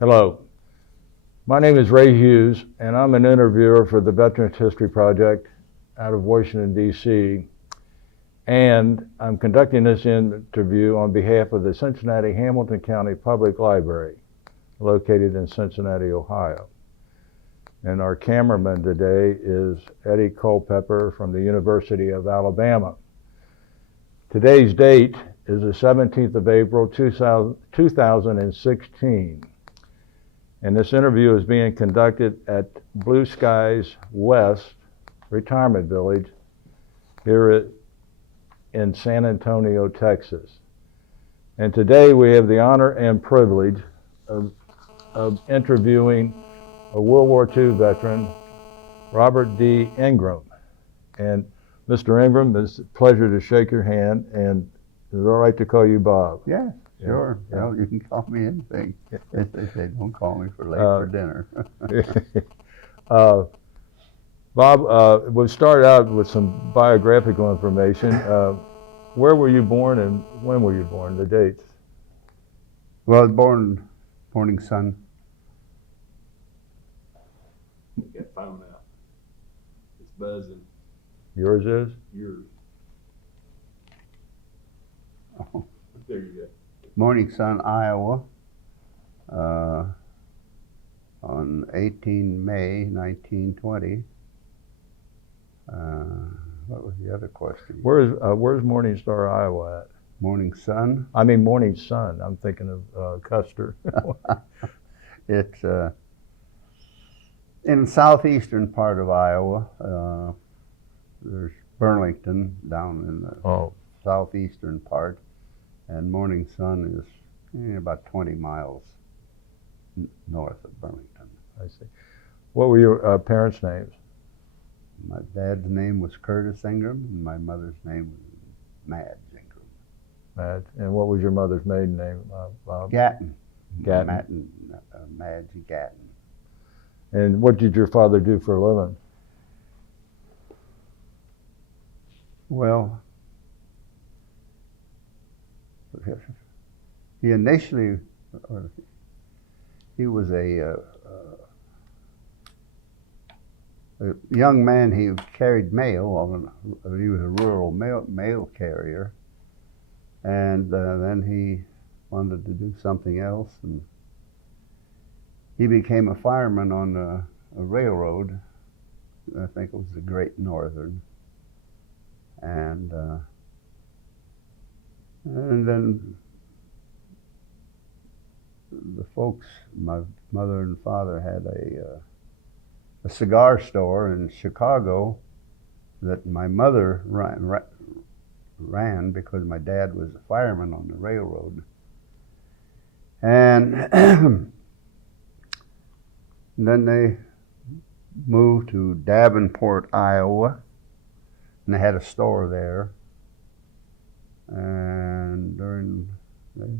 Hello, my name is Ray Hughes, and I'm an interviewer for the Veterans History Project out of Washington, D.C., and I'm conducting this interview on behalf of the Cincinnati Hamilton County Public Library, located in Cincinnati, Ohio. And our cameraman today is Eddie Culpepper from the University of Alabama. Today's date is the 17th of April, 2016. And this interview is being conducted at Blue Skies West Retirement Village here in San Antonio, Texas. And today we have the honor and privilege of interviewing a World War II veteran, Robert D. Inghram. And Mr. Inghram, it's a pleasure to shake your hand, and is it all right to call you Bob? Yeah, sure. Yeah. Well, you can call me anything. As they say, don't call me for late for dinner. Bob, we'll start out with some biographical information. Where were you born and when were you born, the dates? Well, I was born Morning Sun. Get phone out. It's buzzing. Yours is? Yours. Oh. There you go. Morning Sun, Iowa, on 18 May 1920. What was the other question? Where's Morning Star, Iowa at? Morning Sun. I mean Morning Sun. I'm thinking of Custer. It's in the southeastern part of Iowa. There's Burlington down in the southeastern part, and Morning Sun is about 20 miles north of Burlington. I see. What were your parents' names? My dad's name was Curtis Inghram, and my mother's name was Madge Inghram. Madge. And what was your mother's maiden name, Bob? Gatton. Gatton. Madge Gatton. And what did your father do for a living? Well, he initially, he was a young man. He carried mail. He was a rural mail carrier, and then he wanted to do something else, and he became a fireman on a railroad. I think it was the Great Northern, and then the folks, my mother and father, had a cigar store in Chicago that my mother ran because my dad was a fireman on the railroad. And then they moved to Davenport, Iowa, and they had a store there. And during they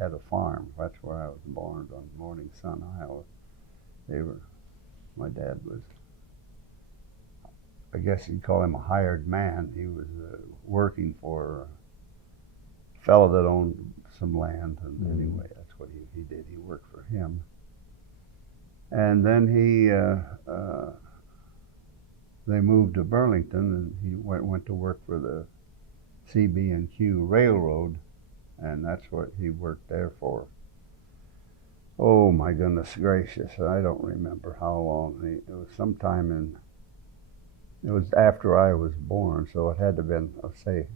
had a farm. That's where I was born, on Morning Sun, Iowa. My dad was, I guess you'd call him a hired man. He was working for a fellow that owned some land, and anyway, that's what he did. He worked for him. And then they moved to Burlington, and he went to work for the CB&Q Railroad, and that's what he worked there for. Oh my goodness gracious, I don't remember how long. It was sometime it was after I was born, so it had to have been, let's say,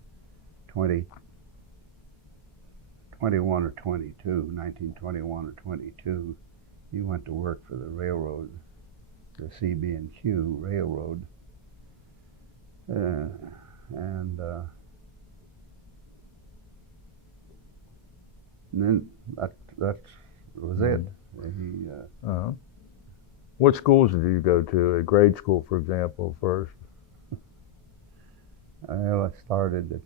1921 or 22. He went to work for the railroad, the CB&Q Railroad, and then that was it. What schools did you go to? A grade school, for example, first? Well, I started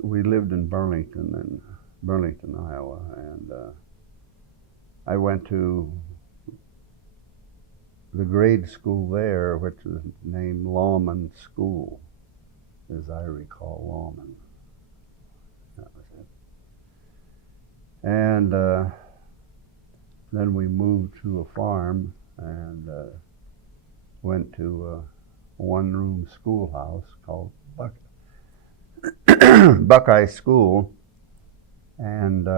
we lived in Burlington, Iowa, and I went to the grade school there, which was named Lawman School. as I recall, Lawman. That was it. And then we moved to a farm and went to a one-room schoolhouse called Buckeye School. And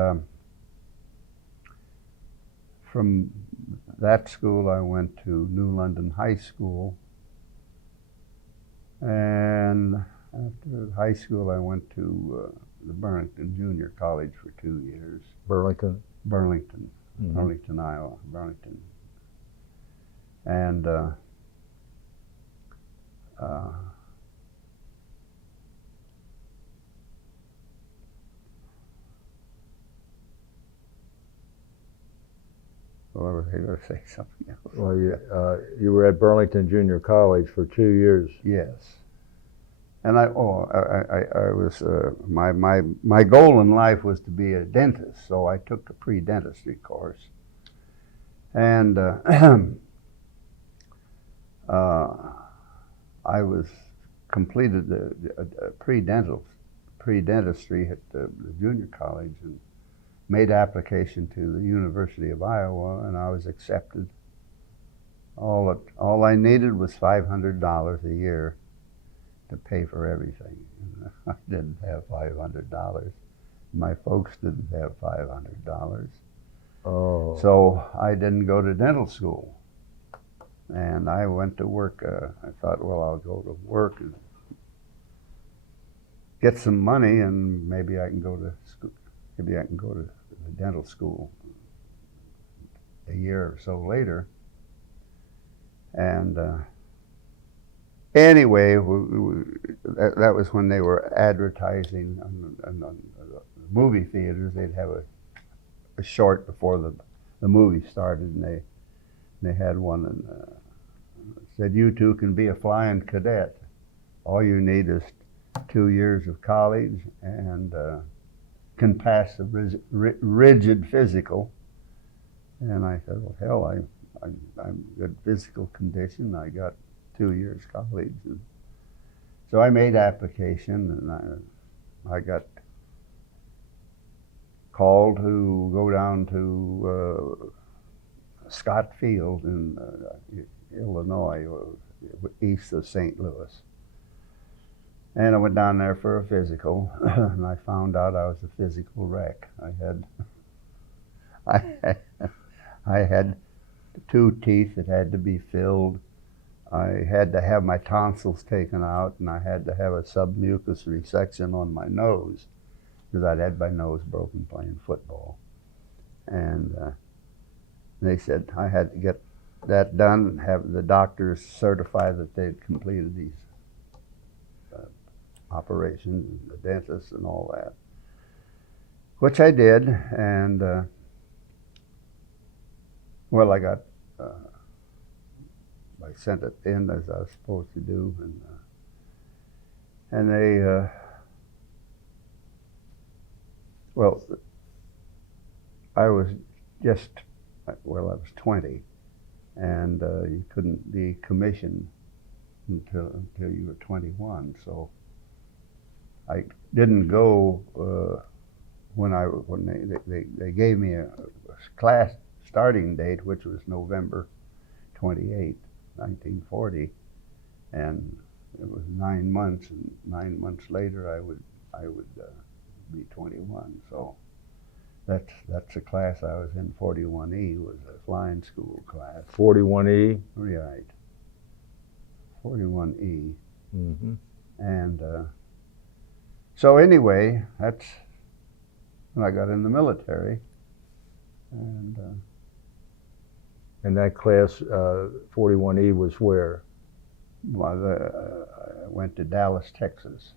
from that school I went to New London High School. And after high school I went to the Burlington Junior College for 2 years. Burlington? Burlington, Mhm. Burlington, Iowa, Burlington. And well, I was going to say something else. Well, you were at Burlington Junior College for 2 years. Yes. And I was, my goal in life was to be a dentist, so I took a pre-dentistry course. And I was completed the pre-dentistry at the junior college and made application to the University of Iowa, and I was accepted. All I needed was $500 a year to pay for everything. I didn't have $500. My folks didn't have $500. Oh. So I didn't go to dental school. And I went to work. I thought, well, I'll go to work and get some money, and maybe I can go to school. Maybe I can go to the dental school a year or so later. And anyway, that was when they were advertising on the movie theaters. They'd have a short before the movie started, and they had one and said, "You too can be a flying cadet. All you need is 2 years of college and can pass the rigid physical." And I said, "Well, hell, I'm good physical condition. I got 2 years college." And so I made application, and I got called to go down to Scott Field in Illinois, east of St. Louis. And I went down there for a physical, and I found out I was a physical wreck. I had 2 teeth that had to be filled. I had to have my tonsils taken out, and I had to have a submucous resection on my nose because I'd had my nose broken playing football. And they said I had to get that done and have the doctors certify that they'd completed these operations, and the dentist and all that, which I did. And well, I got I sent it in as I was supposed to do, and they well, I was 20, and you couldn't be commissioned until you were 21. So I didn't go when they gave me a class starting date, which was November 28, 1940, and it was 9 months, and 9 months later I would be 21. So that's the class I was in. 41E was a flying school class. 41E? Right. 41E. Mm-hmm. And so anyway, that's when I got in the military. And that class, 41E, was where? Well, I went to Dallas, Texas.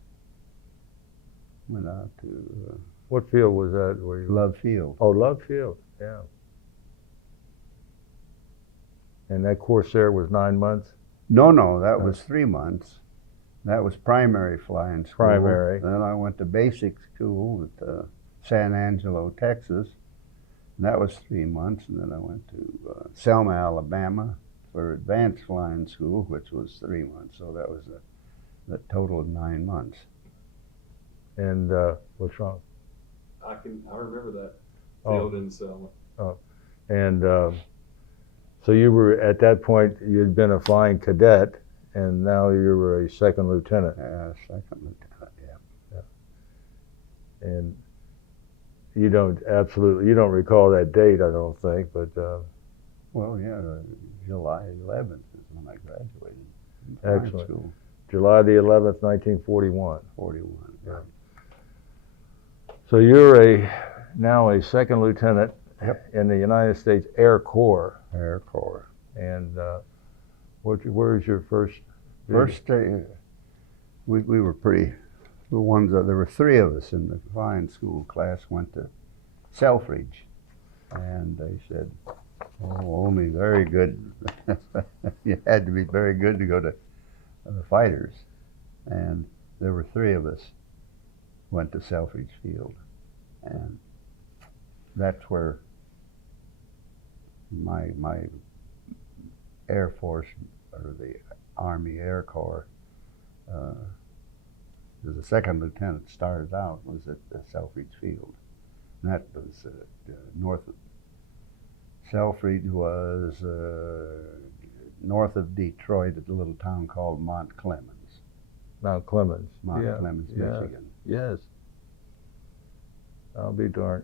Went out to What field was that? Where you? Love Field. Oh, Love Field, yeah. And that course there was 9 months? No, that was 3 months. That was primary flying school. Primary. Then I went to basic school at San Angelo, Texas. And that was 3 months. And then I went to Selma, Alabama for advanced flying school, which was 3 months. So that was that totaled 9 months. And what's wrong? I remember that Oh. field in Selma. And so you were, at that point, you'd been a flying cadet, and now you were a second lieutenant. Second lieutenant, yeah. And you don't recall that date, I don't think, but Well, yeah, July 11th is when I graduated from flying Excellent. school. July the 11th, 1941. 41. Yeah. So you're now a second lieutenant Yep. in the United States Air Corps. Air Corps. And where's your first? First day, we were pretty, the ones that, there were 3 of us in the flying school class went to Selfridge. And they said, oh, only very good, you had to be very good to go to the fighters. And there were 3 of us went to Selfridge Field. And that's where my Air Force, or the Army Air Corps, as a second lieutenant, started out, was at the Selfridge Field. And that was north of, Selfridge was north of Detroit at a little town called Mount Clemens. Mount Clemens. Mount Yeah, Clemens, yeah. Michigan. Yes. I'll be darned.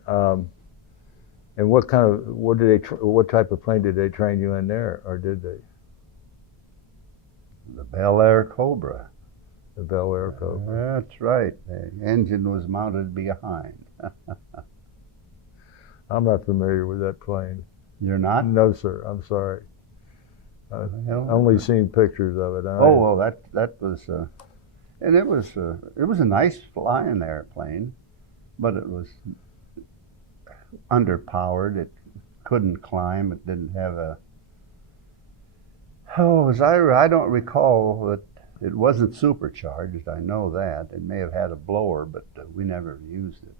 And what type of plane did they train you in there, or did they? The Bel Air Cobra. The Bel Air Cobra. That's right. The engine was mounted behind. I'm not familiar with that plane. You're not? No, sir. I'm sorry. I've Well, only seen pictures of it. Oh well, that was, and it was a nice flying airplane, but it was underpowered. It couldn't climb. It didn't have a. Oh, I don't recall that it wasn't supercharged. I know that it may have had a blower, but we never used it.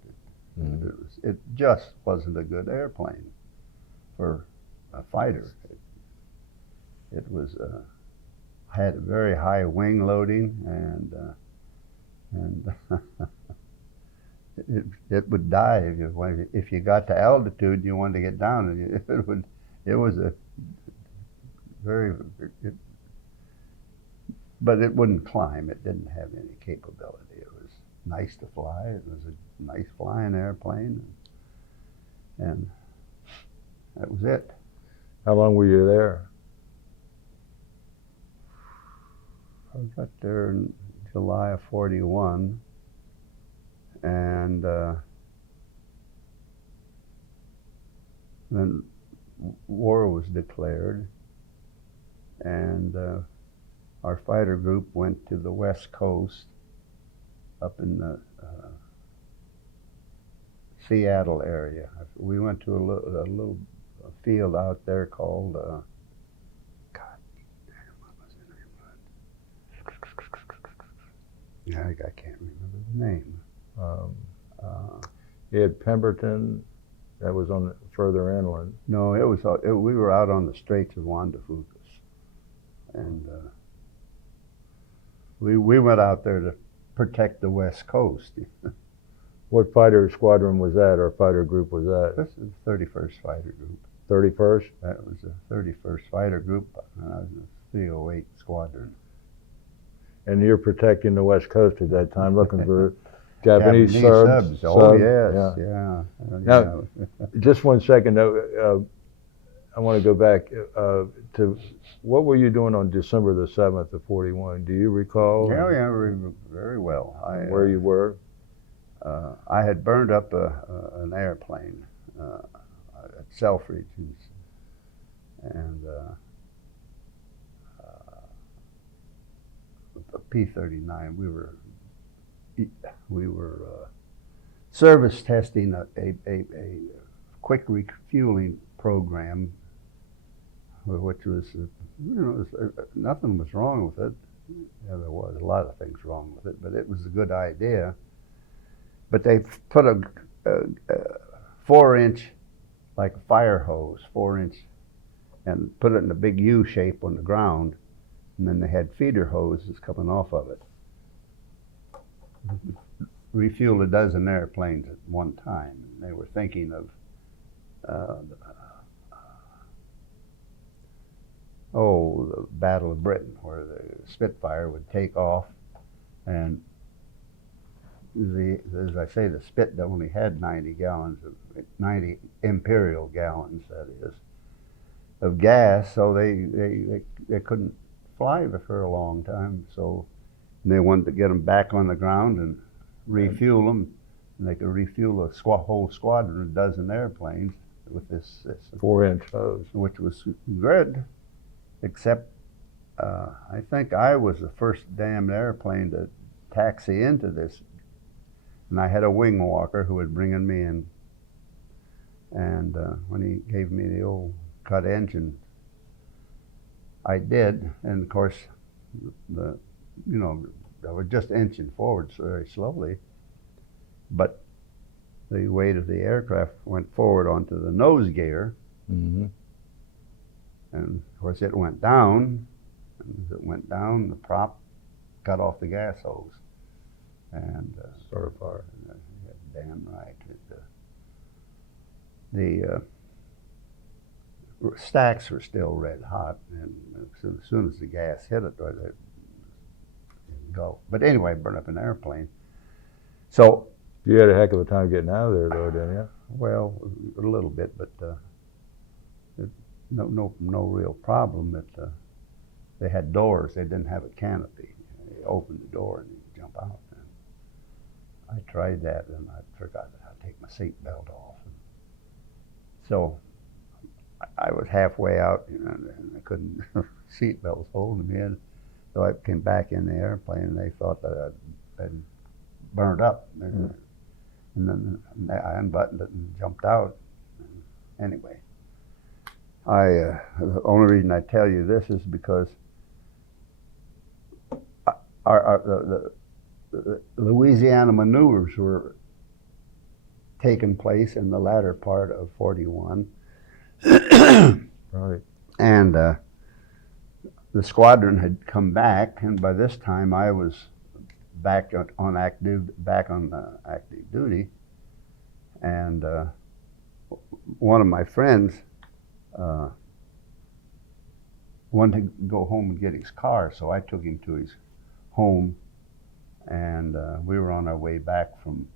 It just wasn't a good airplane for a fighter. It was had a very high wing loading, and it would die if you got to altitude and you wanted to get down. And it was a very, but it wouldn't climb. It didn't have any capability. It was nice to fly. It was a nice flying airplane, and that was it. How long were you there? I got there in July of 41, and then war was declared, and our fighter group went to the West Coast, up in the Seattle area. We went to a little field out there called, God damn, what was the name of it? I can't remember the name. You had Pemberton, that was on further inland. No, we were out on the Straits of Juan de Fucas, and we went out there to protect the West Coast. What fighter squadron was that, or fighter group was that? This is the 31st Fighter Group. 31st? That was the 31st Fighter Group, and I was in the 308 Squadron. And you're protecting the West Coast at that time, looking for Japanese subs. Oh, yes, yeah. yeah. Now, just 1 second, though. I want to go back to what were you doing on December the 7th of 41? Do you recall? Yeah, very well. Where you were? I had burned up an airplane at Selfridge, and the P-39. We were service testing a quick refueling program, which was, nothing was wrong with it. Yeah, there was a lot of things wrong with it, but it was a good idea. But they put a 4-inch, like a fire hose, 4-inch, and put it in a big U shape on the ground, and then they had feeder hoses coming off of it. refuel a dozen airplanes at one time. They were thinking of the Battle of Britain, where the Spitfire would take off, and as I say, the Spit only had 90 imperial gallons, that is, of gas, so they couldn't fly for a long time. So they wanted to get them back on the ground and refuel them, and they could refuel a whole squadron, a dozen airplanes with this 4-inch hose. which was good, except I think I was the first damn airplane to taxi into this, and I had a wing walker who was bringing me in, and when he gave me the old cut engine, I did, and of course, I was just inching forward very slowly, but the weight of the aircraft went forward onto the nose gear, Mm-hmm. and of course it went down, and as it went down, the prop cut off the gas hose, and Started fire. damn right. The stacks were still red hot, and as soon as the gas hit it, it'd go. But anyway, burned up an airplane. So, You had a heck of a time getting out of there, though, didn't you? well, a little bit, but no real problem. They had doors. They didn't have a canopy. You open the door and you jump out. And I tried that, and I forgot how to take my seat belt off. So I was halfway out, and I couldn't. Seat belt was holding me in. So I came back in the airplane, and they thought that I'd been burned up. Mm-hmm. And then I unbuttoned it and jumped out. Anyway, the only reason I tell you this is because the Louisiana maneuvers were taking place in the latter part of 41. Right. And the squadron had come back, and by this time I was back on active duty, and one of my friends wanted to go home and get his car, so I took him to his home, and we were on our way back from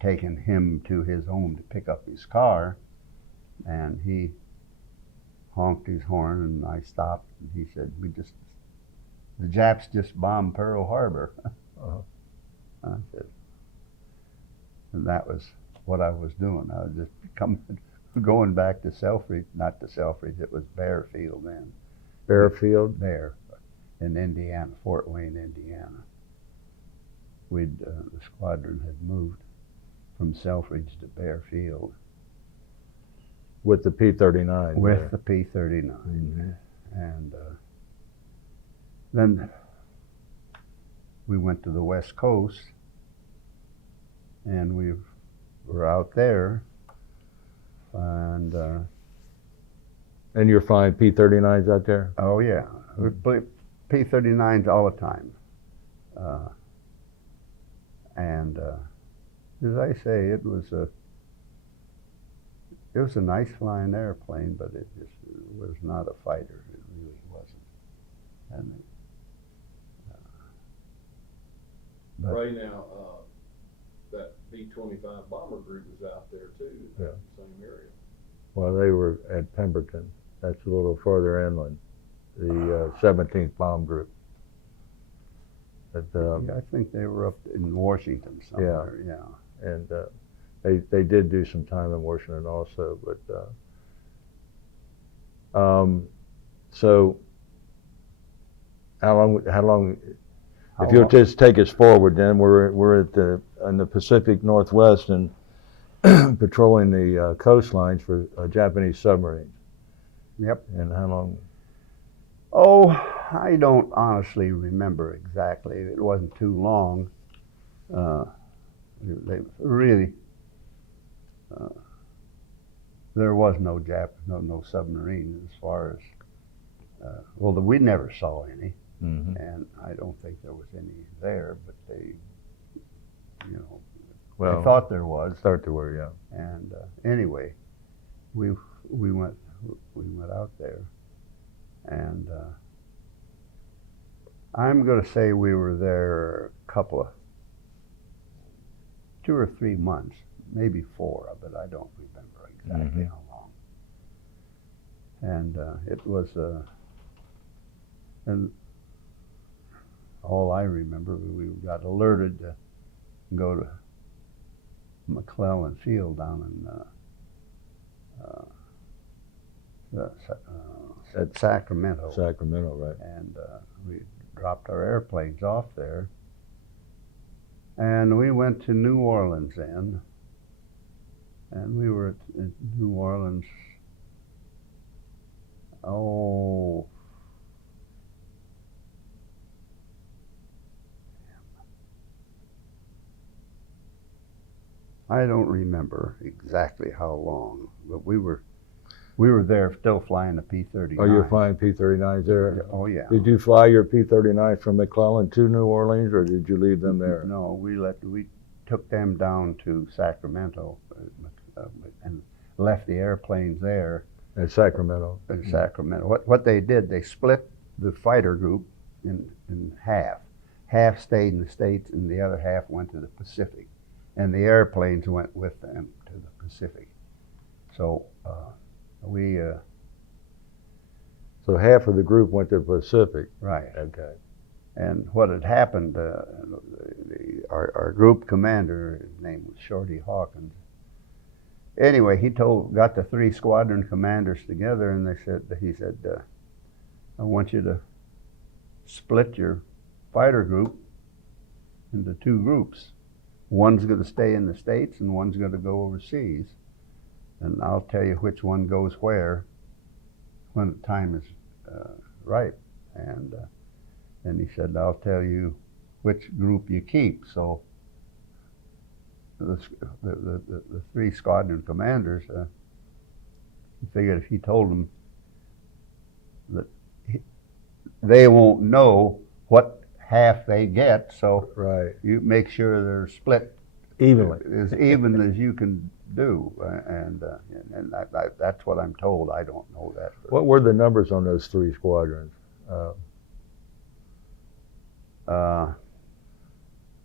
taking him to his home to pick up his car, and he honked his horn, and I stopped, and he said, the Japs just bombed Pearl Harbor. Uh-huh. I said, and that was what I was doing. I was just going back to Selfridge, not to Selfridge, it was Bearfield then. Bearfield? There, in Indiana, Fort Wayne, Indiana. The squadron had moved from Selfridge to Bearfield. With the P-39. With there. the P-39. Mm-hmm. And then we went to the West Coast, and we were out there, and you're flying P-39s out there? oh yeah, we flew P-39s all the time, and as I say, it was a nice flying airplane, but it just was not a fighter. It really wasn't. And but Right now, that B-25 bomber group was out there too, Yeah. the same area. Well, they were at Pemberton. That's a little further inland. The 17th Bomb Group. But, yeah, I think they were up in Washington somewhere. Yeah. and they did do some time in Washington also. But so how long? If you'll just take us forward, then we're in the Pacific Northwest and patrolling the coastlines for Japanese submarines. Yep. And how long? Oh, I don't honestly remember exactly. It wasn't too long. They really, there was no submarine as far as, we never saw any, Mm-hmm. and I don't think there was any there, but Well, I thought there was. start to worry, yeah. And anyway, we went out there, and I'm going to say we were there a couple of 2 or 3 months, maybe 4, but I don't remember exactly how long. And it was and all I remember, we got alerted to go to McClellan Field down in at Sacramento. Sacramento, right. And we dropped our airplanes off there. And we went to New Orleans then. And we were in New Orleans, I don't remember exactly how long, but we were there still flying the P-39. Oh, you were flying P-39s there? Oh, yeah. Did you fly your P-39 from McClellan to New Orleans, or did you leave them there? No, we took them down to Sacramento and left the airplanes there. At Sacramento? In Sacramento. What they did, they split the fighter group in half. Half stayed in the States and the other half went to the Pacific. And the airplanes went with them to the Pacific. So So half of the group went to the Pacific. Right. Okay. And what had happened, our group commander, his name was Shorty Hawkins. Anyway, he got the 3 squadron commanders together, and he said, I want you to split your fighter group into 2 groups. One's going to stay in the States and one's going to go overseas. And I'll tell you which one goes where when the time is right. And he said, I'll tell you which group you keep. So the 3 squadron commanders, he figured if he told them that they won't know what half they get, so right. You make sure they're split evenly, as even as you can do, and that's what I'm told. I don't know that. What were the numbers on those 3 squadrons?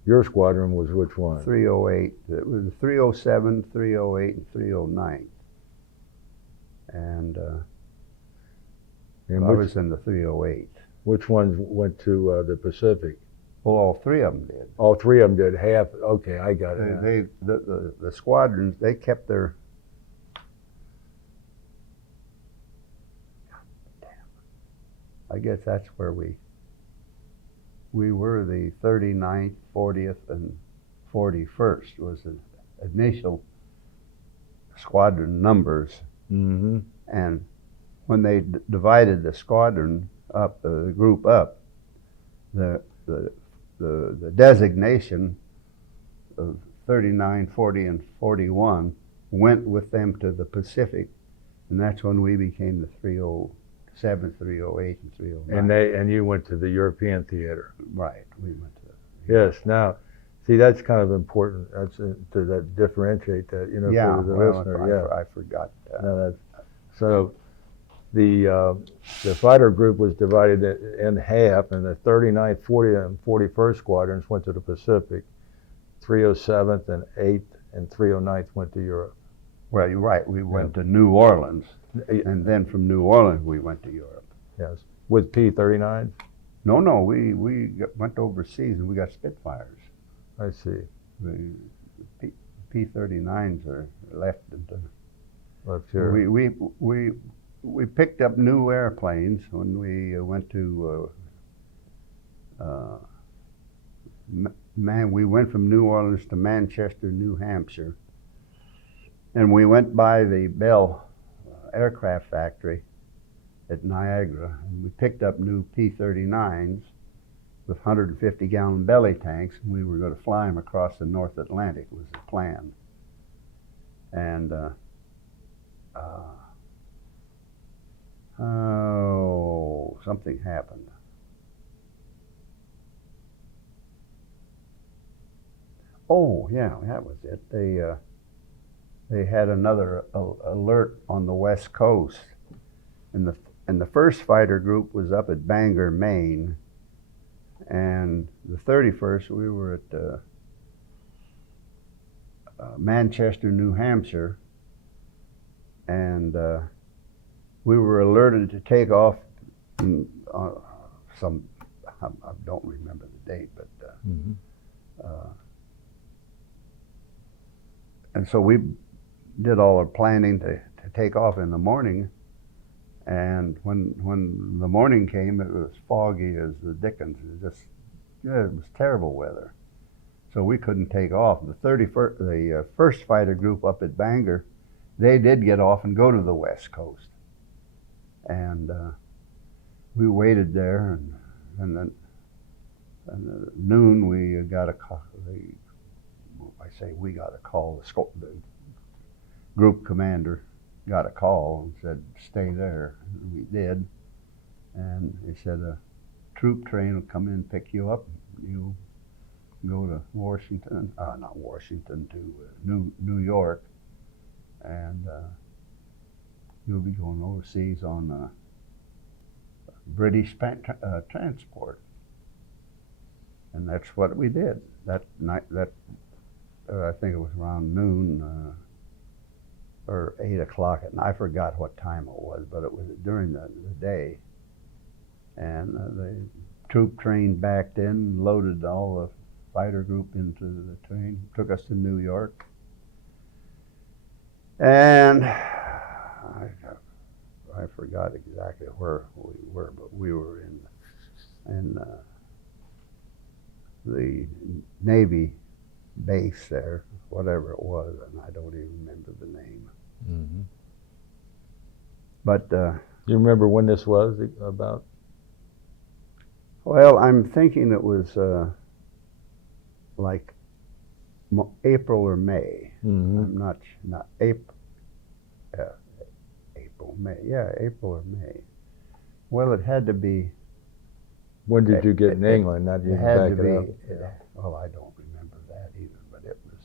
Your squadron was which one? 308. It was 307, 308, and 309. And I was in the 308. Which ones went to the Pacific? Well, all 3 of them did. All 3 of them did. Half. Okay, I got it. The squadrons, they kept their. I guess that's where we were the 39th, 40th, and 41st was the initial squadron numbers. Mm-hmm. And when they divided the squadron up, the group up, the designation of 39, 40, and 41 went with them to the Pacific, and that's when we became the 307, 308, and 309. And you went to the European theater. Right, we went to. Yes. Now, see, that's kind of important. That's to differentiate that, for the listener. I forgot. No, so. The fighter group was divided in half, and the 39th, 40th, and 41st squadrons went to the Pacific. 307th and 8th and 309th went to Europe. Well, you're right. We went to New Orleans, and then from New Orleans we went to Europe. Yes, with P-39s? No, we went overseas and we got Spitfires. I see. The P-39s are left here. We picked up new airplanes when we went to, we went from New Orleans to Manchester, New Hampshire. And we went by the Bell aircraft factory at Niagara. And we picked up new P-39s with 150-gallon belly tanks. And we were going to fly them across the North Atlantic was the plan. And something happened. Oh, yeah, that was it. They had another alert on the West Coast, and the first fighter group was up at Bangor, Maine, and the 31st we were at Manchester, New Hampshire, and we were alerted to take off in, some, I don't remember the date, but and so we did all our planning to take off in the morning, and when the morning came, it was foggy as the dickens. It was terrible weather, so we couldn't take off. The first fighter group up at Bangor, they did get off and go to the West Coast, and we waited there, and then at noon we got a call. I say we got a call. The group commander got a call and said, "Stay there." And we did, and he said a troop train will come in and pick you up. You go to Washington, not Washington, to New York, and you'll be going overseas on British transport. And that's what we did that night. I think it was around noon or 8 o'clock at night. I forgot what time it was, but it was during the day. And the troop train backed in, loaded all the fighter group into the train, took us to New York. And I forgot exactly where we were, but we were in the Navy base there, whatever it was, and I don't even remember the name. Mm-hmm. But you remember when this was about? well, I'm thinking it was like April or May. Mm-hmm. I'm not April, May. Yeah, April or May. Well, it had to be. When did you get in England? Not you It had back to it up. be. Well, I don't remember that either, but it was.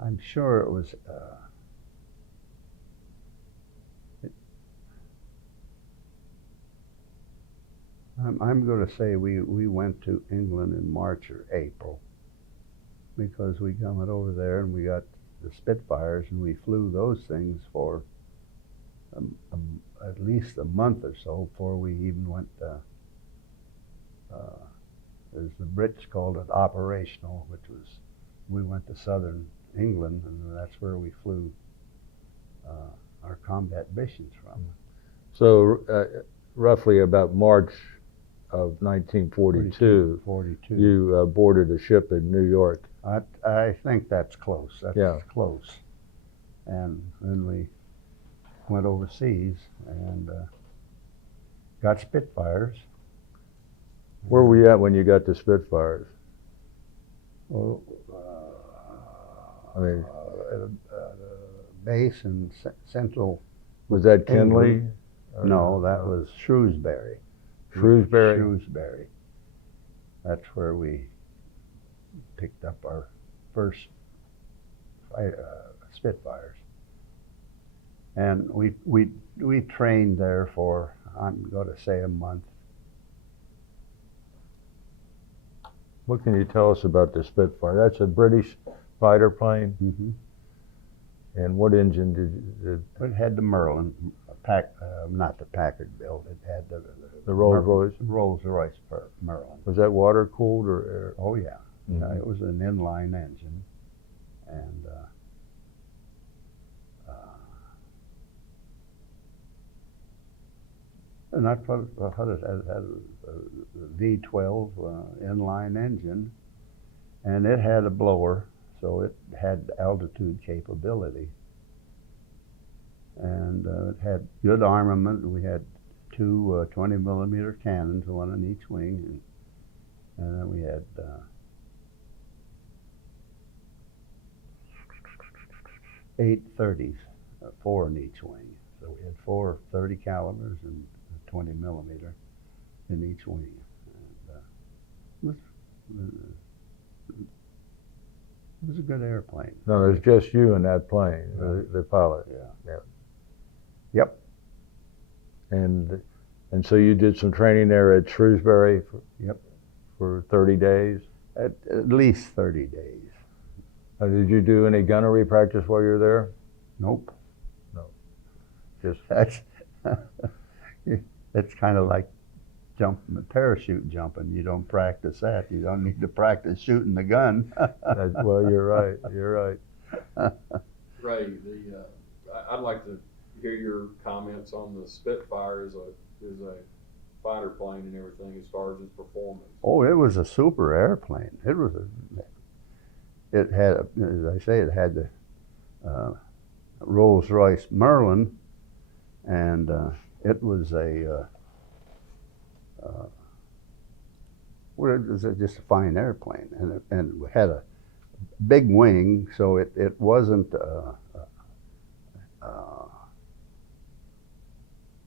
I'm sure it was. I'm going to say we went to England in March or April, because we come over there and we got the Spitfires and we flew those things for at least a month or so before we even went. As the Brits called it, operational, which was we went to southern England, and that's where we flew our combat missions from. So roughly about March of 1942, 42. you boarded a ship in New York. I think that's close. That's Yeah. close. And then we went overseas and got Spitfires. Where were you at when you got the Spitfires? Well, I mean, at a base in central. was that Kinley? England. No, that was Shrewsbury. Shrewsbury? Shrewsbury. That's where we picked up our first Spitfires, and we trained there for, I'm going to say, a month. What can you tell us about the Spitfire? That's a British fighter plane. Mm-hmm. And what engine did It had the Merlin, not the Packard build. It had the Rolls-Royce? Rolls-Royce Merlin. Was that water cooled or air? Oh yeah. Mm-hmm. It was an inline engine, and that's what it had. It had a V12 inline engine, and it had a blower, so it had altitude capability. And it had good armament. We had two 20-millimeter cannons, one on each wing, and then we had 8 30s, 4 in each wing. So we had 4 30 calibers and 20-millimeter in each wing. And, It was a good airplane. No, there's just you in that plane, the pilot. Yeah. Yeah. Yep. And so you did some training there at Shrewsbury Yep. for 30 days? At least 30 days. Did you do any gunnery practice while you were there? Nope. No. Just That's kind of like parachute jumping. You don't practice that. You don't need to practice shooting the gun. well, you're right. You're right. Ray, I'd like to hear your comments on the Spitfire as a fighter plane and everything as far as its performance. Oh, it was a super airplane. It had, as I say, it had the Rolls-Royce Merlin, and it was just a fine airplane, and it had a big wing, so it wasn't.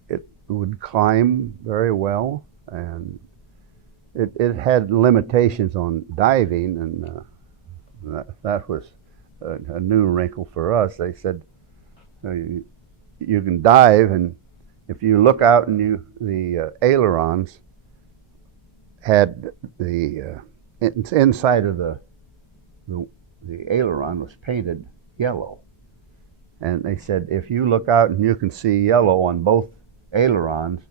It would climb very well, and it had limitations on diving, and that was a new wrinkle for us. They said you can dive, and if you look out and the ailerons had the inside of the aileron was painted yellow, and they said if you look out and you can see yellow on both ailerons,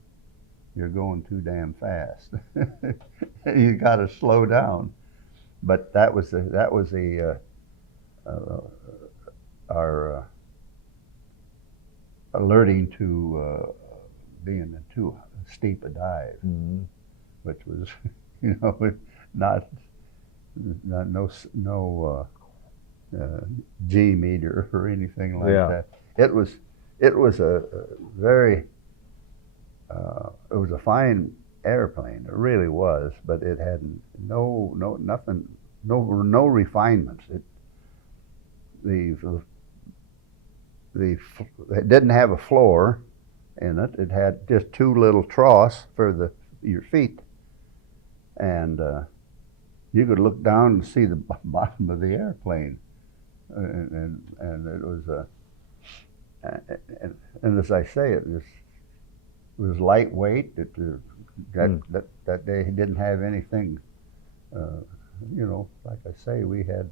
you're going too damn fast. You got to slow down. But that was our alerting to being too steep a dive, which was, no G meter or anything like that. It was a very it was a fine airplane. It really was, but it had no refinements. It didn't have a floor in it. It had just two little troughs for your feet, and you could look down and see the bottom of the airplane, and it was and as I say, it was lightweight. That day he didn't have anything. Like I say, we had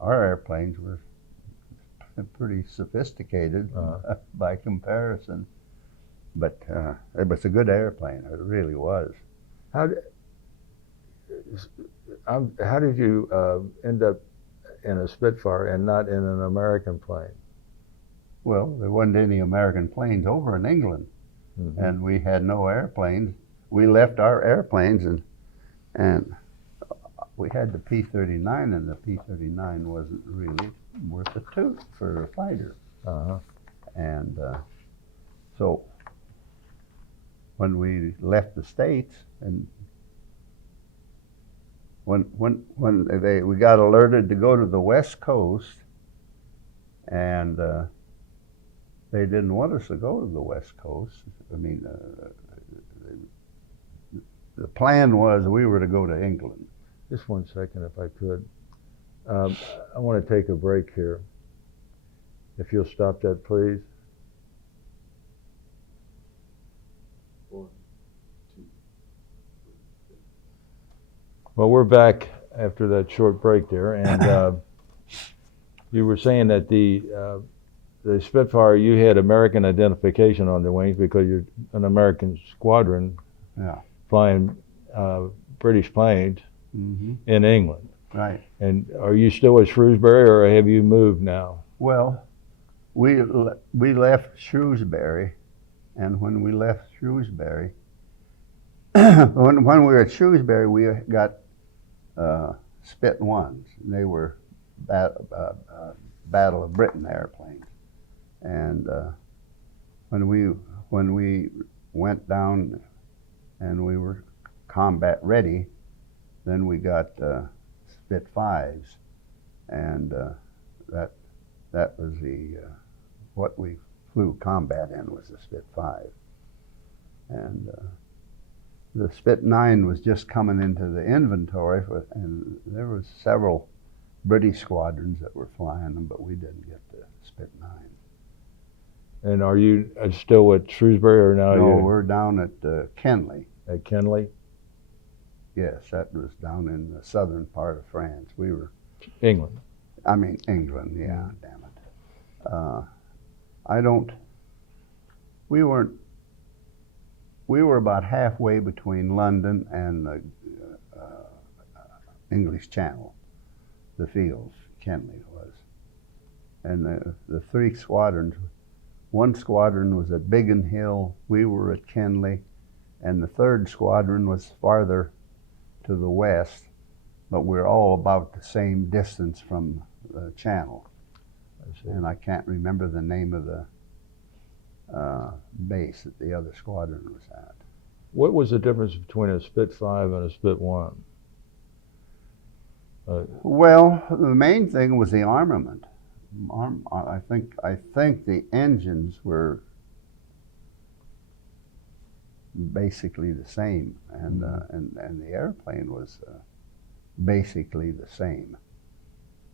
our airplanes were pretty sophisticated by comparison, but it was a good airplane. It really was. How did you end up in a Spitfire and not in an American plane? Well, there wasn't any American planes over in England, and we had no airplanes. We left our airplanes, and we had the P-39, and the P-39 wasn't really worth a toot for a fighter. And so when we left the States, and when we got alerted to go to the West Coast, and they didn't want us to go to the West Coast. I mean, the plan was we were to go to England. Just 1 second, if I could. I want to take a break here. If you'll stop that, please. 1, 2, 3. Well, we're back after that short break there, and you were saying that the Spitfire, you had American identification on the wings because you're an American squadron flying British planes in England. Right. And are you still at Shrewsbury, or have you moved now? Well, we left Shrewsbury, and when we left Shrewsbury, when we were at Shrewsbury, we got Spit 1s. They were Battle of Britain airplanes. And when we went down and we were combat ready, then we got Spit 5s, and that was what we flew combat in was the Spit 5, and the Spit 9 was just coming into the inventory, and there was several British squadrons that were flying them, but we didn't get the Spit 9. And are you still at Shrewsbury or now No, you we're down at Kenley. at Kenley, Yes, that was down in the southern part of France. We were, England? England, yeah, damn it. We were about halfway between London and the English Channel, the fields, Kenley was. And the three squadrons, one squadron was at Biggin Hill, we were at Kenley, and the third squadron was farther to the west, but we're all about the same distance from the channel. I see. And I can't remember the name of the base that the other squadron was at. What was the difference between a Spit 5 and a Spit 1? Well, the main thing was the armament. I think the engines were basically the same, and the airplane was basically the same.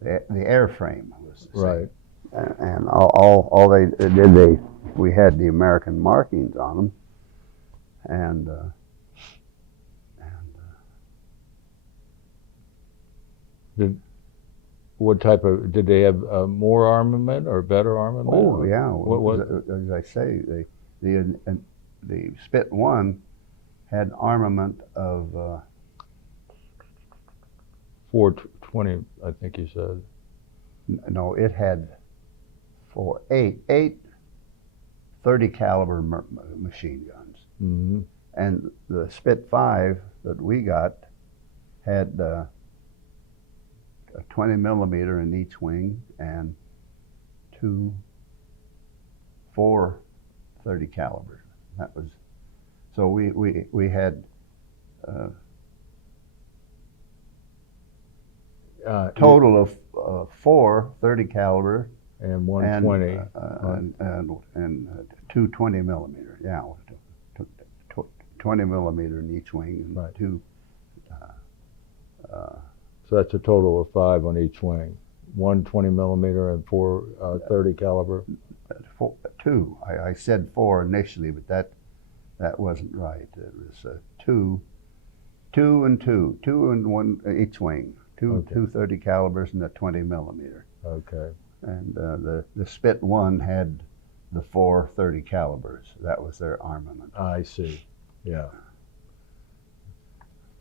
The airframe was the same. Right. And all they did, we had the American markings on them, and What type of, did they have more armament or better armament? oh yeah, What was as I say, the Spit 1 had armament of 420, I think you said. no, it had eight 30 caliber machine guns, Mm-hmm. and the Spit 5 that we got had a 20 millimeter in each wing and four 30 calibers. That was, so we had total of four 30 caliber And 120. and two 20 millimeter. Yeah, 20 millimeter in each wing and Right. two. So that's a total of 5 on each wing. 120 millimeter and 4 30 caliber. Two. I said four initially, but that wasn't right. It was two and one each wing. Okay. Two 30 calibers and a 20 millimeter. Okay. And the Spit 1 had the four 30 calibers. That was their armament. I see. Yeah.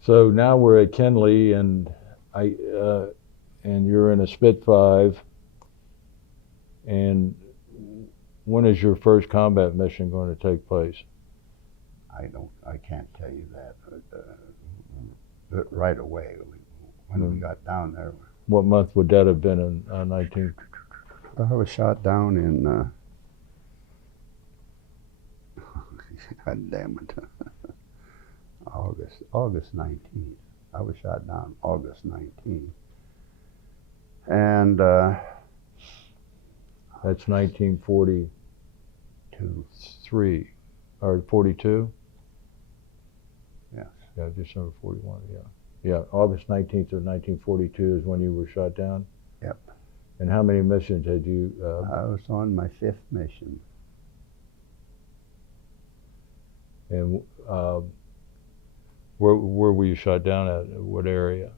So now we're at Kenley, and and you're in a Spit 5. And when is your first combat mission going to take place? I can't tell you that right away. When we got down there, What month would that have been in 19? I was shot down in. God damn it! August 19th. I was shot down August 19th, and That's 1943 or 42. yes, Yeah, December 41. Yeah. August 19th of 1942 is when you were shot down. Yep. And how many missions had you? I was on my 5th mission. And where were you shot down at? What area?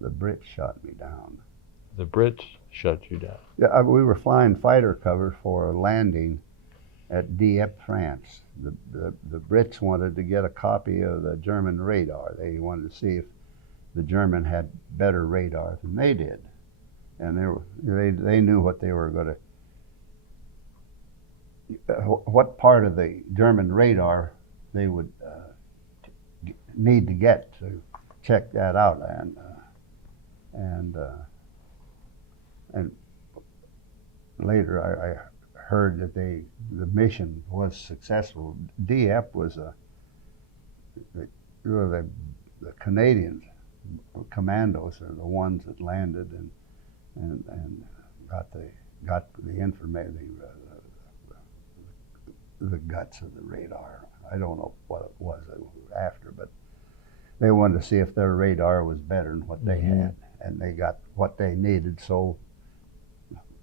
The Brits shot me down. The Brits shut you down. Yeah, we were flying fighter cover for a landing at Dieppe, France. The Brits wanted to get a copy of the German radar. They wanted to see if the German had better radar than they did, and they knew what they were going to, what part of the German radar they would need to get to check that out, and later I heard that the mission was successful. Dieppe was the Canadians, commandos are the ones that landed and got the information, the guts of the radar. I don't know what it was after, but they wanted to see if their radar was better than what they Mhm. had, and they got what they needed. So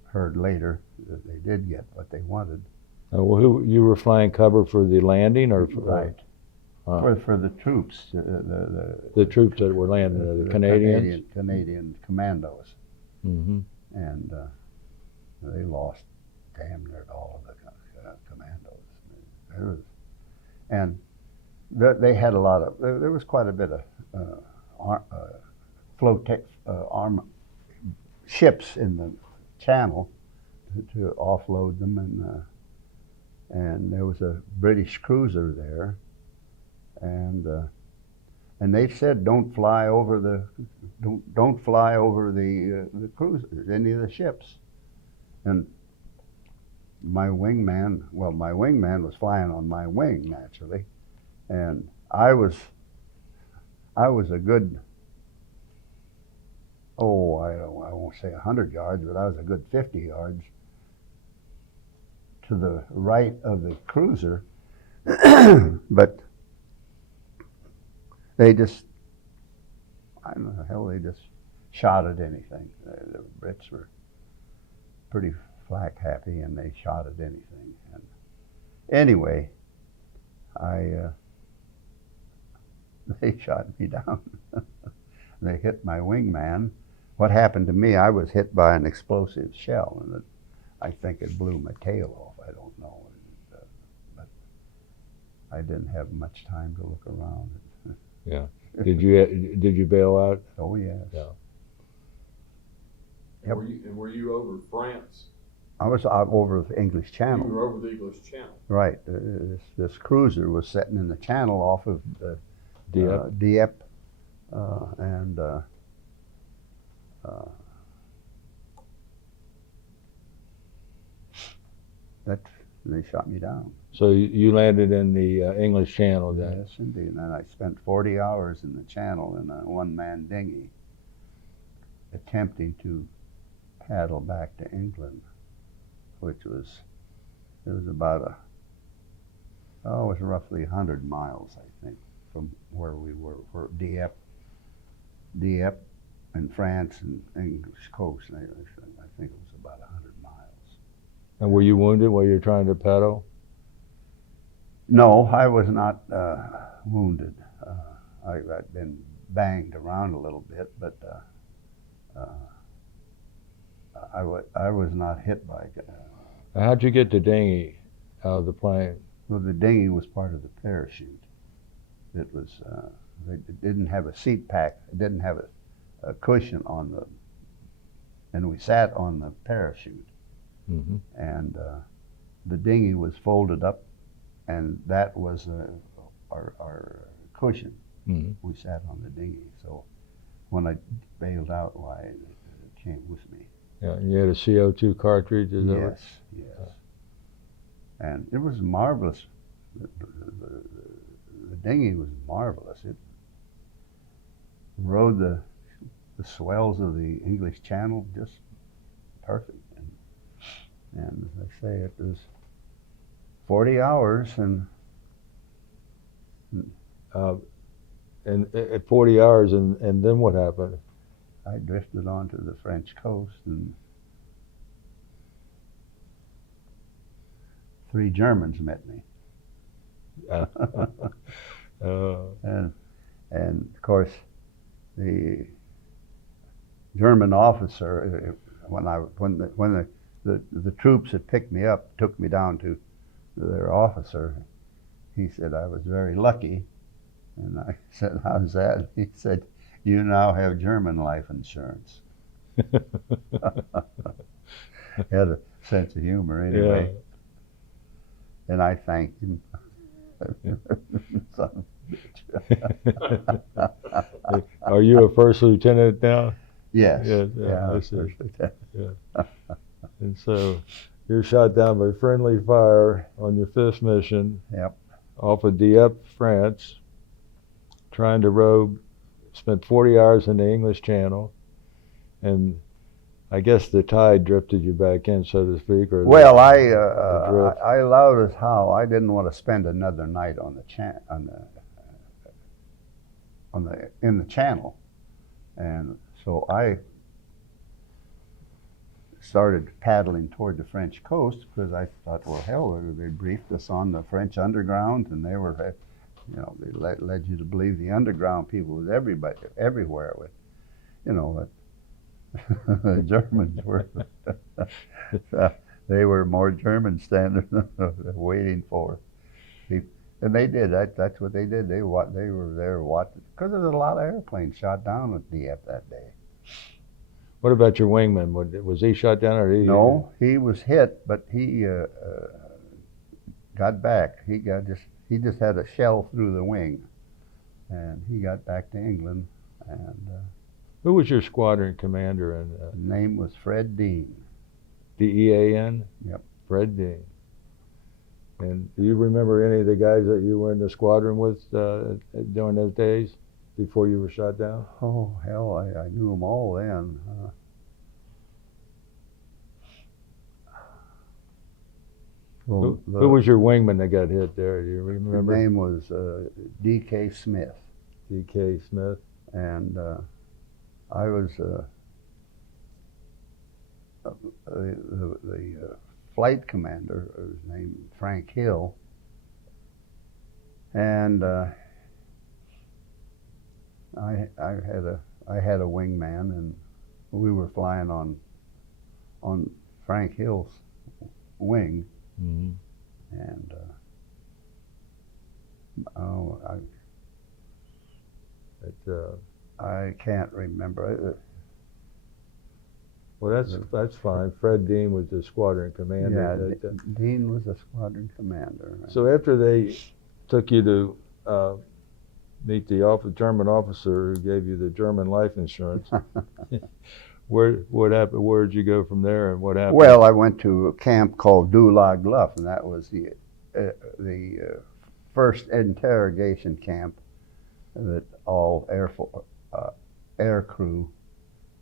heard later that they did get what they wanted. Well, you were flying cover for the landing, or Right. For the troops, the troops that were landing, the Canadians? Canadian commandos. Mm-hmm. And they lost damn near all of the commandos. There was, and they had a lot of, there was quite a bit of arm ships in the channel to offload them, and there was a British cruiser there, and they said don't fly over the cruisers, any of the ships. And my wingman was flying on my wing naturally, and I was a good, I won't say 100 yards, but I was a good 50 yards to the right of the cruiser. But they just, I don't know the hell, they just shot at anything. The Brits were pretty flak happy, and they shot at anything. And anyway, they shot me down. They hit my wingman. What happened to me, I was hit by an explosive shell, and I think it blew my tail off. I don't know. But I didn't have much time to look around. Yeah. Did you bail out? Oh, yes. Yeah. Yep. Were you over France? I was out over the English You Channel. were over the English Channel. Right. This cruiser was sitting in the channel off of Dieppe. Dieppe, they shot me down. So you landed in the English Channel then? Yes, indeed. And I spent 40 hours in the channel in a one-man dinghy, attempting to paddle back to England, which was, it was about it was roughly 100 miles, I think, from where we were, Dieppe in France and English coast. And I think it was about 100 miles. And were you wounded while you were trying to paddle? No, I was not wounded. I'd been banged around a little bit, but I was not hit by it. How'd you get the dinghy out of the plane? Well, the dinghy was part of the parachute. It was, it didn't have a seat pack. It didn't have a cushion on the, and we sat on the parachute. Mm-hmm. And the dinghy was folded up, and that was our cushion. Mm-hmm. We sat on the dinghy. So when I bailed out, why, it came with me. Yeah, and you had a CO2 cartridge, is that right? Yes, yes. And it was marvelous. The dinghy was marvelous. It rode the swells of the English Channel just perfect. And as I say, it was 40 hours, and at 40 hours, and then what happened? I drifted onto the French coast, and 3 Germans met me. And of course, the German officer, when the troops had picked me up, took me down to their officer, he said I was very lucky. And I said, how's that? He said, you now have German life insurance. Had a sense of humor anyway. Yeah. And I thanked him. Son of a bitch. Are you a first lieutenant now? Yes. Yeah, that's it. Yeah. And so you're shot down by friendly fire on your 5th mission. Yep. Off of Dieppe, France, trying to row, spent 40 hours in the English Channel, and I guess the tide drifted you back in, so to speak. Or well, I allowed us how I didn't want to spend another night on in the channel. And so I started paddling toward the French coast because I thought, well, hell, they briefed us on the French underground, and they were, you know, they led you to believe the underground people was everybody, everywhere with, you know, the Germans were, they were more German standing waiting for. And they did, that's what they did. They were there watching, because there was a lot of airplanes shot down at Dieppe that day. What about your wingman? Was he shot down or he? No, he was hit, but he got back. He just had a shell through the wing, and he got back to England. And Who was your squadron commander? And his name was Fred Dean. DEAN? Yep. Fred Dean. And do you remember any of the guys that you were in the squadron with during those days before you were shot down? Oh, hell, I knew them all then. Who was your wingman that got hit there? Do you remember? His name was D.K. Smith. D.K. Smith. And I was the flight commander, his name Frank Hill, and I had a wingman, and we were flying on Frank Hill's wing, Mm-hmm. and I can't remember. Well, that's fine. Fred Dean was the squadron commander. Yeah, Dean was a squadron commander. So after they took you to meet the German officer who gave you the German life insurance, what happened? Where did you go from there, and what happened? Well, I went to a camp called Luft, and that was the first interrogation camp that all air crew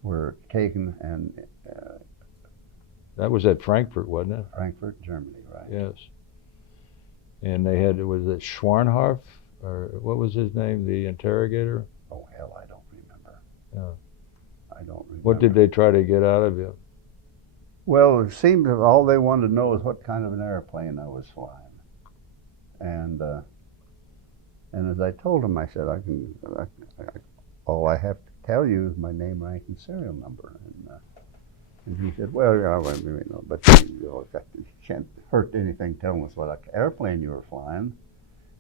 were taken, and that was at Frankfurt, wasn't it? Frankfurt, Germany, right? Yes. And they had, was it Schwarnhoff, or what was his name, the interrogator? Oh, hell, I don't remember. Yeah. I don't remember. What did they try to get out of you? Well, it seemed that all they wanted to know was what kind of an airplane I was flying. And as I told him, I said, all I have to tell you is my name, rank, and serial number. And he said, well, yeah, you know, but you can't hurt anything telling us what airplane you were flying.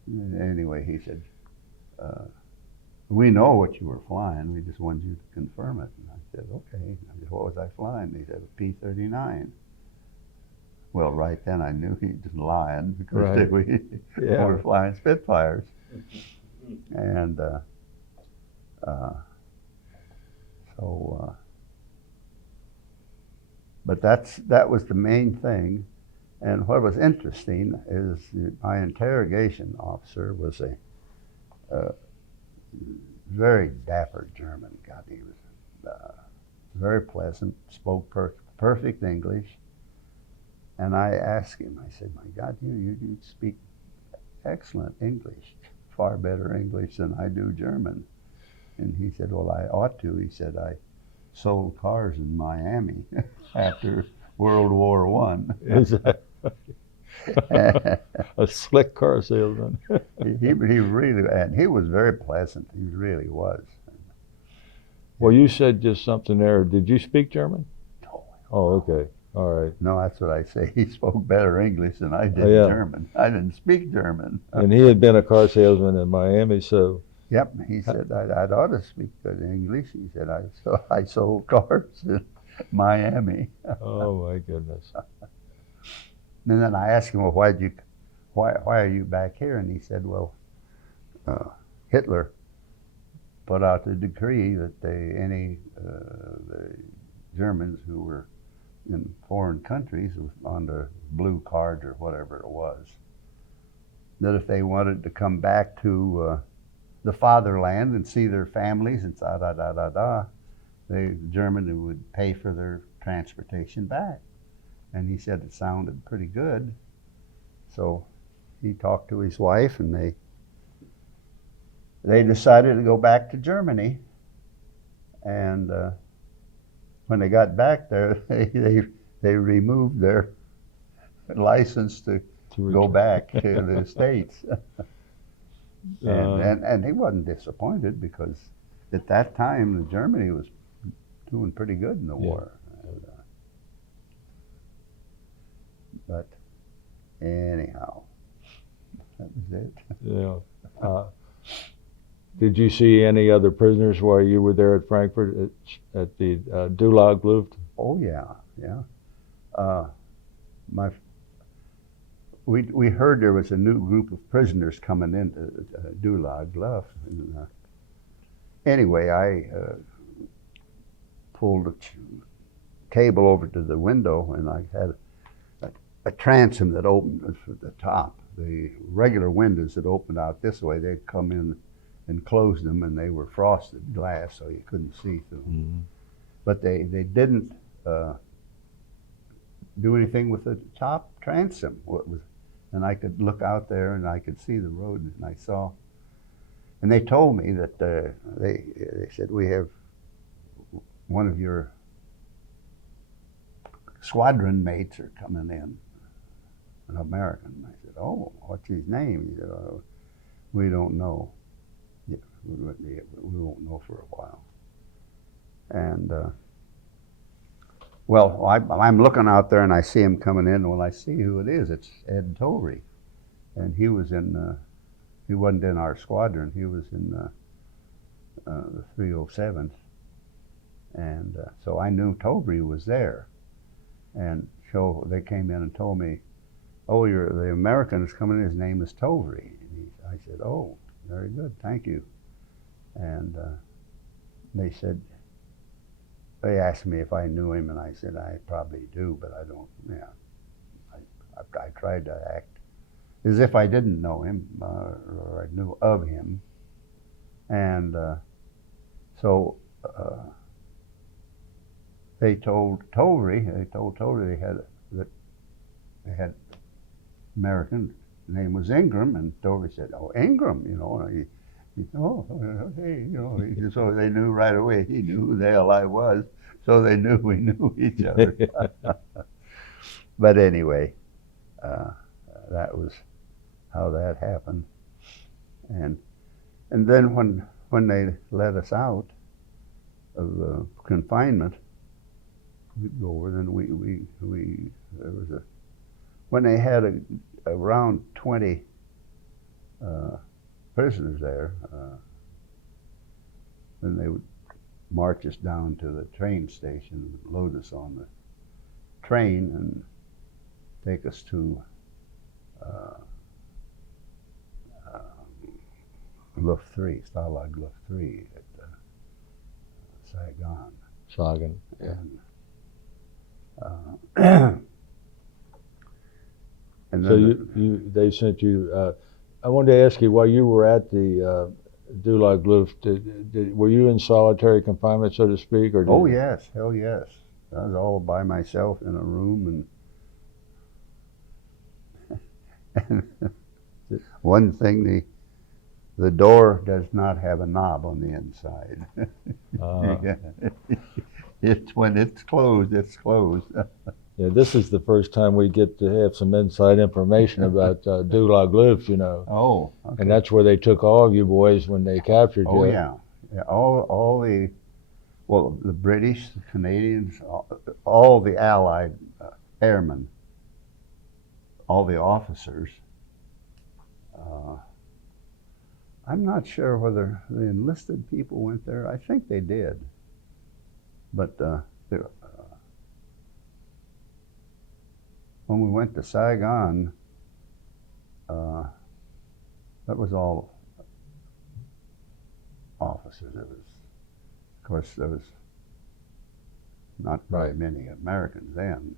And anyway, he said, we know what you were flying. We just wanted you to confirm it. And I said, okay. I said, what was I flying? He said, a P-39. Well, right then I knew he was lying, because Right. we were flying Spitfires. And but that was the main thing. And what was interesting is my interrogation officer was a very dapper German. God, he was very pleasant, spoke perfect English. And I asked him, I said, my God, you speak excellent English, far better English than I do German. And he said, well, I ought to. He said, I sold cars in Miami after World War I. Is that a slick car salesman? he really, and he was very pleasant. He really was. Well, you said just something there. Did you speak German? No. Oh, okay. All right. No, that's what I say. He spoke better English than I did German. I didn't speak German. And he had been a car salesman in Miami, so. Yep, he said I'd ought to speak good English. He said I sold cars in Miami. Oh my goodness. And then I asked him, well, why are you back here? And he said, well, Hitler put out the decree that the Germans who were in foreign countries on the blue card or whatever it was, that if they wanted to come back to the fatherland and see their families and the German would pay for their transportation back. And he said it sounded pretty good. So he talked to his wife, and they decided to go back to Germany, and when they got back there, they removed their license to go back to the States. And he wasn't disappointed, because at that time Germany was doing pretty good in the war. And, but anyhow, that was it. Yeah. Did you see any other prisoners while you were there at Frankfurt at the Dulag Luft? Oh yeah, yeah. We heard there was a new group of prisoners coming into Dulag Luft. And, anyway, I pulled a cable over to the window, and I had a transom that opened at the top. The regular windows that opened out this way, they'd come in and close them, and they were frosted glass, so you couldn't see through them. Mm-hmm. But they didn't do anything with the top transom. And I could look out there, and I could see the road, and I saw. And they told me that they said, "We have one of your squadron mates are coming in, an American." I said, "Oh, what's his name?" He said, "Oh, we don't know. Yeah, we won't know for a while." And well, I'm looking out there, and I see him coming in. When I see who it is, it's Ed Tovey, and he was in. He wasn't in our squadron. He was in the 307th, and so I knew Tovey was there. And so they came in and told me, "Oh, the American is coming in. His name is Tovey." And I said, "Oh, very good, thank you." And they said. They asked me if I knew him, and I said, "I probably do, but I don't." Yeah, I tried to act as if I didn't know him or I knew of him, and so they told Tovey they had American. His name was Inghram, and Tovey said, "Oh, Inghram, you know." Oh, hey, you know, so they knew right away. He knew who the hell I was, so they knew we knew each other. But anyway, that was how that happened. And then when they let us out of confinement, we'd go over. Then there was when they had around 20. Prisoners there, then they would march us down to the train station, load us on the train, and take us to Luft 3, Stalag Luft 3 at Saigon. Saigon, yeah. And So then they sent you. I wanted to ask you, while you were at the Dulag Luft, were you in solitary confinement, so to speak, or? Oh yes, hell yes. I was all by myself in a room, and one thing, the door does not have a knob on the inside. It's when it's closed, it's closed. Yeah, this is the first time we get to have some inside information about Dulag Luft, you know. Oh, okay. And that's where they took all of you boys when they captured you. Oh yeah, all the, well, the British, the Canadians, all the Allied airmen, all the officers. I'm not sure whether the enlisted people went there. I think they did, but when we went to Saigon, that was all officers. It was, of course, there was not very many Americans then.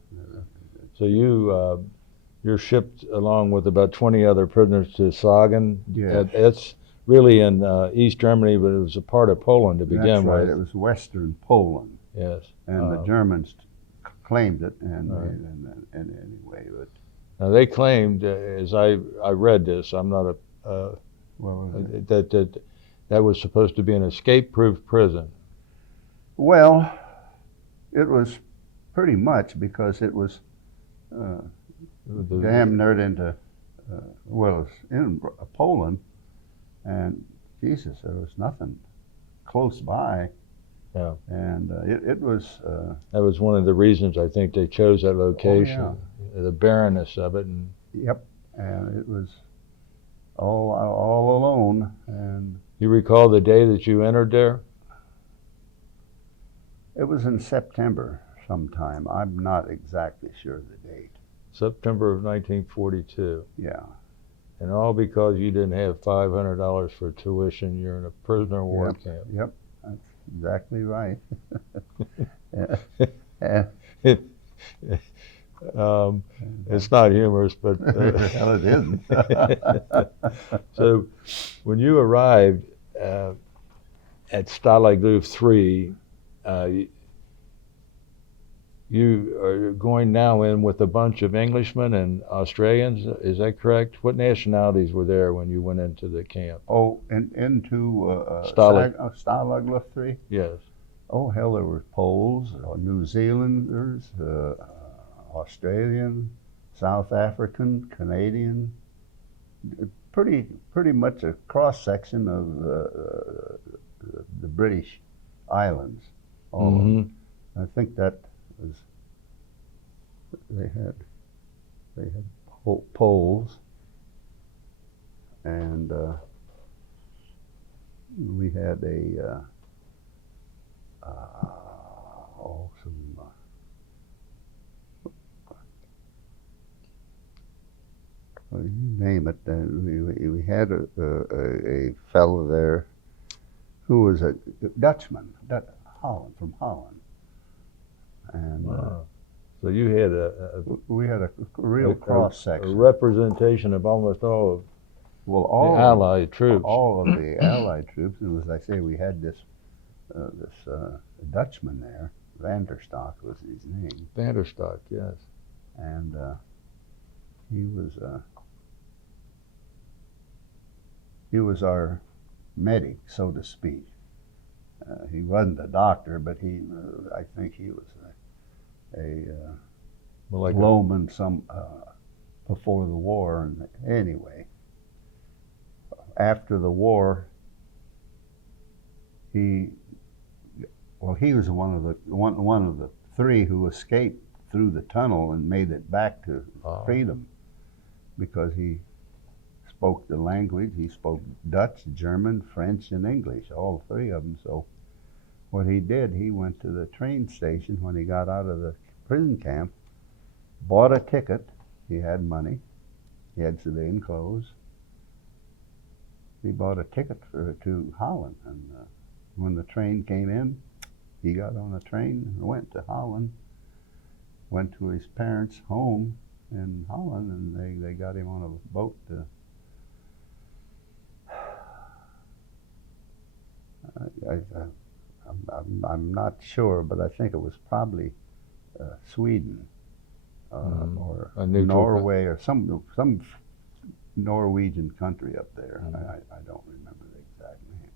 So you're shipped along with about 20 other prisoners to Saigon. Yes. It's really in East Germany, but it was a part of Poland to begin That's right. with. It was Western Poland. Yes. And the Germans claimed it, and anyway, but now they claimed, as I read this, I'm not a well, that that was supposed to be an escape-proof prison. Well, it was pretty much because it was damn near into, well, it was in Poland, and Jesus, there was nothing close by. Yeah. And it was. That was one of the reasons I think they chose that location, the barrenness of it. And Yep, and it was all alone. And you recall the day that you entered there? it was in September sometime. I'm not exactly sure of the date. September of 1942. Yeah. And all because you didn't have $500 for tuition. You're in a prisoner of war Yep. camp. Yep, that's exactly right. Yeah. It's not humorous, but Well, it isn't. so when you arrived at Stalag Luft 3, you are going now in with a bunch of Englishmen and Australians. Is that correct? What nationalities were there when you went into the camp? Oh, into Stalag. Stalag Luft 3? Yes. Oh, hell, there were Poles, New Zealanders, Australian, South African, Canadian. Pretty much a cross section of the British islands. All of them. I think that was they had Poles, and we had some. Well, you name it. We had a fellow there who was a Dutchman, from Holland, and So you had we had a real cross a section. representation of almost all of Well, the Allied troops. all of the Allied troops, and as I say, we had this Dutchman there. Vanderstock was his name, Vanderstock, yes. and he was our medic, so to speak. He wasn't a doctor, but I think he was a Well, like lowman before the war. And anyway, after the war, he was one of the three who escaped through the tunnel and made it back to freedom, because he spoke the language. He spoke Dutch, German, French, and English, all three of them. So what he did, he went to the train station when he got out of the prison camp, bought a ticket. He had money. He had civilian clothes. He bought a ticket to Holland, and when the train came in, he got on a train and went to Holland, went to his parents' home in Holland, and they got him on a boat to I'm not sure, but I think it was probably Sweden or Norway or some Norwegian country up there. I don't remember the exact name.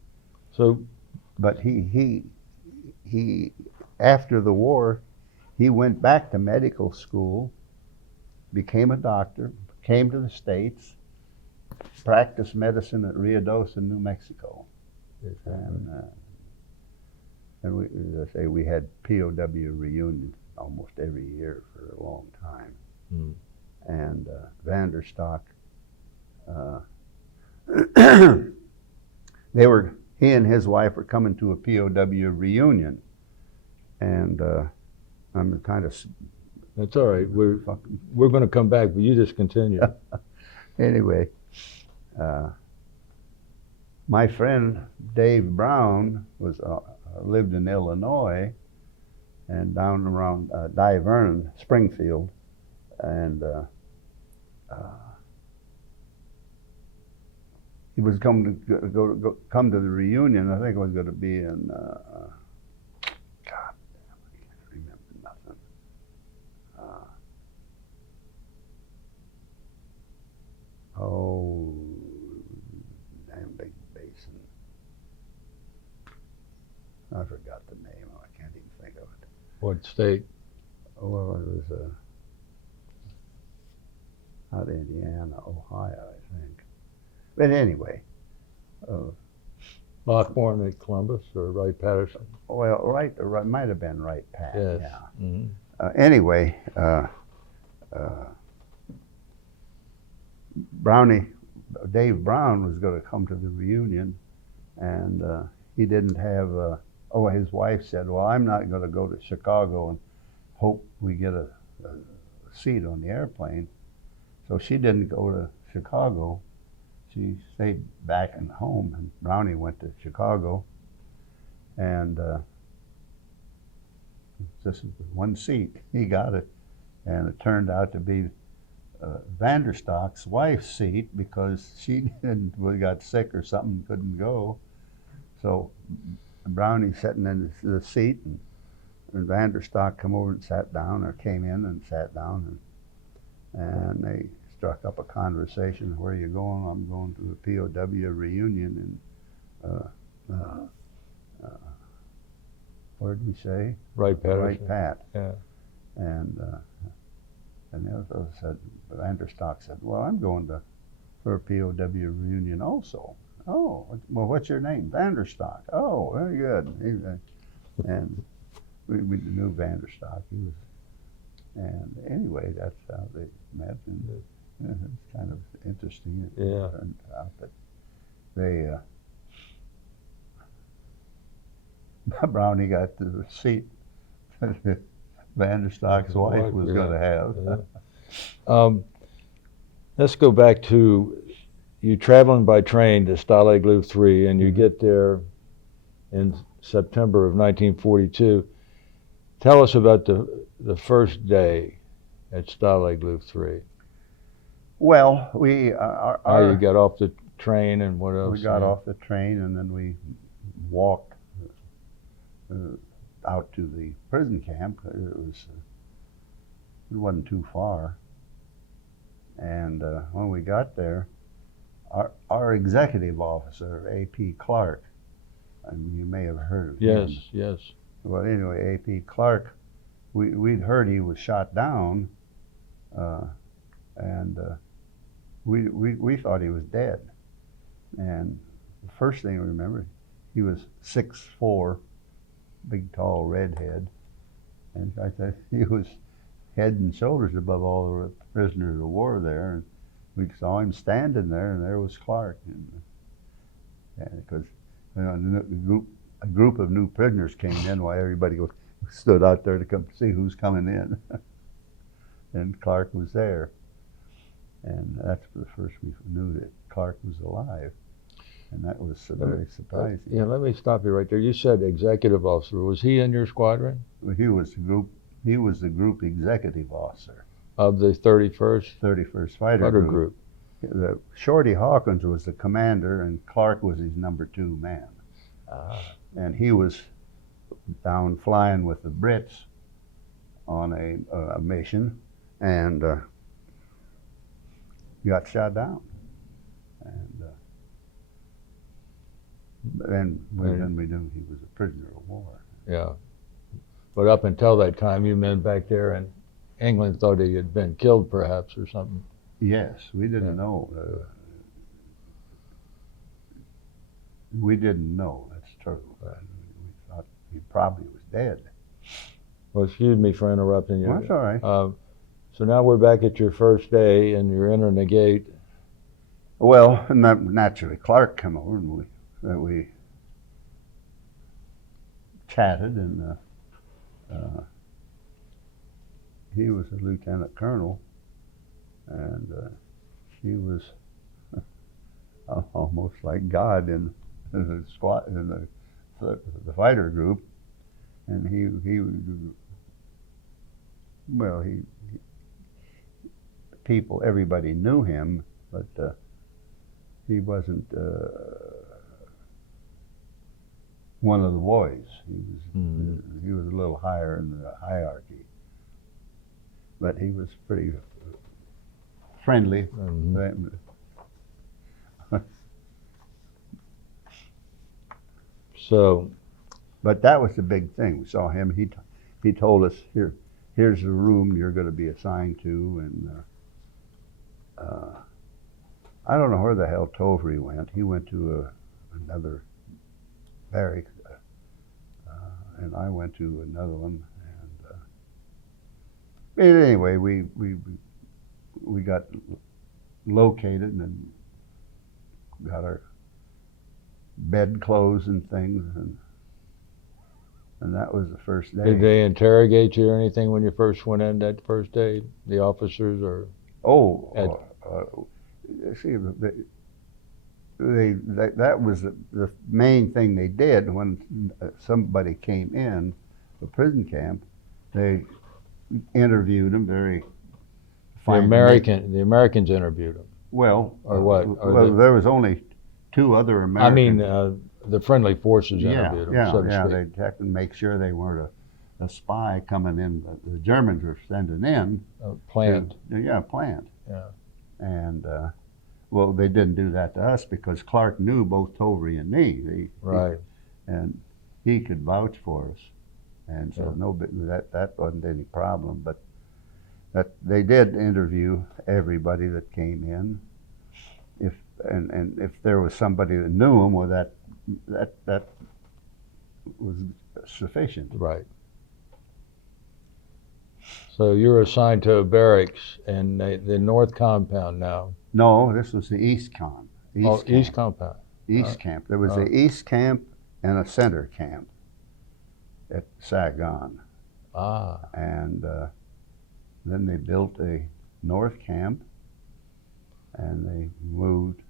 So, but he after the war, he went back to medical school, became a doctor, came to the States, practiced medicine at Ruidoso, New Mexico. And we, as I say, we had POW reunions almost every year for a long time. And Vanderstock, he and his wife were coming to a POW reunion, and I'm kind of. That's all right. We're going to come back, but you just continue. Anyway, my friend Dave Brown lived in Illinois and down around Diverne, Springfield, and he was coming to come to the reunion. I think it was going to be in God, I can't remember nothing. Damn big basin. I forgot the name. I can't even think of it. What state? Well, it was not Indiana, Ohio, I think. But anyway, Lockbourne at Columbus or Wright-Patterson? well, right, might have been Wright Pat. Yes. Yeah. Mhm. Anyway, Dave Brown was going to come to the reunion, and he didn't have. His wife said, "Well, I'm not going to go to Chicago and hope we get a seat on the airplane." So she didn't go to Chicago. She stayed back at home, and Brownie went to Chicago, and this is one seat. He got it, and it turned out to be Vanderstock's wife's seat because she got sick or something, couldn't go. So Brownie sitting in the seat, and Vanderstock come over and sat down, or came in and sat down, and they struck up a conversation. Where are you going? I'm going to the POW reunion in, where did we say? Wright-Patterson. Wright Pat. Yeah. And the other fellow said, Vanderstock said, well, I'm going for a POW reunion also. Oh, well, what's your name? Vanderstock. Oh, very good. And we knew Vanderstock. He was, and anyway, that's how they met. And it's kind of interesting. It Yeah. turned out that they, Brownie got the seat Vanderstock's wife was going to have. Yeah. Let's go back to you traveling by train to Stalag Luft 3, and you get there in September of 1942. Tell us about the first day at Stalag Luft 3. Well, how you got off the train and what else? We got off the train, and then we walked out to the prison camp. It wasn't too far. And when we got there, our executive officer, A.P. Clark, I mean, you may have heard of him. Yes. Well, anyway, A.P. Clark, we'd heard he was shot down, and we thought he was dead. And the first thing we remember, he was 6'4", big, tall redhead, and I thought he was head and shoulders above all the prisoners of war there. And we saw him standing there, and there was Clark. And because a group of new prisoners came in while everybody stood out there to come see who's coming in. And Clark was there. And that's the first we knew that Clark was alive. And that was very surprising. Yeah, let me stop you right there. You said executive officer. Was he in your squadron? He was the group executive officer. Of the 31st Fighter Group. Shorty Hawkins was the commander, and Clark was his number 2 man. And he was down flying with the Brits on a mission, and got shot down. And then we knew he was a prisoner of war. Yeah. But up until that time, you men back there in England thought he had been killed, perhaps, or something. Yes, we didn't know. We didn't know, that's true. We thought he probably was dead. Well, excuse me for interrupting you. Well, that's all right. So now we're back at your first day, and you're entering the gate. Well, naturally, Clark came over, and we chatted, and he was a lieutenant colonel, and he was almost like God in the squad, in the fighter group, and everybody knew him, but he wasn't one of the boys. He was a little higher in the hierarchy, but he was pretty friendly. So But that was the big thing. We saw him. He told us, here's the room you're going to be assigned to, and I don't know where the hell Tovey went. He went to another barracks, and I went to another one. And anyway, we got located and got our bed clothes and things, and that was the first day. Did they interrogate you or anything when you first went in that first day, the officers, or? See, that was the main thing they did when somebody came in the prison camp. They interviewed them very. The Americans interviewed them. Well, or what? Well, there was only 2 other Americans. I mean, the friendly forces interviewed them, so to speak. They checked and make sure they weren't a spy coming in. The Germans were sending in. Planned. Planned. Yeah. And well, they didn't do that to us because Clark knew both Tovey and me. Right. And he could vouch for us, and so that wasn't any problem. But that they did interview everybody that came in. And if there was somebody that knew him, well, that was sufficient. Right. So you're assigned to a barracks in the North Compound now. No, this was the East Camp. East Compound. East Camp. There was the East Camp and a Center Camp at Saigon. And then they built a North Camp, and they moved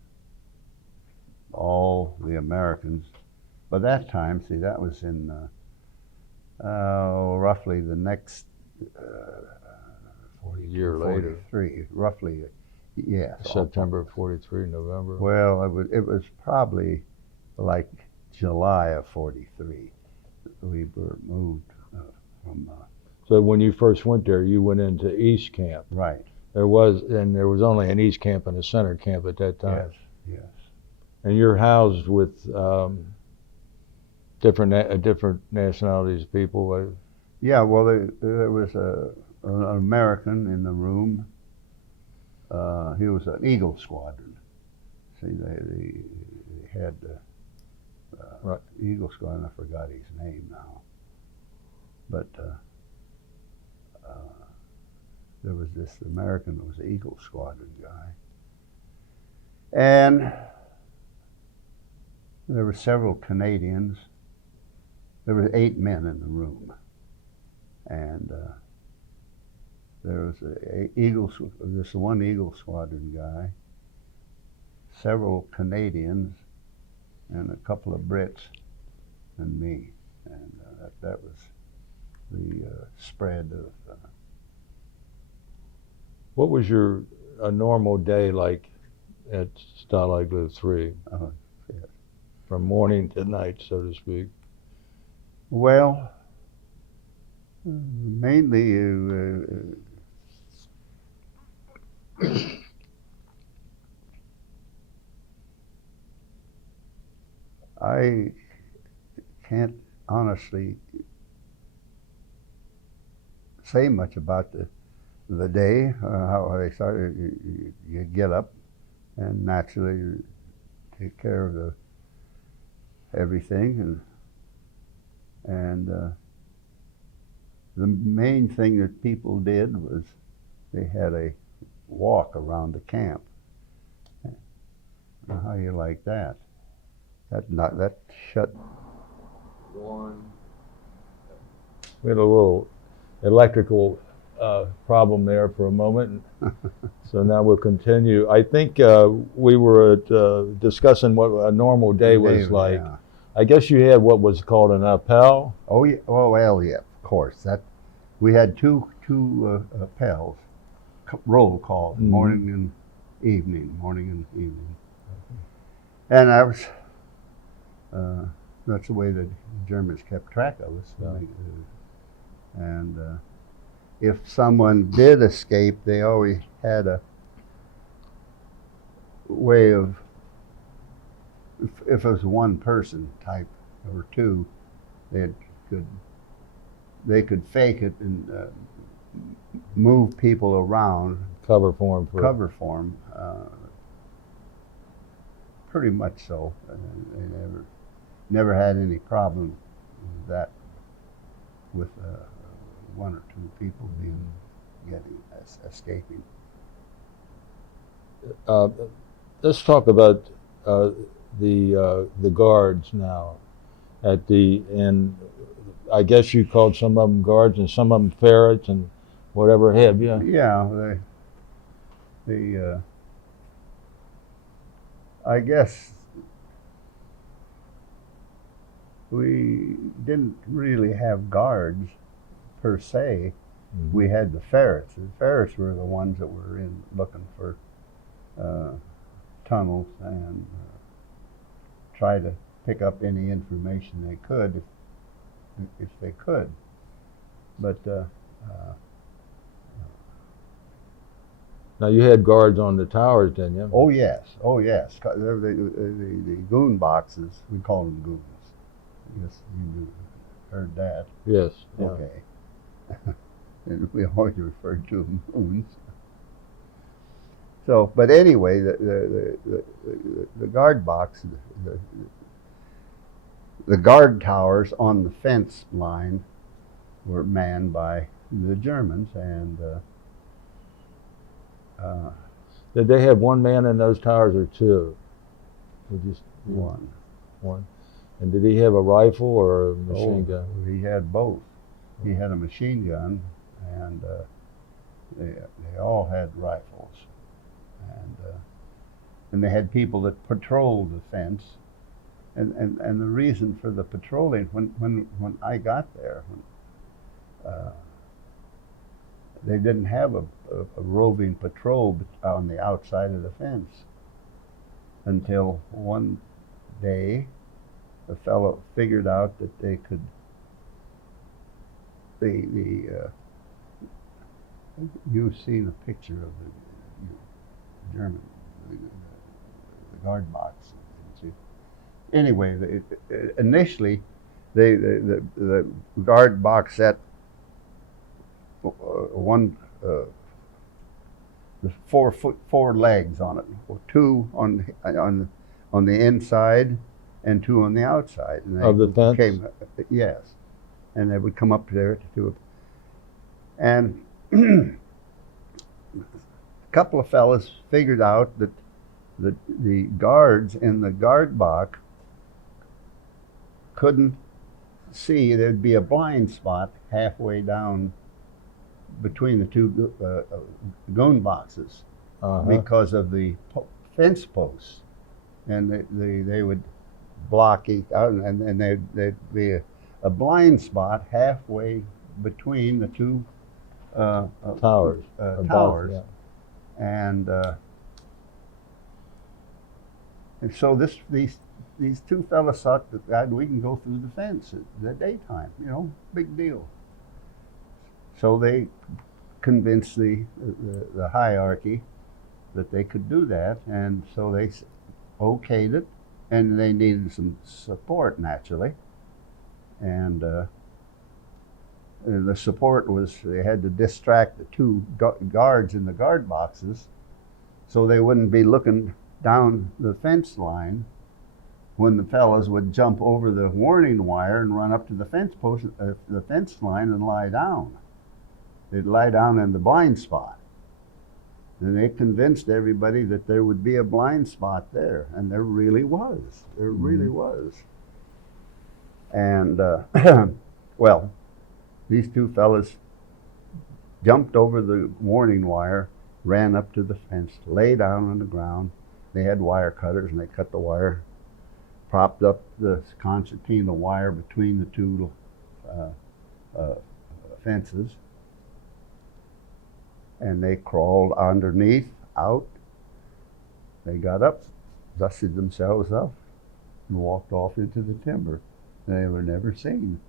all the Americans. By that time, see, that was in roughly the next 43, roughly, yes. September of 43, November. Well, it was probably like July of 43. We were moved from. So when you first went there, you went into East Camp. Right. There was only an East Camp and a Center Camp at that time. Yes. And you're housed with different nationalities, people. Yeah. Well, there was an American in the room. He was an Eagle Squadron. See, they had right. Eagle Squadron. I forgot his name now. But there was this American that was an Eagle Squadron guy. And there were several Canadians. There were 8 men in the room. And there was this one Eagle Squadron guy, several Canadians, and a couple of Brits, and me. And that was the spread of. What was a normal day like at Stalag WWII? Yes. From morning to night, so to speak. Well, mainly I can't honestly say much about the day, how they started. You get up and naturally you take care of everything, and the main thing that people did was they had a walk around the camp. Now, how you like that? That shut. We had a little electrical problem there for a moment, so now we'll continue. I think we were discussing what a normal day was like. Yeah. I guess you had what was called an appel. Oh yeah, well yeah, of course. That we had two appels, roll call, morning and evening, and I was. That's the way that Germans kept track of us. Yeah. And if someone did escape, they always had a way of, if it was one person type or two, they could fake it and move people around, Cover form for cover for them. Pretty much so. They never had any problem with that, with one or two people escaping. Let's talk about the guards now. And I guess you called some of them guards and some of them ferrets and whatever have you. Yeah, I guess we didn't really have guards per se. Mhm. We had the ferrets. The ferrets were the ones that were in looking for tunnels and try to pick up any information they could if they could. But Now you had guards on the towers, didn't you? oh yes. The goon boxes, we call them goons. I guess you heard that. Yes. Yeah. Okay. And we always referred to them goons. So, but anyway, the guard box, the guard towers on the fence line were manned by the Germans, and Did they have one man in those towers or two? Or just one. one. And did he have a rifle or a machine gun? He had both. He had a machine gun, and they all had rifles, and they had people that patrolled the fence. And the reason for the patrolling, when I got there, they didn't have a roving patrol on the outside of the fence until one day a fellow figured out that they could, you've seen a picture of the German, the guard box. Anyway, initially, the guard box had the 4 legs on it, two on the inside and 2 on the outside. And Of the fence? Yes, and they would come up there to do it. And a couple of fellas figured out that the guards in the guard box couldn't see. There'd be a blind spot halfway down between the two goon boxes because of the fence posts, and they would block it out, and there'd be a blind spot halfway between the two Towers. towers, Yeah. and so these two fellas thought that God, we can go through the fence at the daytime, big deal. So they convinced the hierarchy that they could do that, and so they okayed it, and they needed some support naturally, and the support was they had to distract the 2 guards in the guard boxes so they wouldn't be looking down the fence line when the fellows would jump over the warning wire and run up to the fence post, the fence line, and lie down. They'd lie down in the blind spot. And they convinced everybody that there would be a blind spot there, and there really was. There really was. And well, these 2 fellas jumped over the warning wire, ran up to the fence, lay down on the ground. They had wire cutters, and they cut the wire, propped up the concertina wire between the 2 fences, and they crawled underneath, out. They got up, dusted themselves up, and walked off into the timber. They were never seen.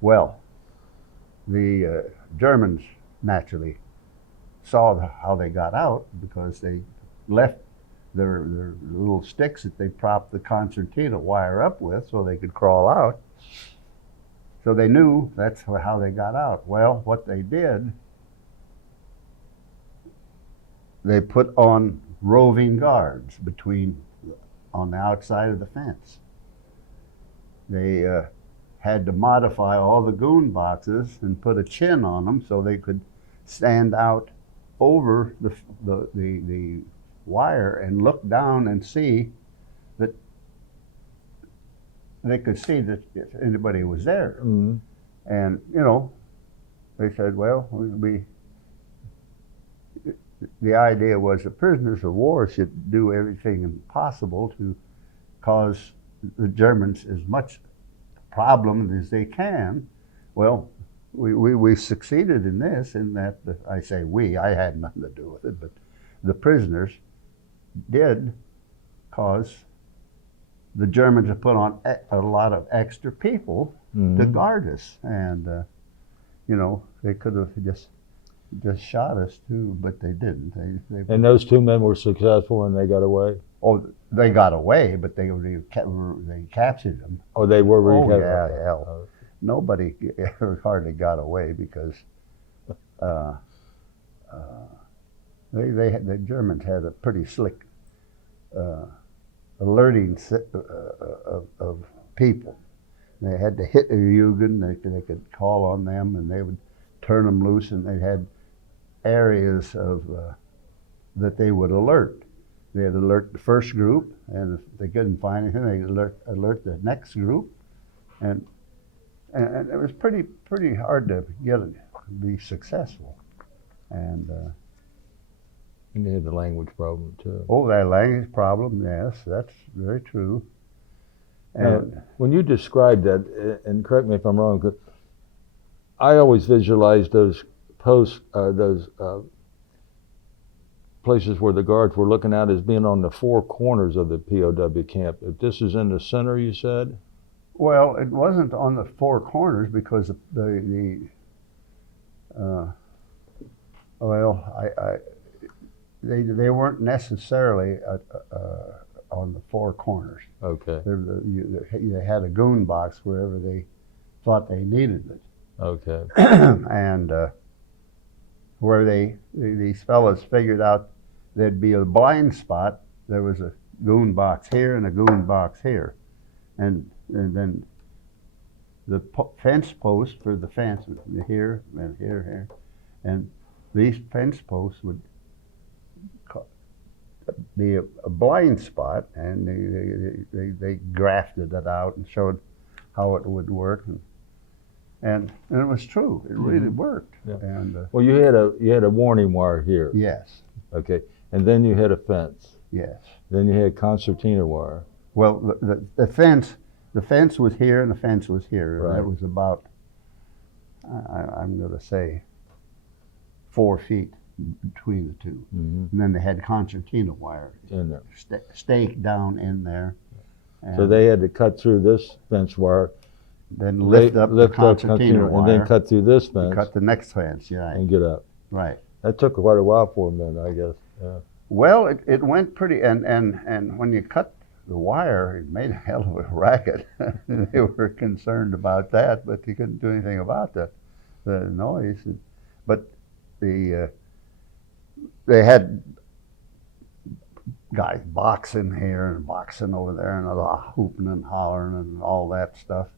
Well, the Germans naturally saw how they got out, because they left their little sticks that they propped the concertina wire up with so they could crawl out. So they knew that's how they got out. Well, what they did, they put on roving guards on the outside of the fence. They had to modify all the goon boxes and put a chin on them so they could stand out over the wire and look down and see that they could see that if anybody was there. Mm-hmm. And, they said, well, the idea was the prisoners of war should do everything possible to cause the Germans as much problem as they can. Well, we succeeded in this, in that, I say we, I had nothing to do with it, but the prisoners did cause the Germans to put on a lot of extra people to guard us. And, they could have just shot us too, but they didn't. And those 2 men were successful and they got away? Oh, they got away, but they captured them. Oh, they were Oh, recaptured? yeah, hell. Nobody ever hardly got away because the Germans had a pretty slick alerting of people. They had to hit a Jugend, they could call on them and they would turn them loose, and they had areas that they would alert. They'd alert the first group, and if they couldn't find anything, they'd alert the next group. And it was pretty hard to be successful. And And they had the language problem too. oh, that language problem, yes, that's very true. And When you described that, and correct me if I'm wrong, 'cause I always visualized those posts, those places where the guards were looking out as being on the 4 corners of the POW camp. If this is in the center, you said? well, it wasn't on the 4 corners because they weren't necessarily on the 4 corners. Okay, They had a goon box wherever they thought they needed it. okay. And where these fellas figured out there'd be a blind spot, there was a goon box here and a goon box here. And then the fence post for the fence was here and here. And these fence posts would be a blind spot, and they grafted it out and showed how it would work. And it was true. It really worked. Yeah. And Well, you had a warning wire here. yes, Okay, and then you had a fence. yes. Then you had concertina wire. Well, the fence was here and the fence was here. Right. And it was about, I'm going to say, 4 feet between the two. Mm-hmm. And then they had concertina wire In there. staked down in there. So And they had to cut through this fence wire, then lift up the concertina and wire, then cut through this fence cut the next fence. Yeah, and get up. right. That took quite a while for them then, I guess. Yeah. Well, it went pretty, and when you cut the wire, it made a hell of a racket. They were concerned about that, but they couldn't do anything about the noise. But they had guys boxing here and boxing over there and hooping and hollering and all that stuff.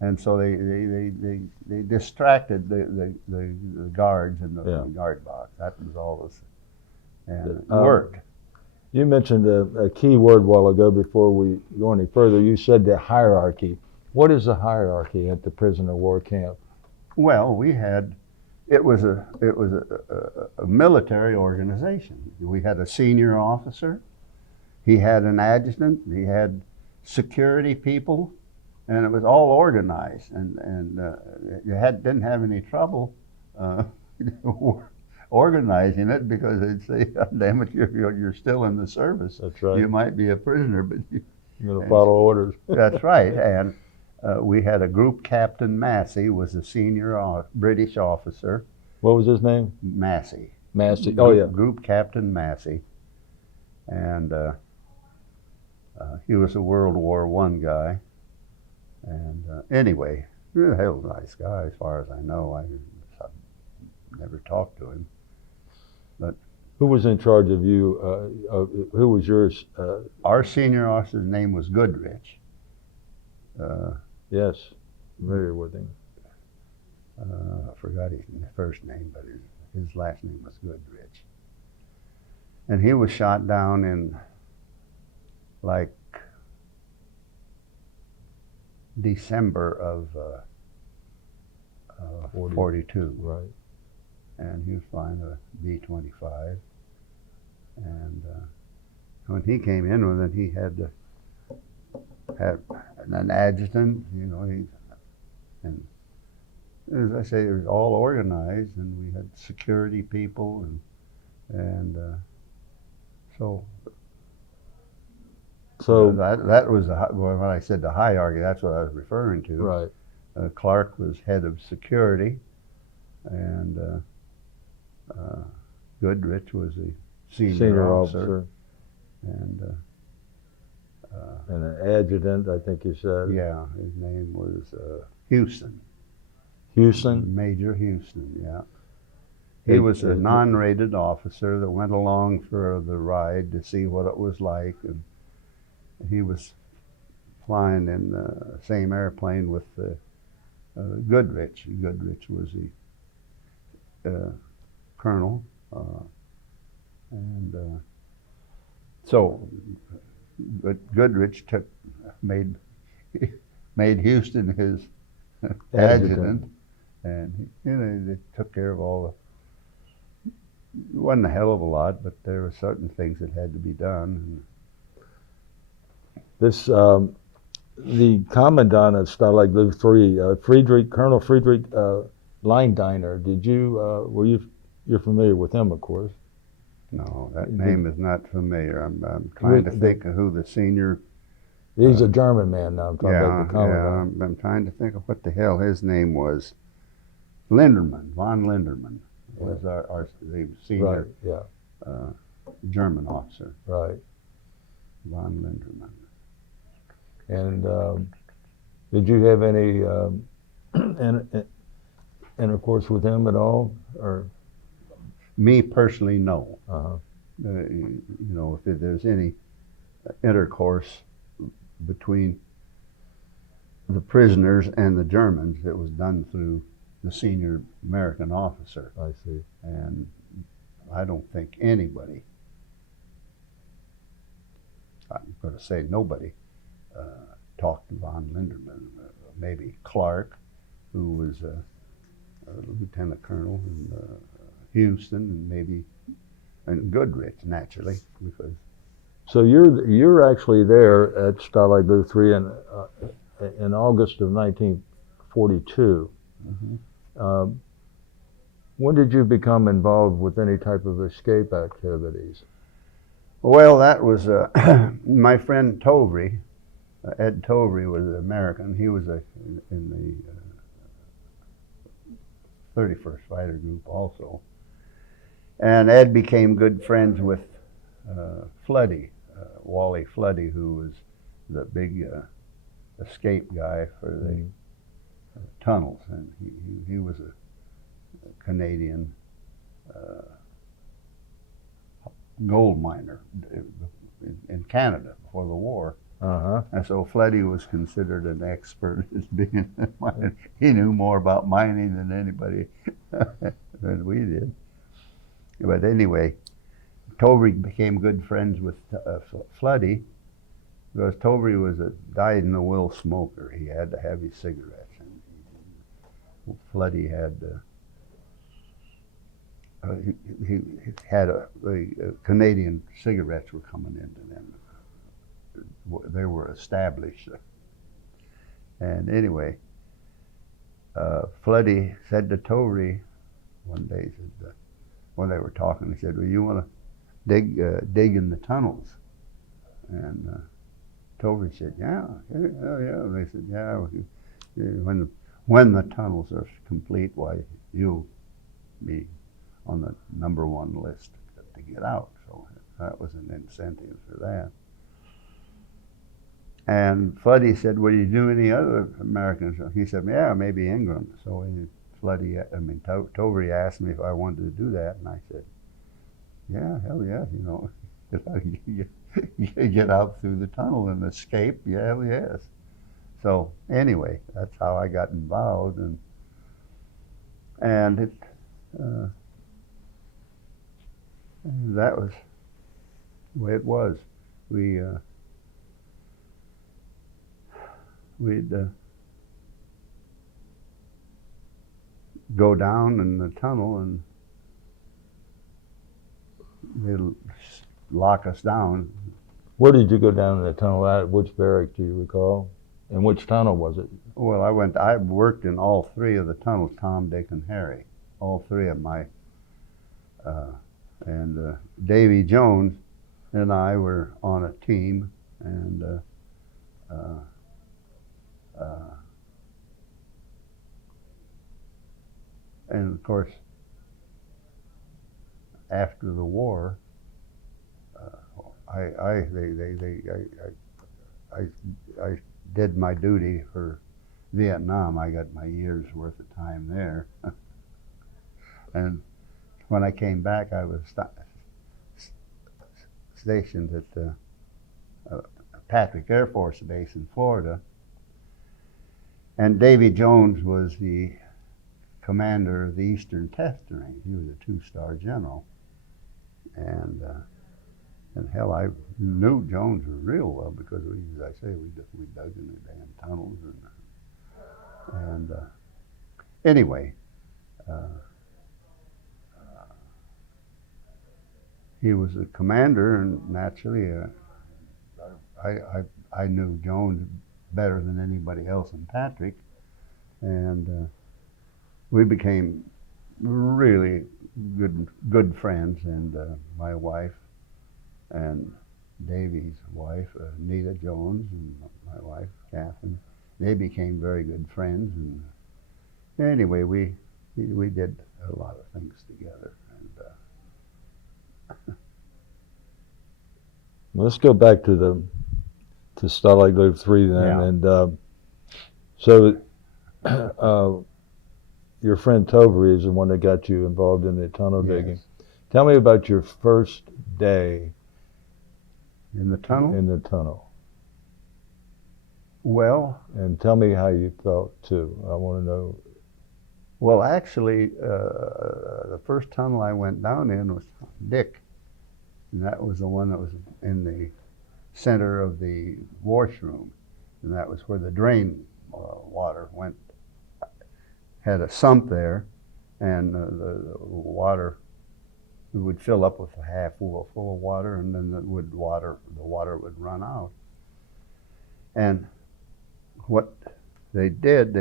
And so they distracted the guards in the guard box. That was all this, and it worked. You mentioned a key word a while ago before we go any further. You said the hierarchy. What is the hierarchy at the prison of war camp? Well, it was a military organization. We had a senior officer, he had an adjutant, he had security people, and it was all organized. And you didn't have any trouble organizing it, because they'd say, "Damn it, you're still in the service. That's right. You might be a prisoner, but You're going to follow orders." That's right. And we had a group captain. Massey was a senior British officer. What was his name? Massey. Massey. Oh, yeah. Group Captain Massey. And he was a World War I guy. And anyway, He's a hell of a nice guy, as far as I know. I never talked to him. Who was in charge of you? Who was yours? Our senior officer's name was Goodrich. Yes, familiar with him. I forgot his first name, but his last name was Goodrich. And he was shot down in like December of 42. Right. And he was flying a B-25. And when he came in with it, he had an adjutant, you know, and as I say, it was all organized, and we had security people, and so that was when I said the hierarchy. That's what I was referring to. Right. Clark was head of security, and Goodrich was the senior officer. And an adjutant, I think you said. yeah, his name was Houston. Houston? Major Houston, yeah. He was a non-rated officer that went along for the ride to see what it was like, and he was flying in the same airplane with Goodrich. Goodrich was the colonel, and so Goodrich made Houston his adjutant, and they took care of all the. It wasn't a hell of a lot, but there were certain things that had to be done. This the commandant of Stalag Luft 3, Colonel Friedrich Leindiner. Did you you're familiar with him, of course? No, that name is not familiar. I'm trying to think of who the senior. He's a German man now. I'm talking about the commandant. I'm trying to think of what the hell his name was. Linderman, von Linderman was the senior German officer. Right. Von Linderman. And did you have any intercourse with him at all, or? Me personally, no. Uh-huh. You know, if there's any intercourse between the prisoners and the Germans, it was done through the senior American officer. I see. And I don't think anybody, I'm going to say nobody, talked to von Linderman. Maybe Clark, who was a lieutenant colonel, and Houston, and Goodrich, naturally, because. So you're actually there at Stalag Luft 3 in August of 1942. Mm-hmm. When did you become involved with any type of escape activities? Well, that was my friend Tovey. Ed Tovey was an American. He was in the 31st Fighter Group also. And Ed became good friends with Floody, Wally Floody, who was the big escape guy for the tunnels. And he was a Canadian gold miner in Canada before the war. Uh-huh. And so Floody was considered an expert as being a miner. He knew more about mining than anybody than we did. But anyway, Tovey became good friends with Floody because Tovey was a dyed-in-the-will smoker. He had to have his cigarettes. And Floody had he had the Canadian cigarettes were coming into them. They were established. And anyway, Floody said to Tovey one day, when they were talking, he said, well, you want to dig in the tunnels? And Tovey said, yeah. And they said, yeah, when the tunnels are complete, why, you'll be on the #1 list to get out. So that was an incentive for that. And Floody said, "Will you do any other Americans?" He said, "Yeah, maybe Inghram." So Tovey asked me if I wanted to do that, and I said, "Yeah, hell yeah, you know, you get out through the tunnel and escape, yeah, hell yes." So anyway, that's how I got involved, and it that was the way it was. We'd go down in the tunnel and they'd lock us down. Where did you go down in the tunnel at? Which barrack do you recall? And which tunnel was it? Well, I worked in all three of the tunnels, Tom, Dick, and Harry. All three of my, and Davy Jones and I were on a team, and of course, after the war, I did my duty for Vietnam. I got my year's worth of time there. And when I came back, I was stationed at Patrick Air Force Base in Florida. And Davy Jones was the commander of the Eastern Test Range. He was a 2-star general. And hell, I knew Jones real well because as I say, we dug in the damn tunnels. And anyway, he was the commander, and naturally, I knew Jones better than anybody else in Patrick, and we became really good friends. And my wife and Davy's wife, Nita Jones, and my wife, Catherine, they became very good friends. And anyway, we did a lot of things together. And Let's go back to Stalag Luft 3 then. Yeah. And so your friend Tovey is the one that got you involved in the tunnel digging. Yes. Tell me about your first day in the tunnel? in the tunnel. Well, And tell me how you felt too. I want to know. well, actually, the first tunnel I went down in was Dick. And that was the one that was in the center of the washroom. And that was where the drain water went. Had a sump there, and the water would fill up with a half full of water, and then the water would run out. And what they did,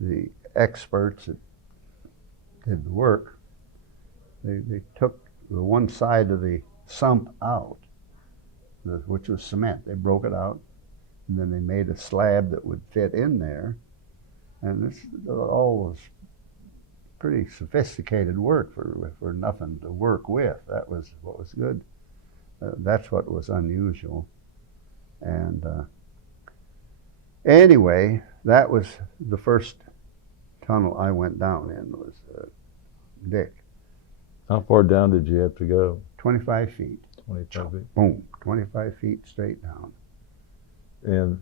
the experts that did the work, they took the one side of the sump out, which was cement. They broke it out, and then they made a slab that would fit in there. And this all was pretty sophisticated work for nothing to work with. That was what was good. That's what was unusual. And anyway, that was the first tunnel I went down in, was Dick. How far down did you have to go? 25 feet. 25 feet. Boom, 25 feet straight down. And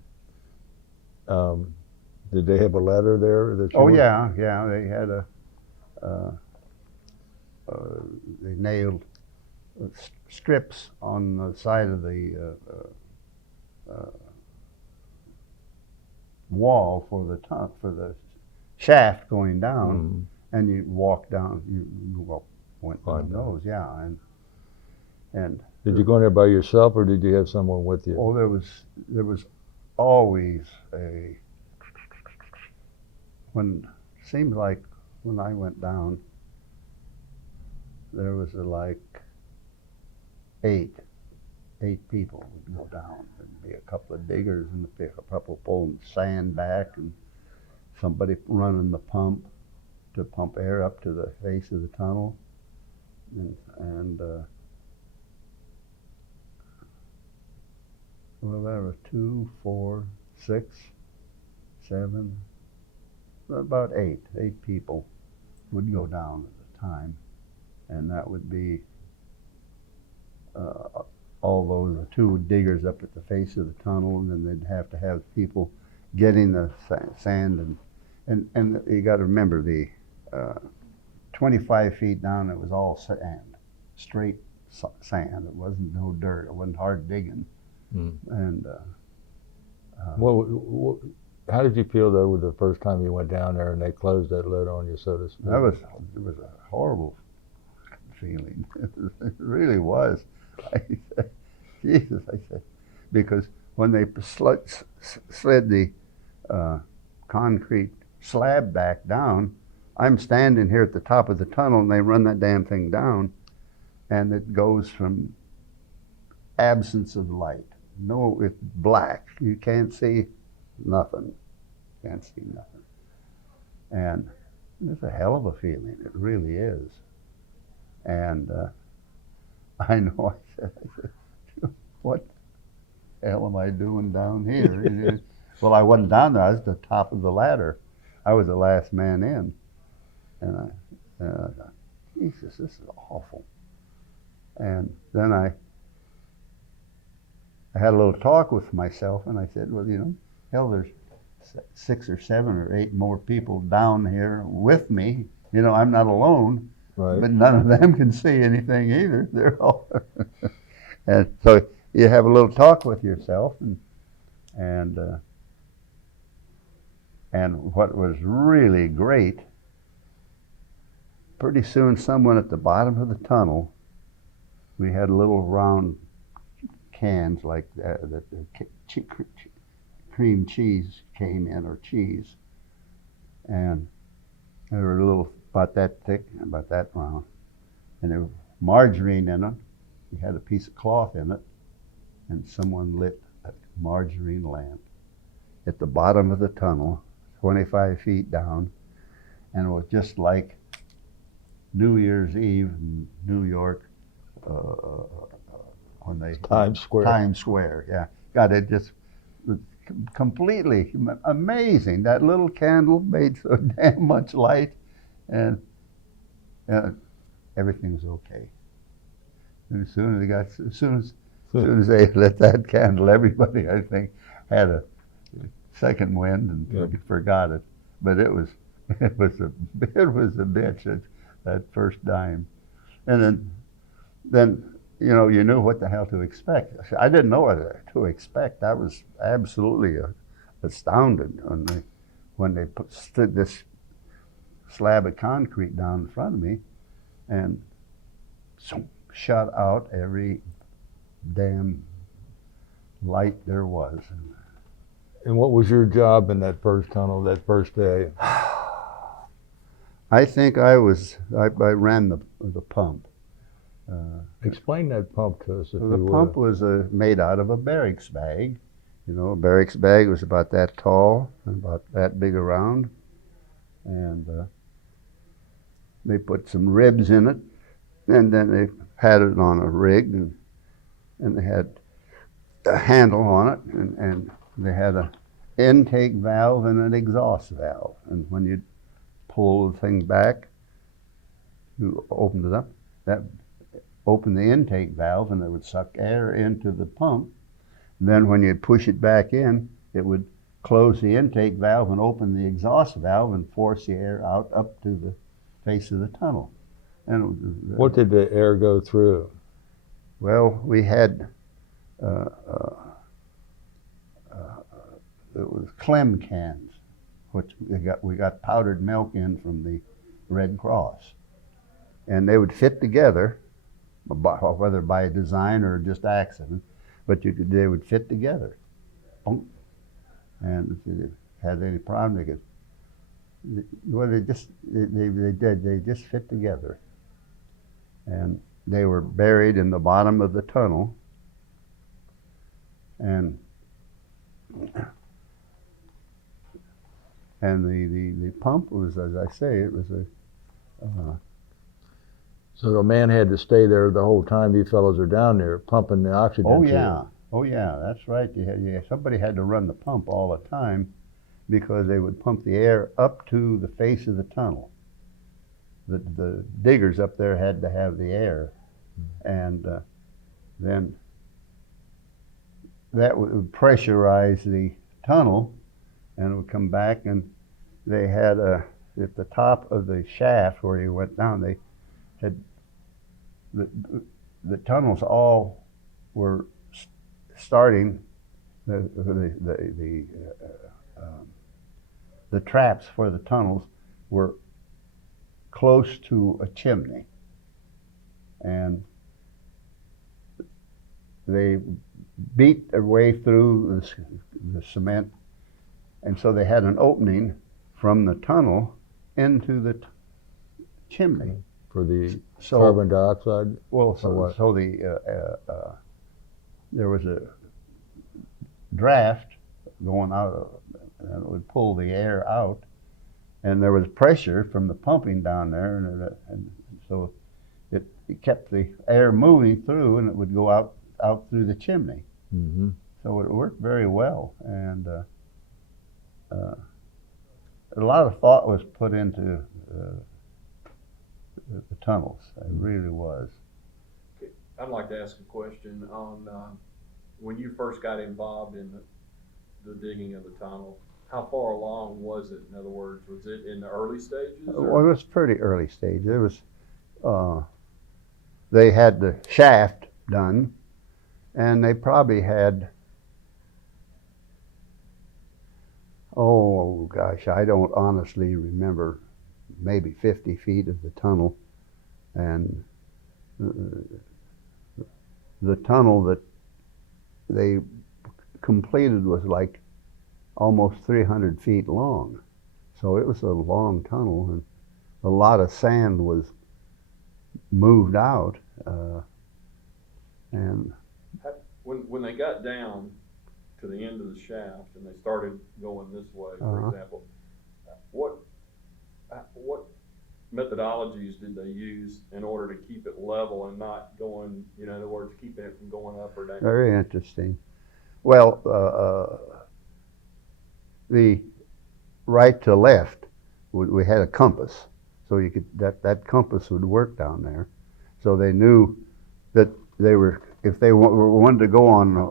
did they have a ladder there that you Oh went- yeah, they had they nailed strips on the side of the wall for the shaft going down, and you walk down. Went Climb down down. those, yeah, and Did you go in there by yourself, or did you have someone with you? oh, there was always seemed like when I went down, there was like eight people would go down. There'd be a couple of diggers and a couple pulling sand back, and somebody running the pump to pump air up to the face of the tunnel, and Well, there were 2, 4, 6, 7, about 8 people would go down at a time. And that would be all those 2 diggers up at the face of the tunnel, and then they'd have to have people getting the sand. And you got to remember, the 25 feet down, it was all sand, straight sand. It wasn't no dirt. It wasn't hard digging. Mm. And How did you feel though with the first time you went down there and they closed that lid on you, so to speak? it was a horrible feeling. It really was. I said, Jesus, I said, because when they slid the concrete slab back down, I'm standing here at the top of the tunnel and they run that damn thing down, and it goes from absence of light. No, it's black. You can't see nothing. Can't see nothing. And it's a hell of a feeling. It really is. And I know, I said, what the hell am I doing down here? Well, I wasn't down there. I was at the top of the ladder. I was the last man in. And I thought, Jesus, this is awful. And then I had a little talk with myself, and I said, well, you know, hell, there's 6 or 7 or 8 more people down here with me. You know, I'm not alone. Right. But none of them can see anything either. They're all, and so you have a little talk with yourself, and what was really great, pretty soon someone at the bottom of the tunnel, we had little round cans like that, cream cheese came in, or cheese, and they were a little about that thick and about that round, and there was margarine in them. You had a piece of cloth in it, and someone lit a margarine lamp at the bottom of the tunnel, 25 feet down, and it was just like New Year's Eve in New York, when they Times Square. Times Square, yeah. God, it just was completely amazing. That little candle made so damn much light, and everything was okay. And as soon as they lit that candle, everybody, I think, had a second wind and forgot it. But it was a bitch that first dime. And then you know, you knew what the hell to expect. I didn't know what to expect. I was absolutely astounded when they stood this slab of concrete down in front of me, and shut out every damn light there was. And what was your job in that first tunnel, that first day? I think I ran the pump. Explain that pump to us, if you The would. pump was made out of a barracks bag. You know, a barracks bag was about that tall and about that big around. And they put some ribs in it, and then they had it on a rig, and they had a handle on it, and they had an intake valve and an exhaust valve. And when you pull the thing back, you opened it up, that opened the intake valve, and it would suck air into the pump. And then when you push it back in, it would close the intake valve and open the exhaust valve and force the air out up to the face of the tunnel. And it was, what did the air go through? well, we had it was Clem cans, which we got powdered milk in from the Red Cross, and they would fit together, whether by design or just accident, but they would fit together. And if you had any problem, they could. Well, they just fit together, and they were buried in the bottom of the tunnel, and the pump was, as I say, it was a. So the man had to stay there the whole time you fellows are down there, pumping the oxygen. Oh to yeah, Oh yeah, that's right. Somebody had to run the pump all the time because they would pump the air up to the face of the tunnel. The diggers up there had to have the air, and then that would pressurize the tunnel, and it would come back, and they had at the top of the shaft where you went down, they had the tunnels all were starting the traps for the tunnels were close to a chimney, and they beat their way through the cement, and so they had an opening from the tunnel into the chimney. For the carbon dioxide? Well, there was a draft going out, and it would pull the air out, and there was pressure from the pumping down there, and so it kept the air moving through, and it would go out through the chimney. Mm-hmm. So it worked very well, and a lot of thought was put into the tunnels. It really was. I'd like to ask a question on when you first got involved in the digging of the tunnel. How far along was it? In other words, was it in the early stages? Well, it was pretty early stage. It was. They had the shaft done, and they probably had. Oh gosh, I don't honestly remember. Maybe 50 feet of the tunnel, and the tunnel that they completed was like almost 300 feet long. So it was a long tunnel, and a lot of sand was moved out. And when they got down to the end of the shaft and they started going this way, for example, what methodologies did they use in order to keep it level and not going, in other words, keeping it from going up or down? Very interesting. Well, the right to left, we had a compass, so you could that compass would work down there. So they knew that they were, if they wanted to go on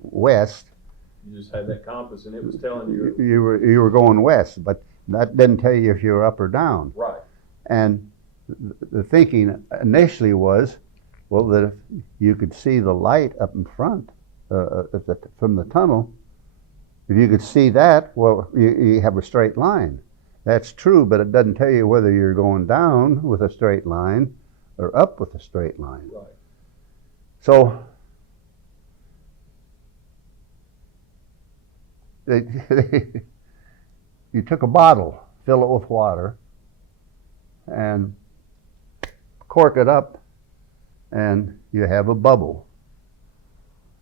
west. You just had that compass and it was telling you. You were going west, but that didn't tell you if you were up or down. Right. And the thinking initially was, well, that if you could see the light up in front from the tunnel, if you could see that, well, you have a straight line. That's true, but it doesn't tell you whether you're going down with a straight line or up with a straight line. Right. So you took a bottle, fill it with water, and cork it up, and you have a bubble.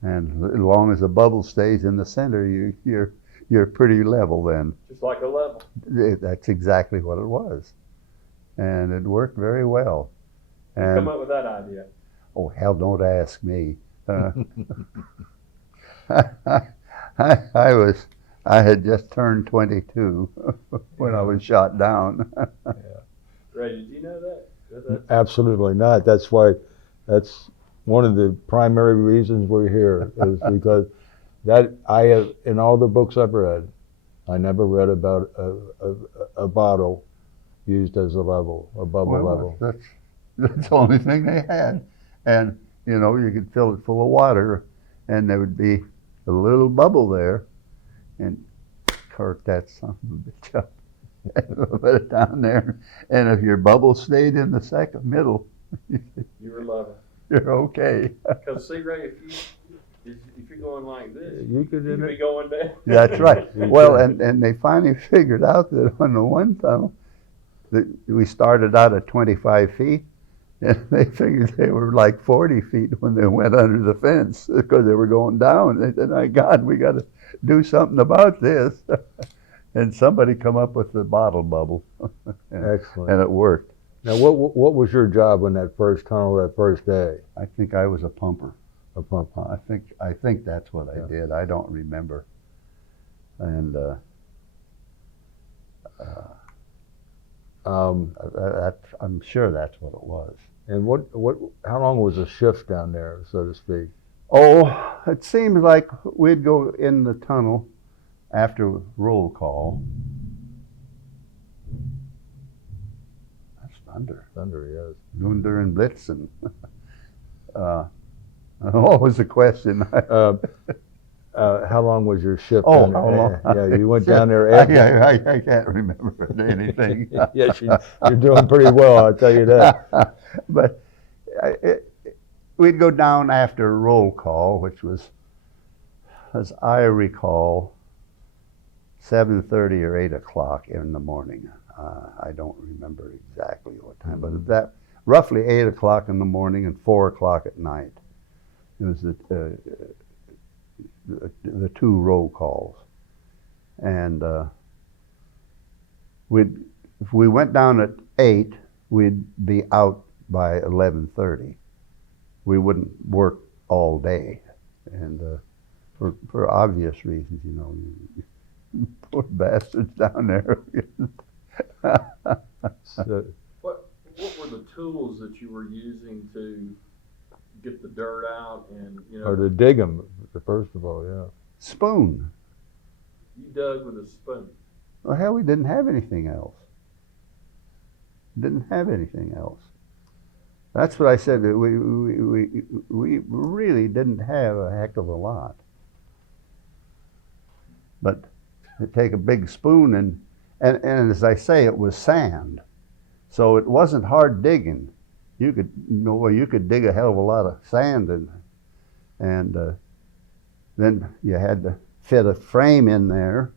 And as long as the bubble stays in the center, you're pretty level then. Just like a level. That's exactly what it was, and it worked very well. And come up with that idea? Oh hell, don't ask me. I had just turned 22 when I was shot down. Yeah. Ray, did you know that? Absolutely not. That's why, that's one of the primary reasons we're here, is because that I have, in all the books I've read, I never read about a bottle used as a level, a bubble level. That's the only thing they had. And, you could fill it full of water, and there would be a little bubble there, and cork that son of a bitch up. Put it down there, and if your bubble stayed in the middle, you were level. You're okay. Because see, Ray, if you're going like this, You could be going down. That's right. Well, and they finally figured out that on the one tunnel, that we started out at 25 feet, and they figured they were like 40 feet when they went under the fence because they were going down. They said, "My God, we got to do something about this." And somebody come up with the bottle bubble. Excellent. And it worked. Now, what was your job on that first tunnel that first day? I think I was a pumper. A pump. I think that's what I Yeah. did. I don't remember. And I'm sure that's what it was. And how long was the shift down there, so to speak? Oh, it seems like we'd go in the tunnel after roll call. That's thunder. Thunder, yes. Dunder and Blitzen. What was the question? How long was your shift? Oh, down there? how long? Yeah, you went down there after. I can't remember anything. Yes, you're doing pretty well, I'll tell you that. But we'd go down after roll call, which was, as I recall, 7:30 or 8 o'clock in the morning. I don't remember exactly what time, but at that roughly 8 o'clock in the morning and 4 o'clock at night. It was the two roll calls, and if we went down at 8, we'd be out by 11:30. We wouldn't work all day, and for obvious reasons, you know, poor bastards down there. What were the tools that you were using to get the dirt out and, you know? Or to dig them, first of all, yeah. Spoon. You dug with a spoon. Well, hell, we didn't have anything else. Didn't have anything else. That's what I said. We really didn't have a heck of a lot. But to take a big spoon and as I say, it was sand, so it wasn't hard digging. You could dig a hell of a lot of sand and then you had to fit a frame in there,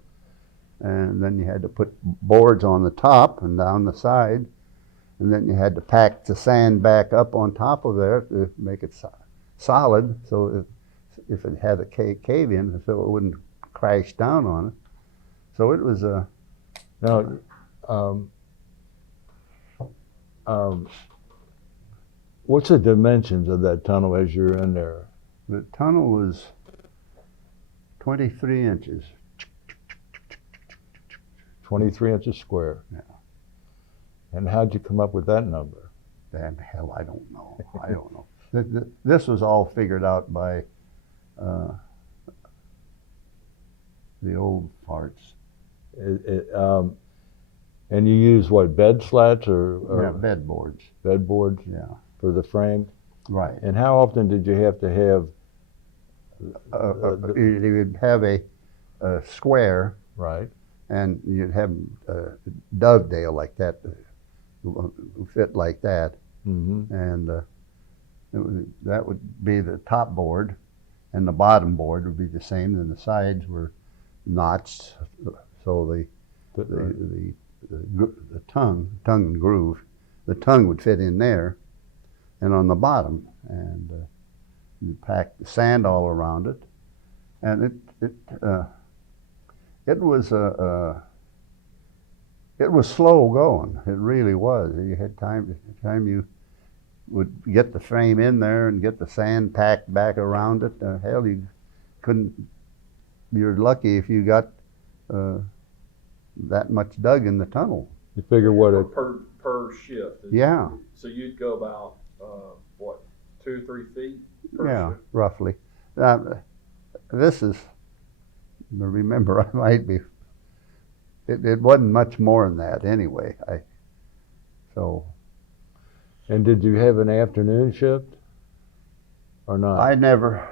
and then you had to put boards on the top and down the side, and then you had to pack the sand back up on top of there to make it solid, so if it had a cave in, so it wouldn't crash down on it. So it was a... Now, what's the dimensions of that tunnel as you're in there? The tunnel was 23 inches. 23 inches square. Yeah. And how'd you come up with that number? Damn hell, I don't know. I don't know. This was all figured out by the old parts. And you use what, bed slats or Yeah, bed boards. bed boards Yeah, for the frame? right. And how often did you have to have? You would have a square, Right. and you'd have dovetail like that, fit like that, Mm-hmm. and that would be the top board, and the bottom board would be the same. And the sides were notched, so the tongue and groove, the tongue would fit in there, and on the bottom, and you pack the sand all around it, and it was slow going. It really was. You had time you would get the frame in there and get the sand packed back around it. Hell, you couldn't. You're lucky if you got that much dug in the tunnel. You figure what it. Per shift. Yeah. So you'd go about, what, 2 or 3 feet per Yeah, shift? roughly. This is, remember, I might be, it wasn't much more than that anyway. And did you have an afternoon shift or not? I never,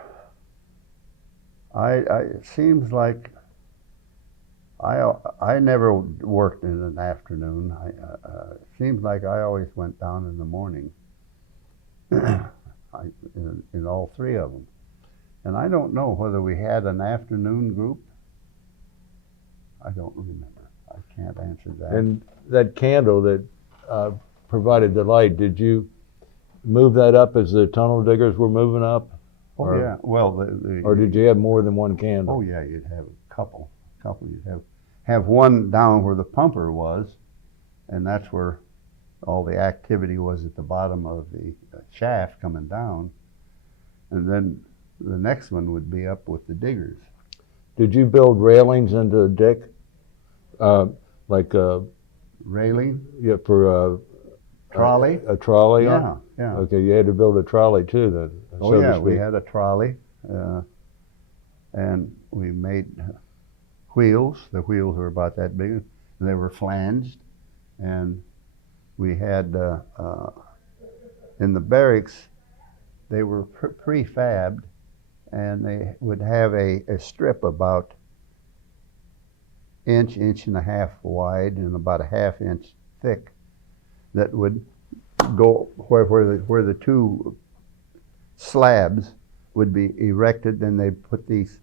it seems like I never worked in an afternoon. It seems like I always went down in the morning. In all three of them. And I don't know whether we had an afternoon group. I don't remember. I can't answer that. And that candle that provided the light, did you move that up as the tunnel diggers were moving up? Oh, yeah. Well, Or did you have more than one candle? Oh, yeah, you'd have a couple. You'd have one down where the pumper was, and that's where all the activity was, at the bottom of the shaft coming down. And then the next one would be up with the diggers. Did you build railings into the deck? Like, Railing, yeah, for trolley. a trolley? Yeah, yeah. Okay, you had to build a trolley too then, Oh so to yeah, we speak. had a trolley, and we made wheels. The wheels were about that big. They were flanged, and we had in the barracks, they were prefabbed, and they would have a strip about inch and a half wide and about a half inch thick that would go where the two slabs would be erected, and they put these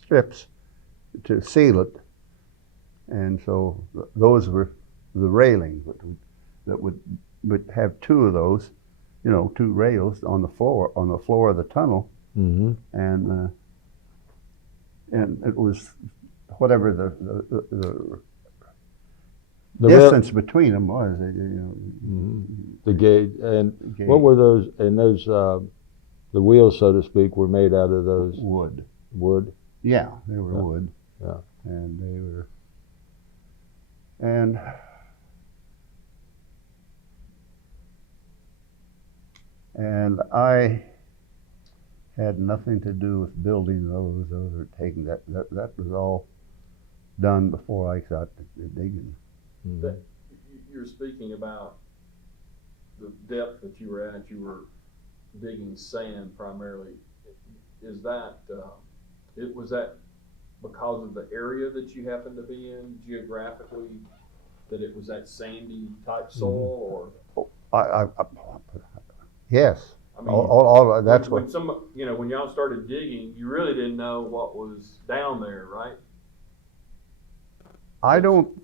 strips to seal it, and so those were the railings that would have two of those, you know, two rails on the floor of the tunnel, Mm-hmm. and it was whatever the distance between them was, you know. The gauge. And Gauge. what were those, and those, the wheels, so to speak, were made out of those Wood. wood? Yeah, they were Yeah. wood. Yeah. And they were, and I had nothing to do with building those. Those were taken, that was all done before I got the digging. Mhm. That, you're speaking about the depth that you were at, you were digging sand primarily. Is that, was that because of the area that you happened to be in geographically, that it was that sandy type soil, or? Yes, I mean, all that's when what, some, you know, when y'all started digging, you really didn't know what was down there, right? I don't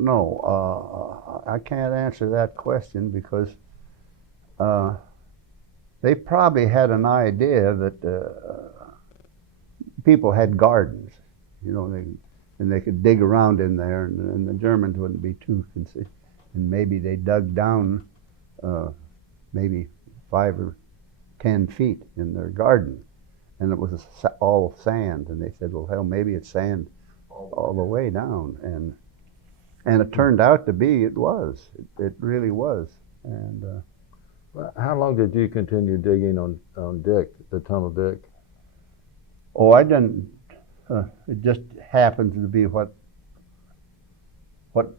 know. I can't answer that question because they probably had an idea that people had gardens, you know, and they could dig around in there, and the Germans wouldn't be too concerned. And maybe they dug down maybe 5 or 10 feet in their garden, and it was all sand. And they said, well, hell, maybe it's sand all the way down, and it turned out to be, it was. It really was. And How long did you continue digging on Dick, the tunnel Dick? oh, I didn't. It just happens to be what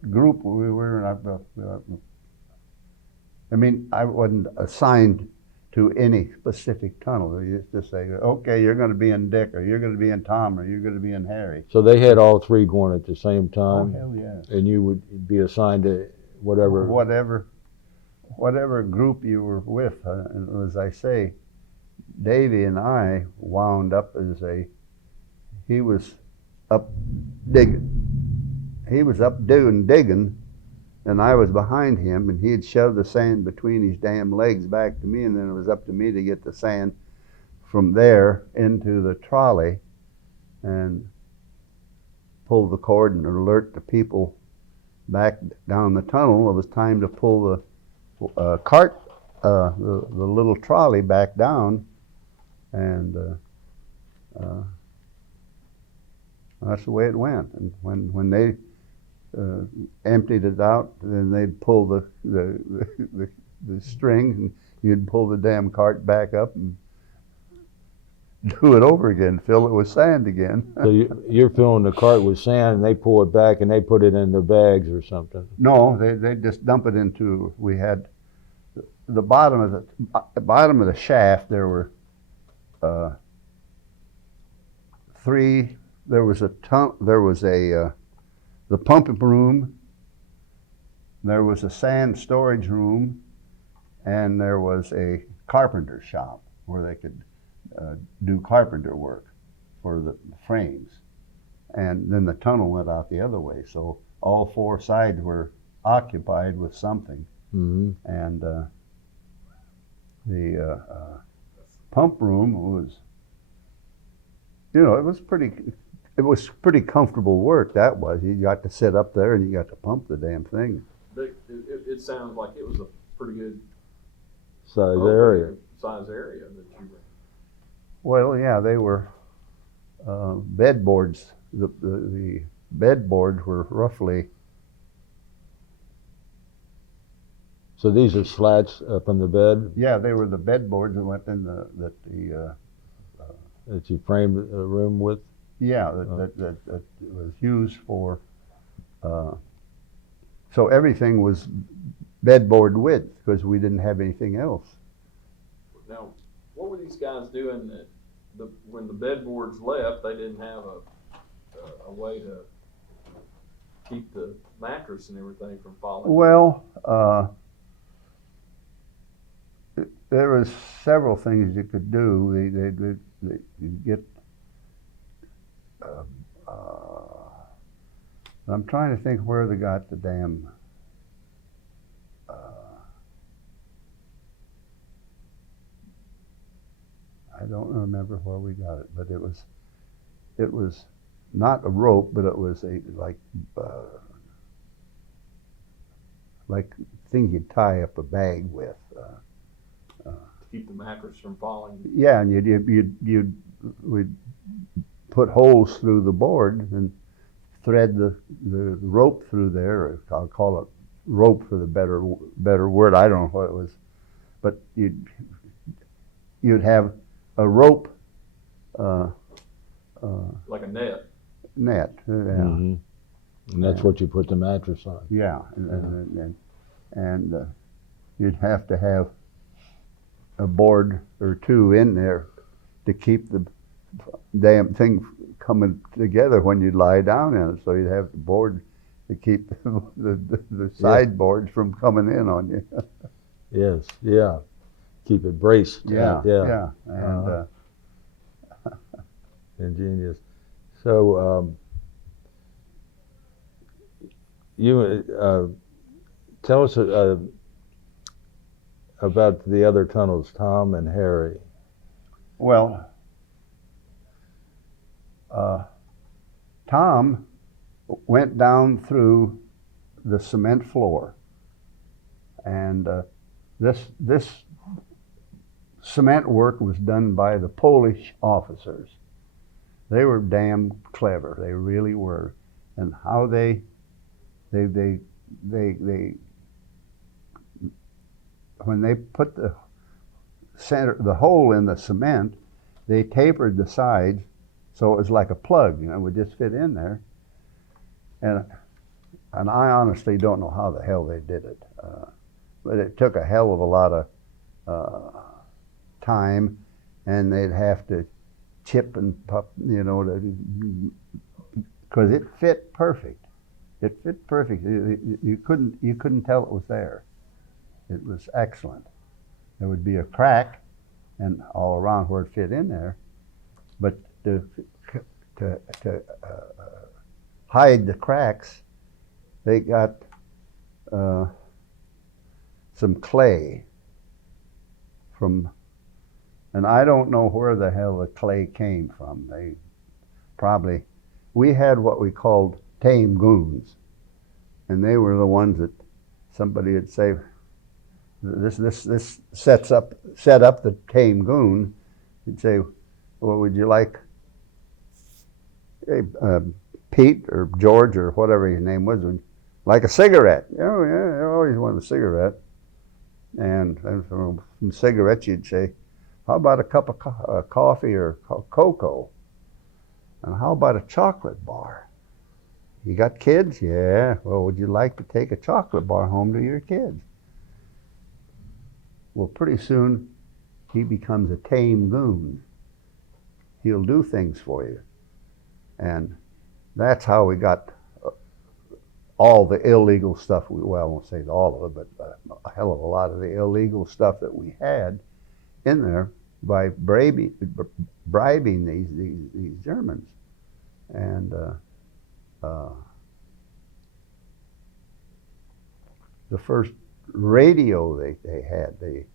group we were in. I mean, I wasn't assigned to any specific tunnel. They used to say, okay, you're going to be in Dick, or you're going to be in Tom, or you're going to be in Harry. So they had all three going at the same Oh, time, hell yes. and you would be assigned to whatever. Whatever group you were with. And as I say, Davy and I wound up as he was up digging. He was up digging, and I was behind him, and he'd shove the sand between his damn legs back to me, and then it was up to me to get the sand from there into the trolley and pull the cord and alert the people back down the tunnel. It was time to pull the cart, the little trolley back down, and that's the way it went. And when they emptied it out, then they'd pull the string, and you'd pull the damn cart back up and do it over again, fill it with sand again. So you're filling the cart with sand, and they pull it back, and they put it in the bags or something. No, they just dump it into. We had the bottom of the shaft. There were three. There was the pumping room. There was a sand storage room, and there was a carpenter shop where they could do carpenter work for the frames. And then the tunnel went out the other way, so all 4 sides were occupied with something. Mm-hmm. And the pump room was, you know, it was pretty comfortable work. That was. You got to sit up there and you got to pump the damn thing. It sounds like it was a pretty good size Okay, area. Size area that you were. Well, yeah, they were bed boards. The bed boards were roughly, So these are slats up in the bed yeah, they were the bed boards that went in that that you framed a room with? yeah, that was used for, so everything was bedboard width because we didn't have anything else. Now, what were these guys doing that when the bedboards left, they didn't have a way to keep the mattress and everything from falling? Well, there was several things you could do. You get. I'm trying to think where they got the damn. I don't remember where we got it, but it was not a rope, but it was a like thing you'd tie up a bag with. To keep the mattress from falling? Yeah, and we'd put holes through the board and thread the rope through there. Or I'll call it rope for the better word. I don't know what it was, but you'd have a rope Like a net? net. Yeah. Mm-hmm. And that's what you put the mattress on. Yeah, and you'd have to have a board or two in there to keep the damn thing coming together when you lie down in it. So you'd have the board to keep the sideboards from coming in on you. Yes, yeah. Keep it braced. Yeah. And Ingenious. So you tell us about the other tunnels, Tom and Harry. well, Tom went down through the cement floor, and this cement work was done by the Polish officers. They were damn clever. They really were, and how they when they put the hole in the cement, they tapered the sides so it was like a plug, it would just fit in there. And I honestly don't know how the hell they did it, but it took a hell of a lot of time, and they'd have to chip and pop, because it fit perfect. It fit perfect. You couldn't tell it was there. It was excellent. There would be a crack, and all around where it fit in there, but to hide the cracks, they got some clay from, and I don't know where the hell the clay came from. We had what we called tame goons, and they were the ones that somebody would say, this set up the tame goon. He'd say, well, would you like, Pete or George or whatever his name was, would like a cigarette? Oh yeah, I always wanted a cigarette. And from cigarettes you'd say, how about a cup of coffee or cocoa? And how about a chocolate bar? You got kids? Yeah. Well, would you like to take a chocolate bar home to your kids? Well, pretty soon he becomes a tame goon. He'll do things for you. And that's how we got all the illegal stuff. Well, I won't say all of it, but a hell of a lot of the illegal stuff that we had in there by bribing these Germans. And the first radio they had, they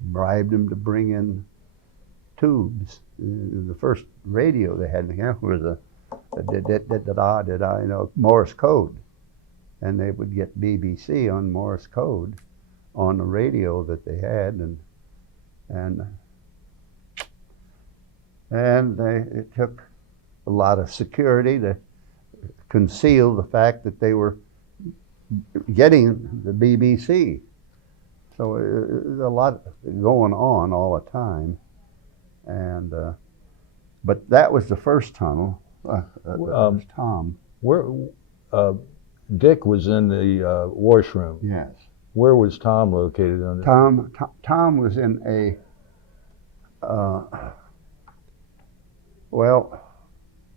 bribed them to bring in tubes. The first radio they had was a Morse code, and they would get BBC on Morse code on the radio that they had, and it took a lot of security to conceal the fact that they were getting the BBC. So there's a lot going on all the time, and but that was the first tunnel. That was Tom. Where Dick was in the washroom. Yes. Where was Tom located on the? Tom was in a well,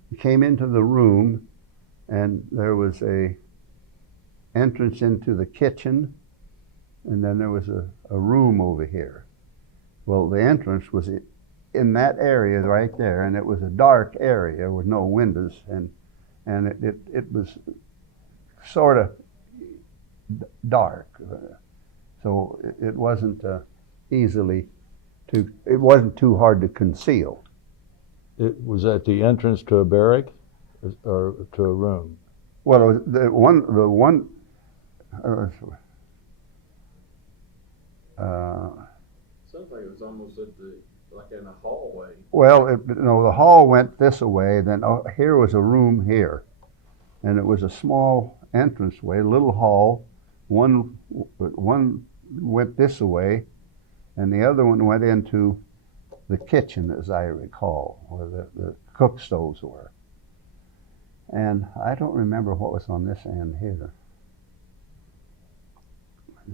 he came into the room, and there was a entrance into the kitchen, and then there was a room over here. Well, the entrance was in that area right there, and it was a dark area with no windows, and it was sort of dark, so it wasn't it wasn't too hard to conceal. It was at the entrance to a barrack, or to a room. Well, it was the one. Sounds like it was almost like in a hallway. Well, the hall went this way. Then here was a room here, and it was a small entranceway, a little hall. One went this way, and the other one went into the kitchen, as I recall, where the cook stoves were. And I don't remember what was on this end here.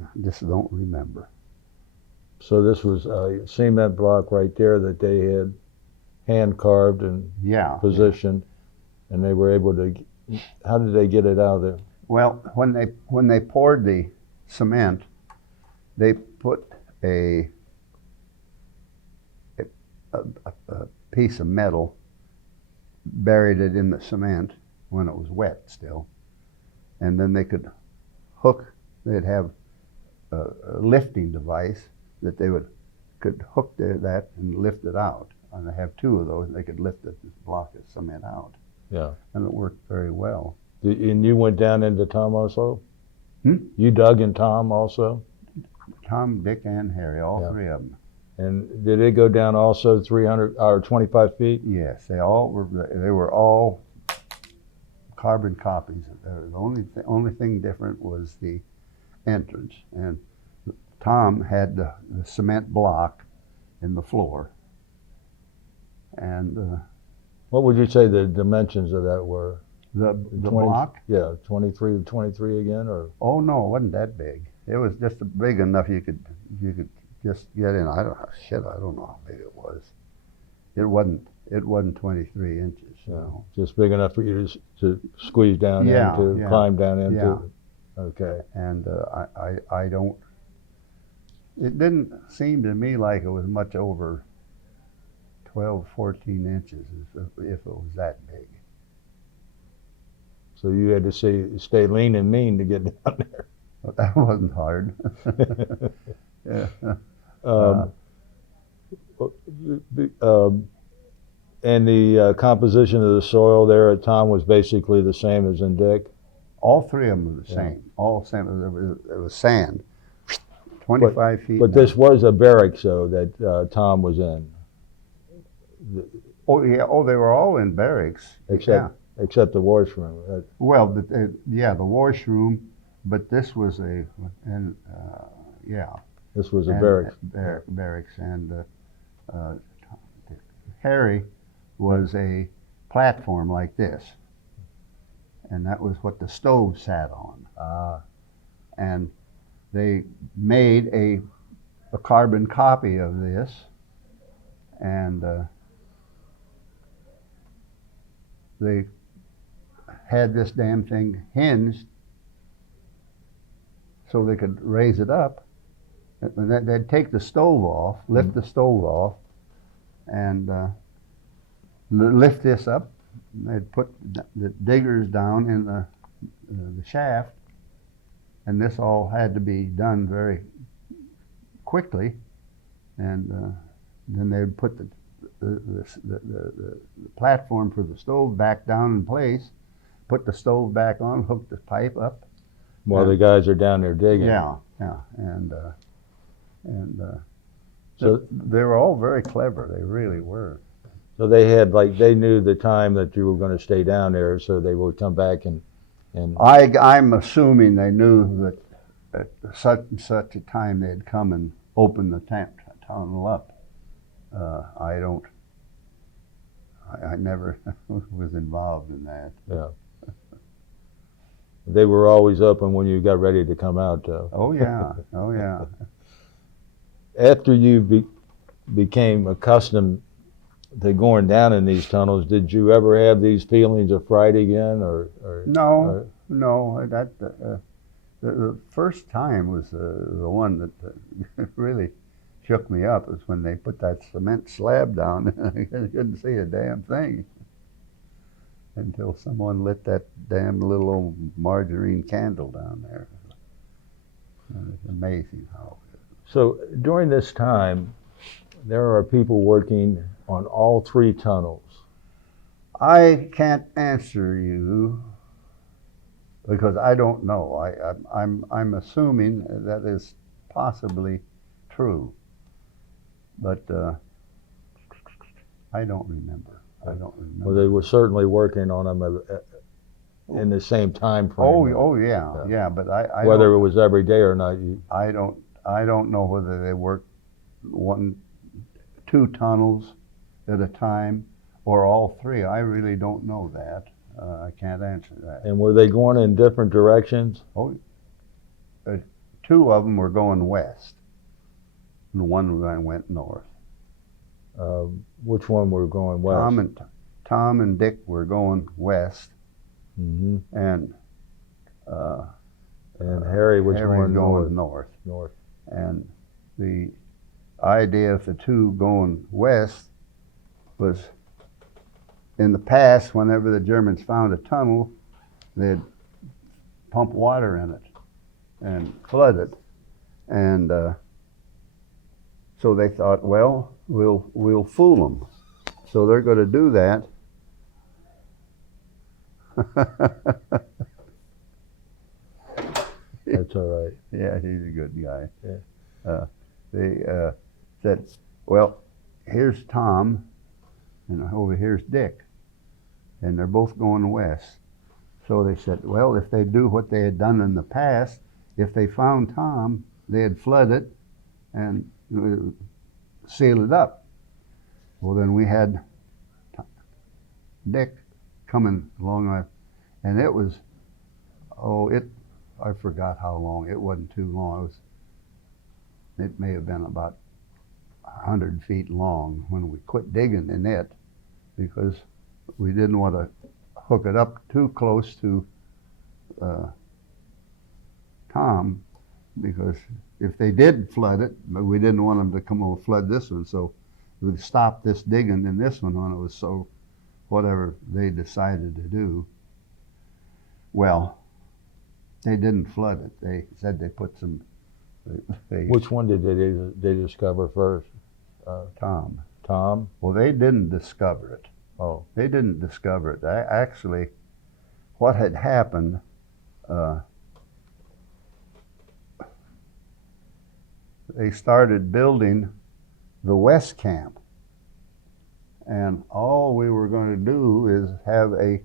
I just don't remember. So this was a cement block right there that they had hand carved and positioned, and they were able to. How did they get it out of there? Well, when they poured the cement, they put a piece of metal, buried it in the cement when it was wet still, and then they could hook. They'd have a lifting device that they could hook that and lift it out. And they have two of those, and they could lift this block of cement out. Yeah. And it worked very well. And you went down into Tom also? Hmm? You dug in Tom also? Tom, Dick, and Harry, all three of them. And did it go down also 300 or 25 feet? Yes, they were all carbon copies. The only thing different was the entrance. And Tom had the cement block in the floor. And what would you say the dimensions of that were? The block? Yeah, 23 to 23 again, or? Oh no, it wasn't that big. It was just big enough you could just get in. I don't know how big it was. It wasn't 23 inches. No. Just big enough for you to squeeze down into, climb down into. Yeah. Okay. And I don't. It didn't seem to me like it was much over 12, 14 inches, if it was that big. So you had to stay lean and mean to get down there. But that wasn't hard. Yeah. And the composition of the soil there at Tom was basically the same as in Dick? All three of them were the same. All same. It was sand. 25 feet. But this was a barracks, though, that Tom was in. Oh yeah. Oh, they were all in barracks. Except the washroom. Well, the washroom, but this was This was a barracks. Barracks, and Harry was a platform like this, and that was what the stove sat on. And they made a carbon copy of this, and they had this damn thing hinged so they could raise it up. And they'd take the stove off, lift the stove off, and lift this up. They'd put the diggers down in the shaft, and this all had to be done very quickly. And then they'd put the platform for the stove back down in place, put the stove back on, hook the pipe up, While the guys are down there digging. Yeah, and So- they were all very clever. They really were. So they had, like, they knew the time that you were gonna stay down there, so they would come back and I'm assuming they knew that at such and such a time they'd come and open the tunnel up. I never was involved in that. yeah. They were always open when you got ready to come out, though. Oh yeah, oh yeah. After you became accustomed to going down in these tunnels, did you ever have these feelings of fright again, or No, no. The first time was the one that really shook me up. Was when they put that cement slab down. I couldn't see a damn thing until someone lit that damn little old margarine candle down there. And it's amazing how. So during this time, there are people working on all three tunnels. I can't answer you because I don't know. I'm assuming that is possibly true, but I don't remember. Well, they were certainly working on them in the same time frame. Oh yeah. But I Whether don't, it was every day or not, I don't know whether they worked two tunnels at a time or all three. I really don't know that. I can't answer that. and were they going in different directions? Two of them were going west, and one went north. Which one were going west? Tom and Dick were going west, Hmm. and Harry was Harry going north. north. And the idea of the two going west was, in the past, whenever the Germans found a tunnel, they'd pump water in it and flood it. And so they thought, well, we'll fool them. So they're going to do that. That's all right. Yeah, he's a good guy. Yeah. They said, well, here's Tom, and over here's Dick, and they're both going west. So they said, well, if they do what they had done in the past, if they found Tom, they'd flood it and seal it up. Well, then we had Dick coming along, and it was, I forgot how long. It wasn't too long. It may have been about 100 feet long when we quit digging in it, because we didn't want to hook it up too close to Tom, because if they did flood it, but we didn't want them to come over and flood this one, so we'd stop this digging in this one when it was so, whatever they decided to do. Well, they didn't flood it. They said they put some. Which one did they discover first? Tom. Tom? Well, they didn't discover it. Oh. They didn't discover it. Actually, what had happened, they started building the West Camp. And all we were going to do is have a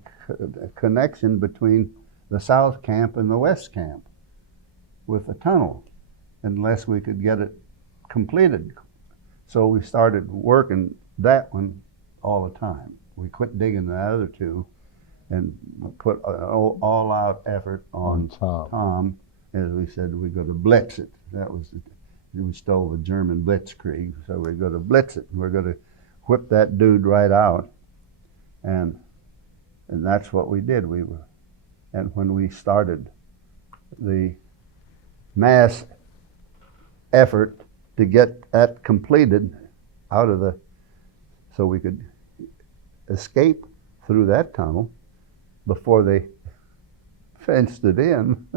connection between the South Camp and the West Camp with a tunnel, unless we could get it completed. So we started working that one all the time. We quit digging the other two and put an all-out effort on Tom. As we said, we're going to blitz it. That was, we stole the German blitzkrieg, so we're going to blitz it. We're going to whip that dude right out. And that's what we did. And when we started the mass effort to get that completed out of the, so we could escape through that tunnel before they fenced it in.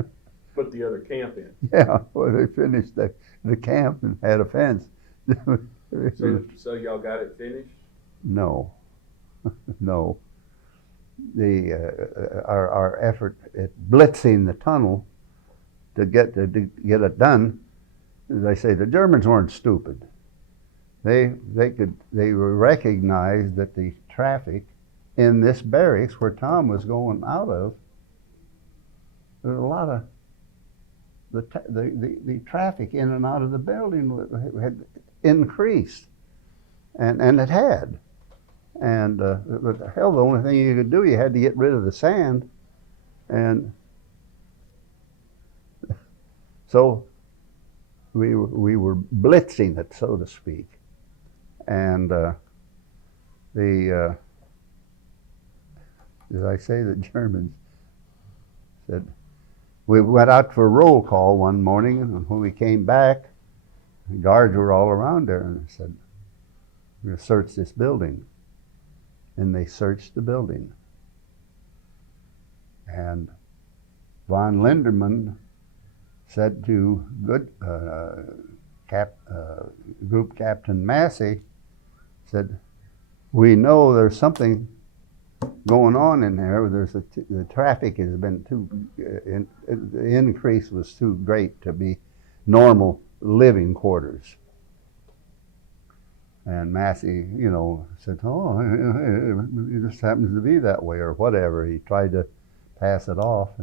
Put the other camp in. Yeah, well, they finished the camp and had a fence. So y'all got it finished? No, no. Our effort at blitzing the tunnel to get it done. They say the Germans weren't stupid. They recognized that the traffic in this barracks where Tom was going out of, there was a lot of the traffic in and out of the building had increased, and it had. And but hell, the only thing you could do, you had to get rid of the sand, and so we were blitzing it, so to speak. And as I say, the Germans said, we went out for a roll call one morning, and when we came back, the guards were all around there, and said, we're going to search this building. And they searched the building. And von Linderman said to Group Captain Massey, said, we know there's something going on in there. The traffic has been the increase was too great to be normal living quarters. And Massey, said, oh, it just happens to be that way, or whatever. He tried to pass it off.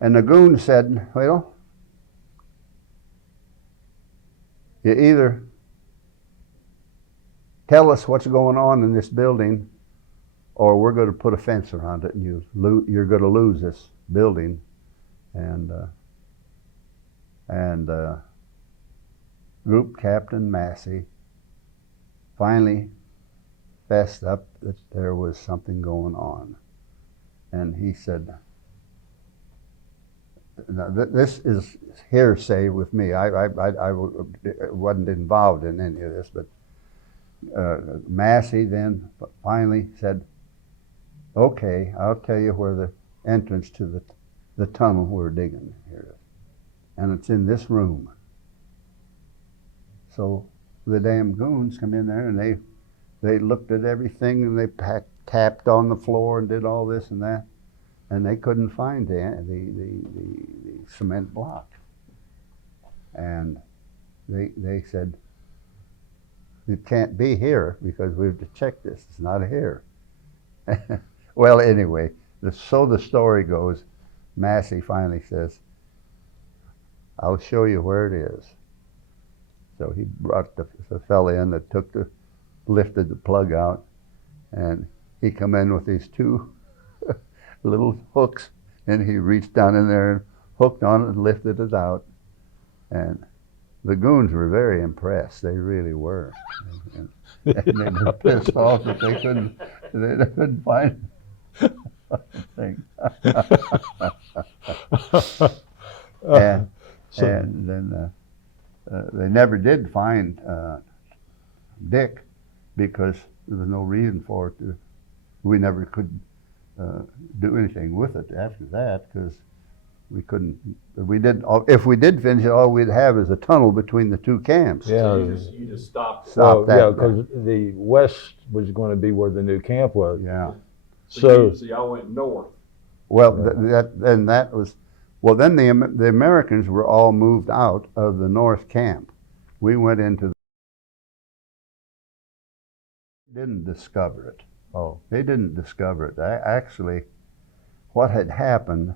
And the goon said, well, you either tell us what's going on in this building, or we're going to put a fence around it, and you're going to lose this building. And Group Captain Massey finally fessed up that there was something going on. And he said, now this is hearsay with me. I wasn't involved in any of this, but Massey then finally said, okay, I'll tell you where the entrance to the tunnel we're digging here is. And it's in this room. So the damn goons come in there, and they looked at everything, and they tapped on the floor and did all this and that, and they couldn't find the cement block. And they said, it can't be here because we have to check this. It's not here. Well, anyway, so the story goes, Massey finally says, I'll show you where it is. So he brought the fella in that lifted the plug out, and he come in with these two little hooks, and he reached down in there and hooked on it and lifted it out. And the goons were very impressed. They really were. And they were pissed off that they couldn't find thing. And then they never did find Dick, because there was no reason for it. We never could do anything with it after that, because we couldn't. If we did finish it, all we'd have is a tunnel between the two camps. Yeah. So you just stopped. Well, yeah, because the west was going to be where the new camp was. Yeah. So y'all went north. Well, then the Americans were all moved out of the north camp. We went into didn't discover it. Oh. They didn't discover it. Actually, what had happened,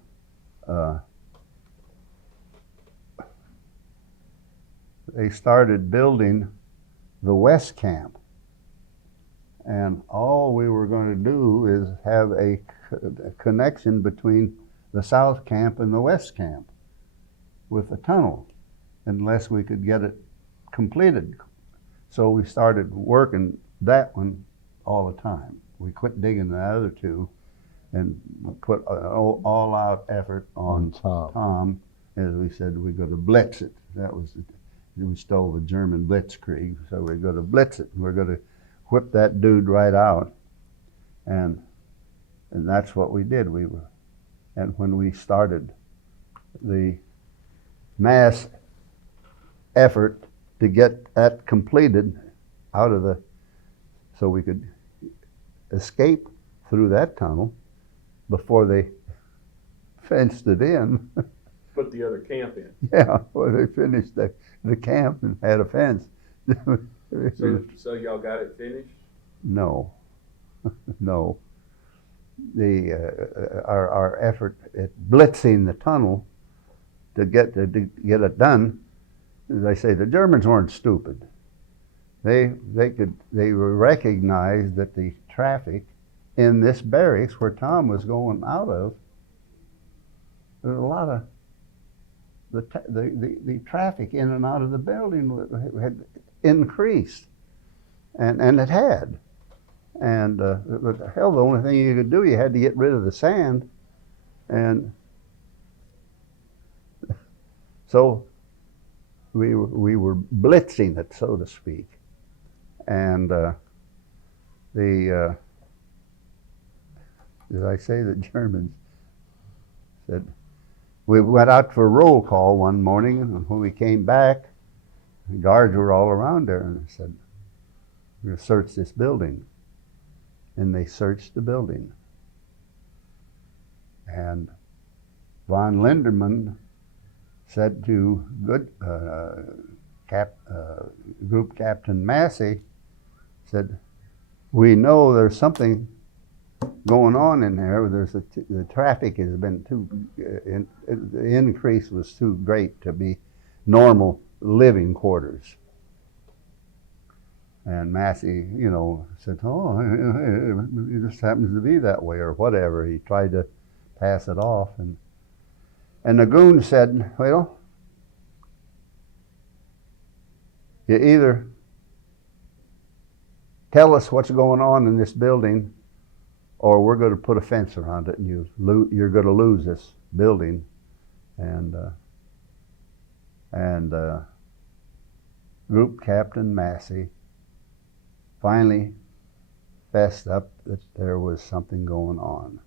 they started building the west camp. And all we were going to do is have a connection between the south camp and the west camp with a tunnel, unless we could get it completed. So we started working that one all the time. We quit digging the other two and put an all-out effort on Tom. As we said, we're going to blitz it. We stole the German blitzkrieg, so we're going to blitz it. We're going to whip that dude right out. And that's what we did. And when we started the mass effort to get that completed so we could escape through that tunnel before they fenced it in, put the other camp in. Yeah, well, they finished the camp and had a fence. So y'all got it finished? No, no. Our effort at blitzing the tunnel to get it done, as I say, the Germans weren't stupid. They recognized that the traffic in this barracks where Tom was going out of, there's a lot of the traffic in and out of the building had increased, and it had. And hell, the only thing you could do, you had to get rid of the sand. And so we were blitzing it, so to speak. And as I say, the Germans said, we went out for a roll call one morning, and when we came back, the guards were all around there, and they said, we're going to search this building. And they searched the building. And von Linderman said to Group Captain Massey, said, we know there's something going on in there. The traffic has been the increase was too great to be normal living quarters. And Massey, said, oh, it just happens to be that way, or whatever. He tried to pass it off. And the goon said, well, you either tell us what's going on in this building, or we're going to put a fence around it, and you're going to lose this building. And Group Captain Massey finally fessed up that there was something going on.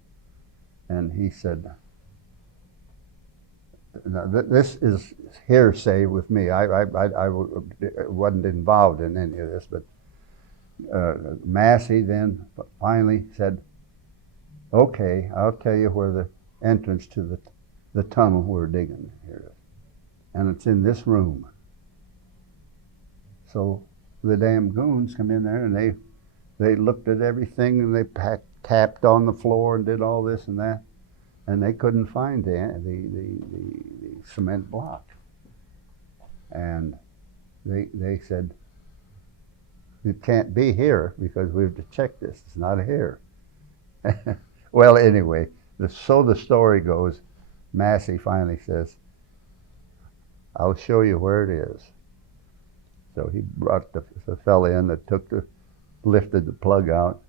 And he said, now this is hearsay with me. I wasn't involved in any of this, but Massey then finally said, okay, I'll tell you where the entrance to the tunnel we're digging here is. And it's in this room. So the damn goons come in there, and they looked at everything, and they tapped on the floor and did all this and that, and they couldn't find the cement block. And they said, it can't be here because we have to check this. It's not here. Well, anyway, so the story goes, Massey finally says, I'll show you where it is. So he brought the fella in that lifted the plug out,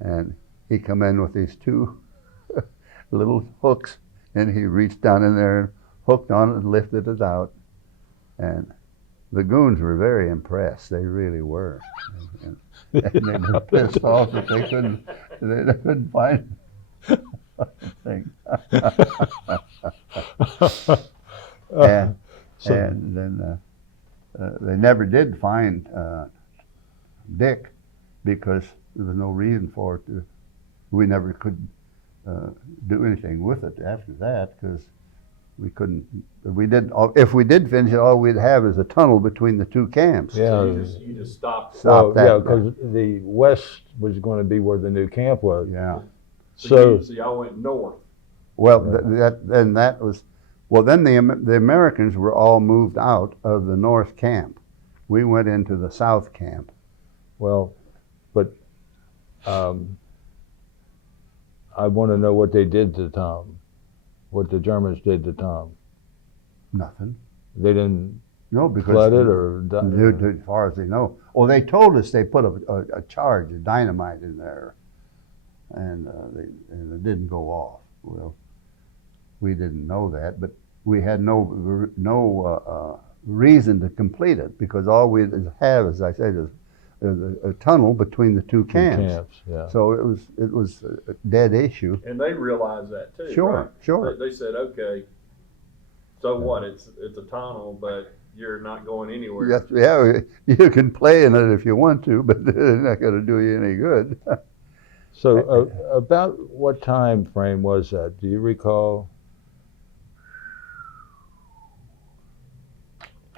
and he come in with these two little hooks, and he reached down in there and hooked on it and lifted it out. And the goons were very impressed. They really were. And they were pissed off that they couldn't find anything. And then they never did find Dick, because there was no reason for it. We never could do anything with it after that, because we couldn't. If we did finish it, all we'd have is a tunnel between the two camps. Yeah. So you just stopped. Well, yeah, because the west was going to be where the new camp was. Yeah. So y'all went north. Well, then the Americans were all moved out of the north camp. We went into the south camp. Well, but I want to know what they did to Tom, what the Germans did to Tom. Nothing. They didn't No, because flood it or as far as they know. Well, they told us they put a charge of dynamite in there, and it didn't go off. Well, we didn't know that, but we had no reason to complete it, because all we have, as I said, is a tunnel between the two camps. Yeah. So it was a dead issue. And they realized that too. Sure, right? sure. They said, okay, so what? It's a tunnel, but you're not going anywhere. Yes, yeah, you can play in it if you want to, but it's not going to do you any good. So about what time frame was that? Do you recall?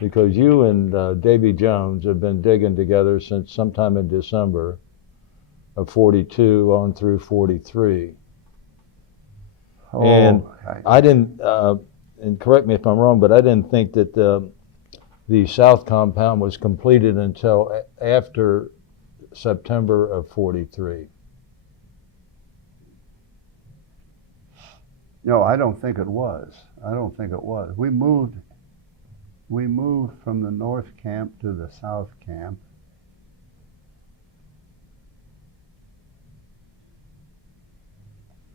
because you and Davy Jones have been digging together since sometime in December of 42 on through 43. Oh, And I didn't, and correct me if I'm wrong, but I didn't think that the south compound was completed until after September of 43. No, I don't think it was. I don't think it was. We moved from the north camp to the south camp.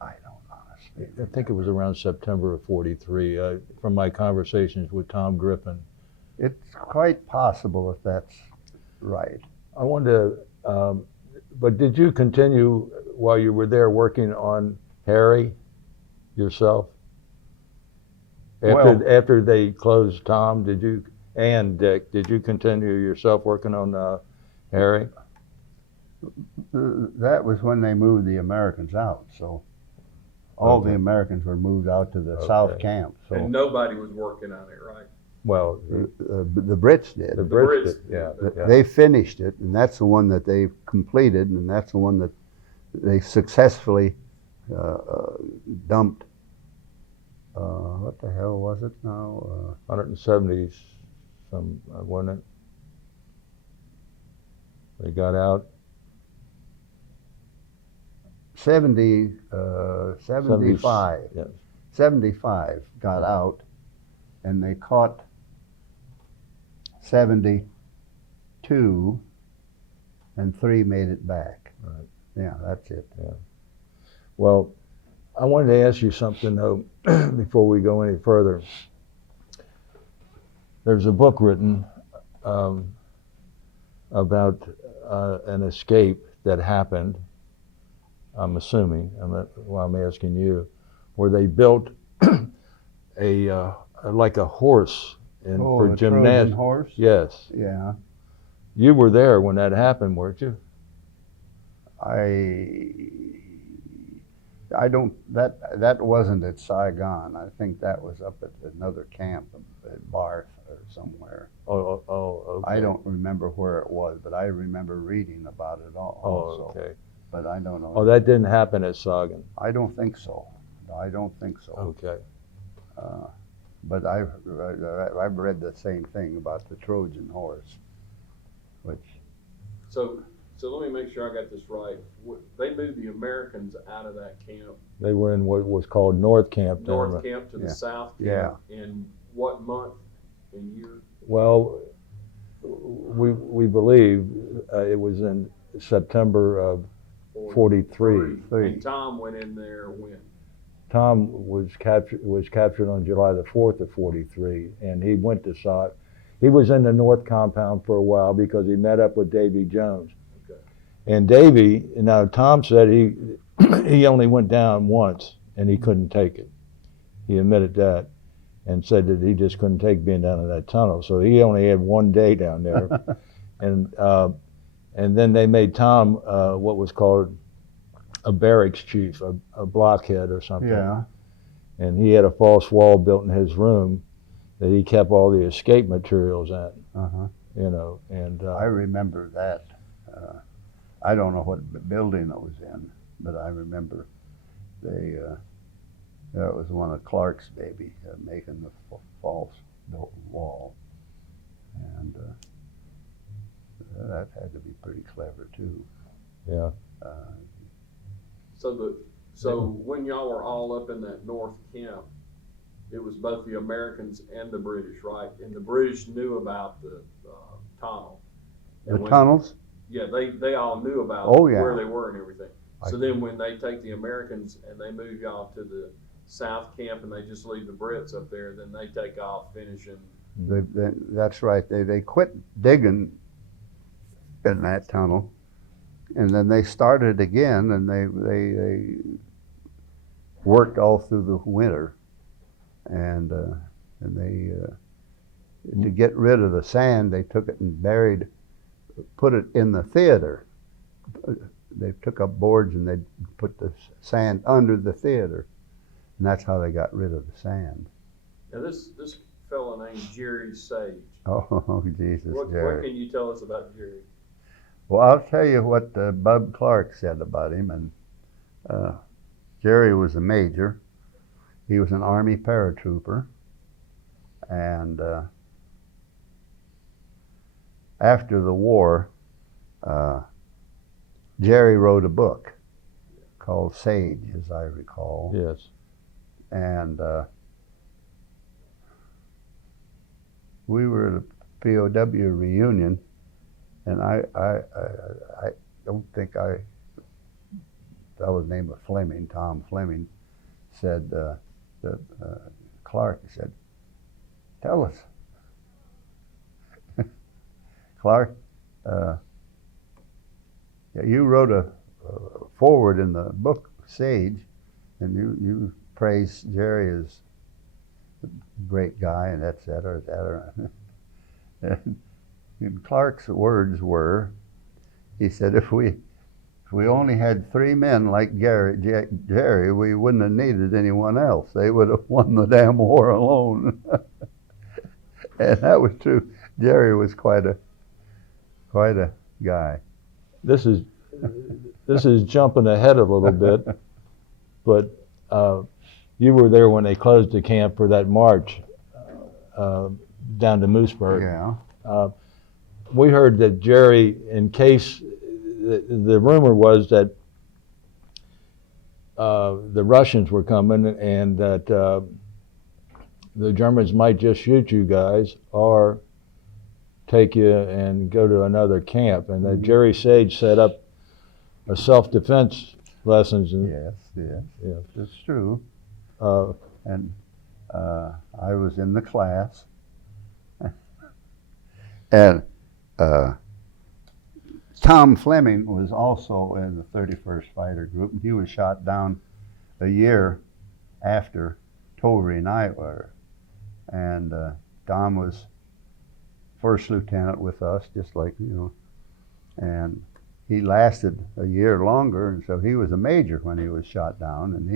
I don't honestly. I think it was around September of 43, from my conversations with Tom Griffin. It's quite possible if that's right. I wanted to, but did you continue while you were there working on Harry yourself? After they closed Tom, did you, and Dick, did you continue yourself working on Harry? That was when they moved the Americans out, so all the Americans were moved out to the south camp. So And nobody was working on it, right? Well, the Brits did. the Brits Brits did, yeah. did. Yeah. They finished it, and that's the one that they completed, and that's the one that they successfully dumped. What the hell was it now? 170 some, wasn't it? They got out. 75. Yes. 75 got out, and they caught 72, and 3 made it back. Right. Yeah, that's it. Well, I wanted to ask you something though, before we go any further. There's a book written about an escape that happened, I'm assuming, I'm asking you, where they built like a horse for the Trojan gymnastics. horse? Yes. Yeah. You were there when that happened, weren't you? I don't, that wasn't at Saigon. I think that was up at another camp at Barth or somewhere. Oh, okay. I don't remember where it was, but I remember reading about it also. Oh, okay. But I don't know. Oh, that didn't happen at Saigon. I don't think so. I don't think so. Okay. But I've read the same thing about the Trojan horse, which. So let me make sure I got this right. They moved the Americans out of that camp, They were in what was called North Camp. North Camp to the Yeah. South Yeah. Camp. In what month and year? Well, we believe it was in September of 43. And Tom went in there when? Tom was captured on July the 4th of 43, and he went to SOC. He was in the North Compound for a while because he met up with Davy Jones. Okay. And Davy, now Tom said he only went down once and he couldn't take it. He admitted that and said that he just couldn't take being down in that tunnel. So he only had one day down there. And then they made Tom what was called a barracks chief, a blockhead or something. Yeah. And he had a false wall built in his room that he kept all the escape materials in. Uh-huh. You know, and I remember that. I don't know what building it was in, but I remember that was one of Clark's baby making the false wall, and that had to be pretty clever too. yeah. So when y'all were all up in that North Camp, it was both the Americans and the British, right? And the British knew about the tunnel. The tunnels? Yeah, they all knew about Oh, yeah. where they were and everything. So then when they take the Americans and they move y'all to the South Camp and they just leave the Brits up there, then they take off finishing. That's right. They quit digging in that tunnel, and then they started again, and they worked all through the winter, and they to get rid of the sand, they took it and put it in the theater. They took up boards and they put the sand under the theater, and that's how they got rid of the sand. Now this fellow named Jerry Sage. Oh, Jesus, What Jerry. can you tell us about Jerry? Well, I'll tell you what Bub Clark said about him. And Jerry was a major. He was an Army paratrooper. And after the war, Jerry wrote a book called Sage, as I recall. Yes. And we were at a POW reunion, and I don't think that was the name of Fleming, Tom Fleming, said that Clark said, "Tell us, Clark, you wrote a forward in the book Sage, and you praised Jerry as a great guy, and et cetera, et cetera." And Clark's words were, he said, if we only had 3 men like Jerry, we wouldn't have needed anyone else. They would have won the damn war alone. And that was true. Jerry was quite a guy. This is jumping ahead a little bit, but you were there when they closed the camp for that march down to Moosburg. Yeah. We heard that Jerry, in case the rumor was that the Russians were coming and that the Germans might just shoot you guys or take you and go to another camp, and that Jerry Sage set up a self-defense lessons. And, Yes, yeah. it's true. Uh, And I was in the class, and Tom Fleming was also in the 31st Fighter Group, and he was shot down a year after Tovey and I were. And Tom was first lieutenant with us, just like, and he lasted a year longer, and so he was a major when he was shot down, and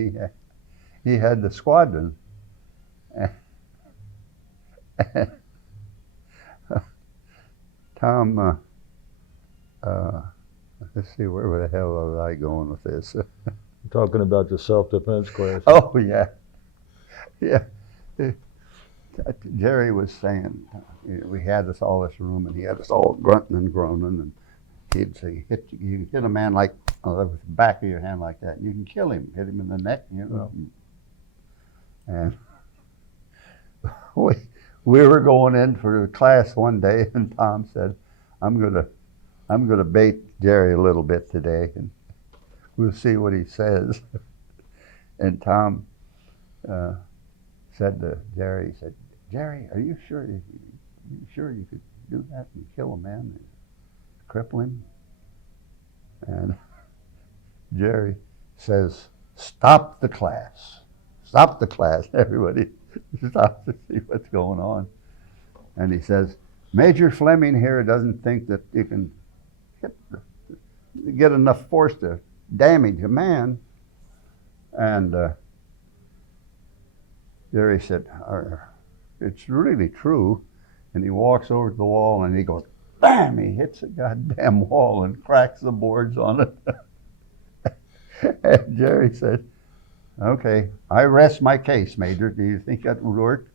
he had the squadron. Tom, let's see, where the hell was I going with this? talking about the self-defense class. Oh, yeah. Yeah. Jerry was saying, we had this room, and he had us all grunting and groaning, and he'd say, you hit a man like, with the back of your hand like that, you can kill him, hit him in the neck, And we were going in for the class one day, and Tom said, I'm gonna bait Jerry a little bit today, and we'll see what he says. And Tom said to Jerry, he said, Jerry, are you sure you could do that and kill a man and cripple him? And Jerry says, stop the class. Stop the class. Everybody stops to see what's going on. And he says, Major Fleming here doesn't think that you can get enough force to damage a man. And Jerry said, it's really true. And he walks over to the wall and he goes, bam! He hits the goddamn wall and cracks the boards on it. And Jerry said, okay, I rest my case, Major. Do you think that would work?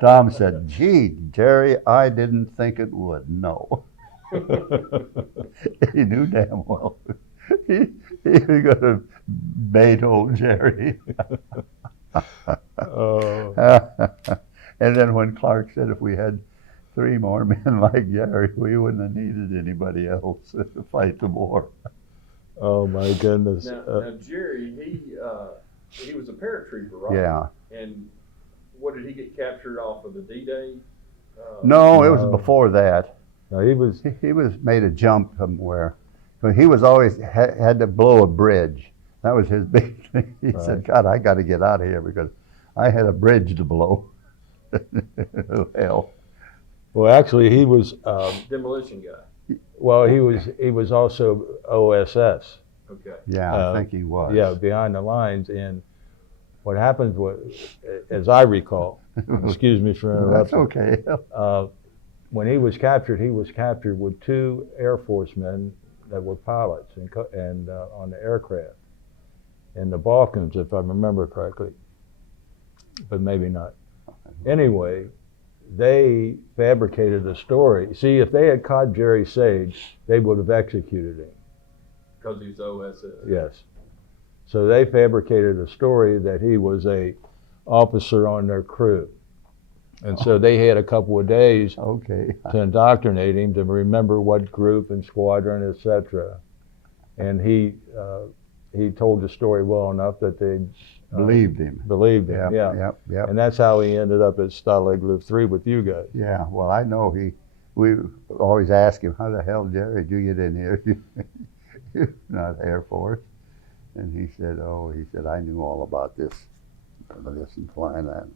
Tom said, gee, Jerry, I didn't think it would. No. He knew damn well. He was going to bait old Jerry. And then when Clark said if we had 3 more men like Jerry, we wouldn't have needed anybody else to fight the war. Oh my goodness! Now Jerry, he was a paratrooper, right? Yeah. And what, did he get captured off of the D-Day? No, it was before that. No, he was made a jump somewhere. But he was always had to blow a bridge. That was his big thing. He said, God, I got to get out of here because I had a bridge to blow. Hell. Well, actually, he was. Demolition guy. Well, he was also OSS. Okay. Yeah, I think he was. Yeah, behind the lines. And what happened was, as I recall, excuse me for That's interrupting. okay. When he was captured with 2 Air Force men that were pilots and on the aircraft in the Balkans, if I remember correctly, but maybe not. Anyway, they fabricated a story. See, if they had caught Jerry Sage, they would have executed him. Because he's OSS. Yes. So they fabricated a story that he was a officer on their crew. And so they had a couple of days Okay. to indoctrinate him, to remember what group and squadron, etc. And he told the story well enough that they Believed him. Believed him, yeah. Yep. And that's how he ended up at Stalag Luft 3 with you guys. Yeah, well, I know we always ask him, how the hell, Jerry, did you get in here? You're not Air Force. And he said, I knew all about this and flying that.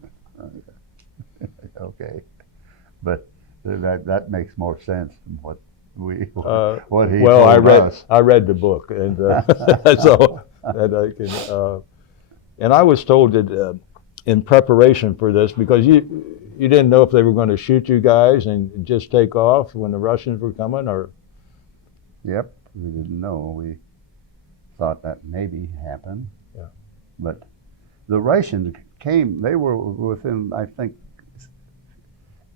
Okay. But that makes more sense than what he well, told us. I read the book, and so that I can. And I was told that in preparation for this, because you didn't know if they were going to shoot you guys and just take off when the Russians were coming, or. Yep, we didn't know. We thought that maybe happened. Yeah. But the Russians came. They were within, I think,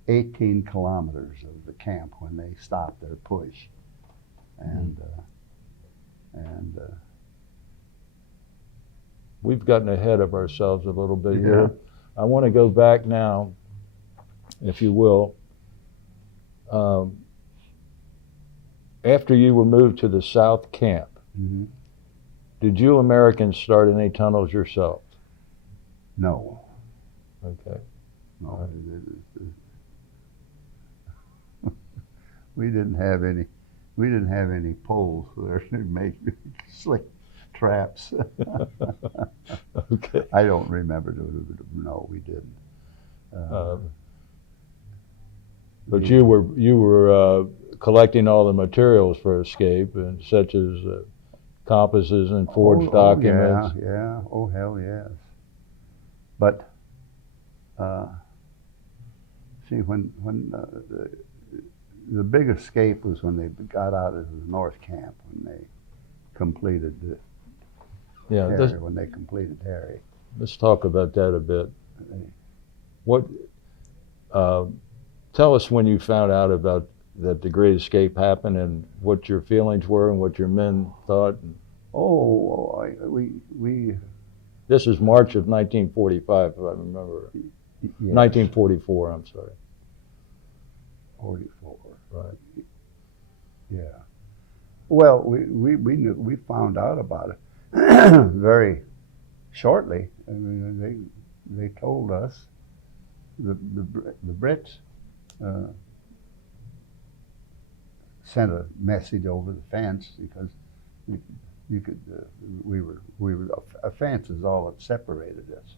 18 kilometers of the camp when they stopped their push, and We've gotten ahead of ourselves a little bit Yeah. here. I want to go back now, if you will. After you were moved to the South Camp, mhm. did you Americans start any tunnels yourself? No, Okay. no. We didn't have any. We didn't have any poles there to make slick traps. Okay. I don't remember. No, we didn't. But you were collecting all the materials for escape, and such as compasses and forged documents. Yeah. Oh, hell yes. But see, when the big escape was when they got out of the North Camp, when they completed Yeah. when they completed Harry. Let's talk about that a bit. What? Tell us when you found out about that the Great Escape happened, and what your feelings were, and what your men thought. We This is March of 1945, if I remember. yes, 1944. I'm sorry. 44. Right. Yeah. Well, we found out about it very shortly. I mean, they told us the Brits sent a message over the fence, because you could we were a fence is all that separated us,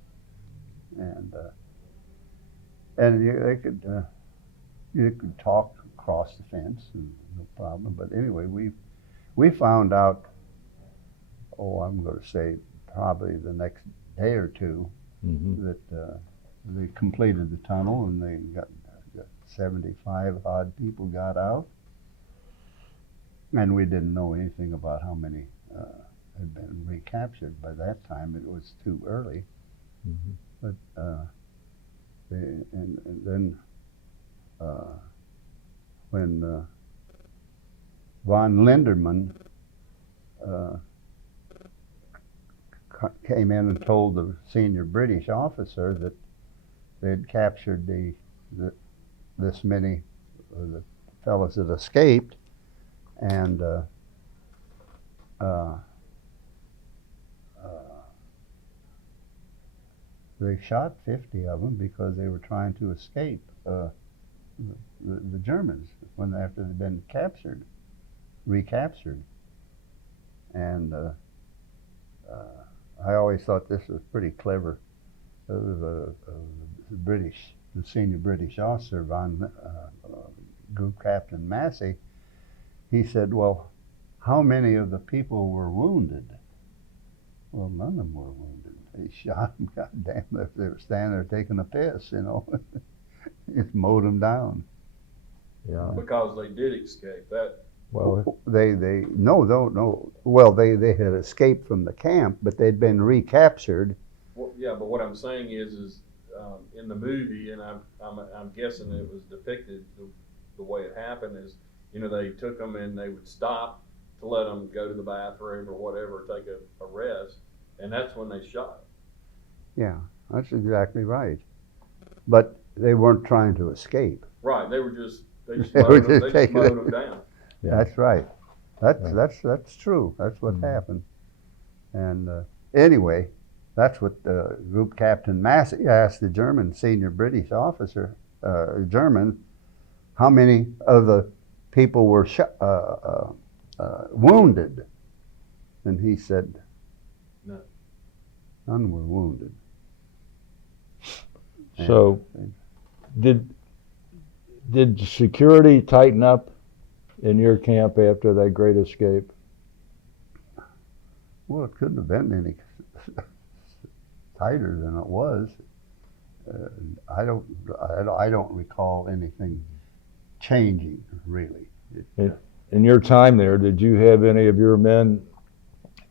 and you could talk across the fence, and no problem. But anyway, we found out, I'm going to say probably the next day or two, Mm-hmm. that they completed the tunnel, and they got 75 odd people got out, and we didn't know anything about how many had been recaptured. By that time, it was too early. Mm-hmm. But and then when von Linderman came in and told the senior British officer that they had captured this many of the fellows that escaped, and they shot 50 of them because they were trying to escape the Germans after they'd been recaptured. And I always thought this was pretty clever. There was the senior British officer, Group Captain Massey. He said, "Well, how many of the people were wounded?" Well, none of them were wounded. they shot them. God damn, they were standing there taking a piss, you know. Just mowed them down. Yeah. Because they did escape. That Well, No. Well, they had escaped from the camp, but they'd been recaptured. well, yeah, but what I'm saying is in the movie, and I'm guessing it was depicted the way it happened is, you know, they took them and they would stop to let them go to the bathroom or whatever, take a rest, and that's when they shot. Yeah, that's exactly right. But they weren't trying to escape. Right, they just They were mowed them, just they just taking mowed it. them down. yeah. That's right. That's true. That's what Mhm. happened. And anyway, that's what Group Captain Massey asked the German senior British officer, German, how many of the people were wounded, and he said, None. none were wounded. So, did security tighten up in your camp after that great escape? Well, it couldn't have been any tighter than it was. I don't recall anything changing really. In your time there, did you have any of your men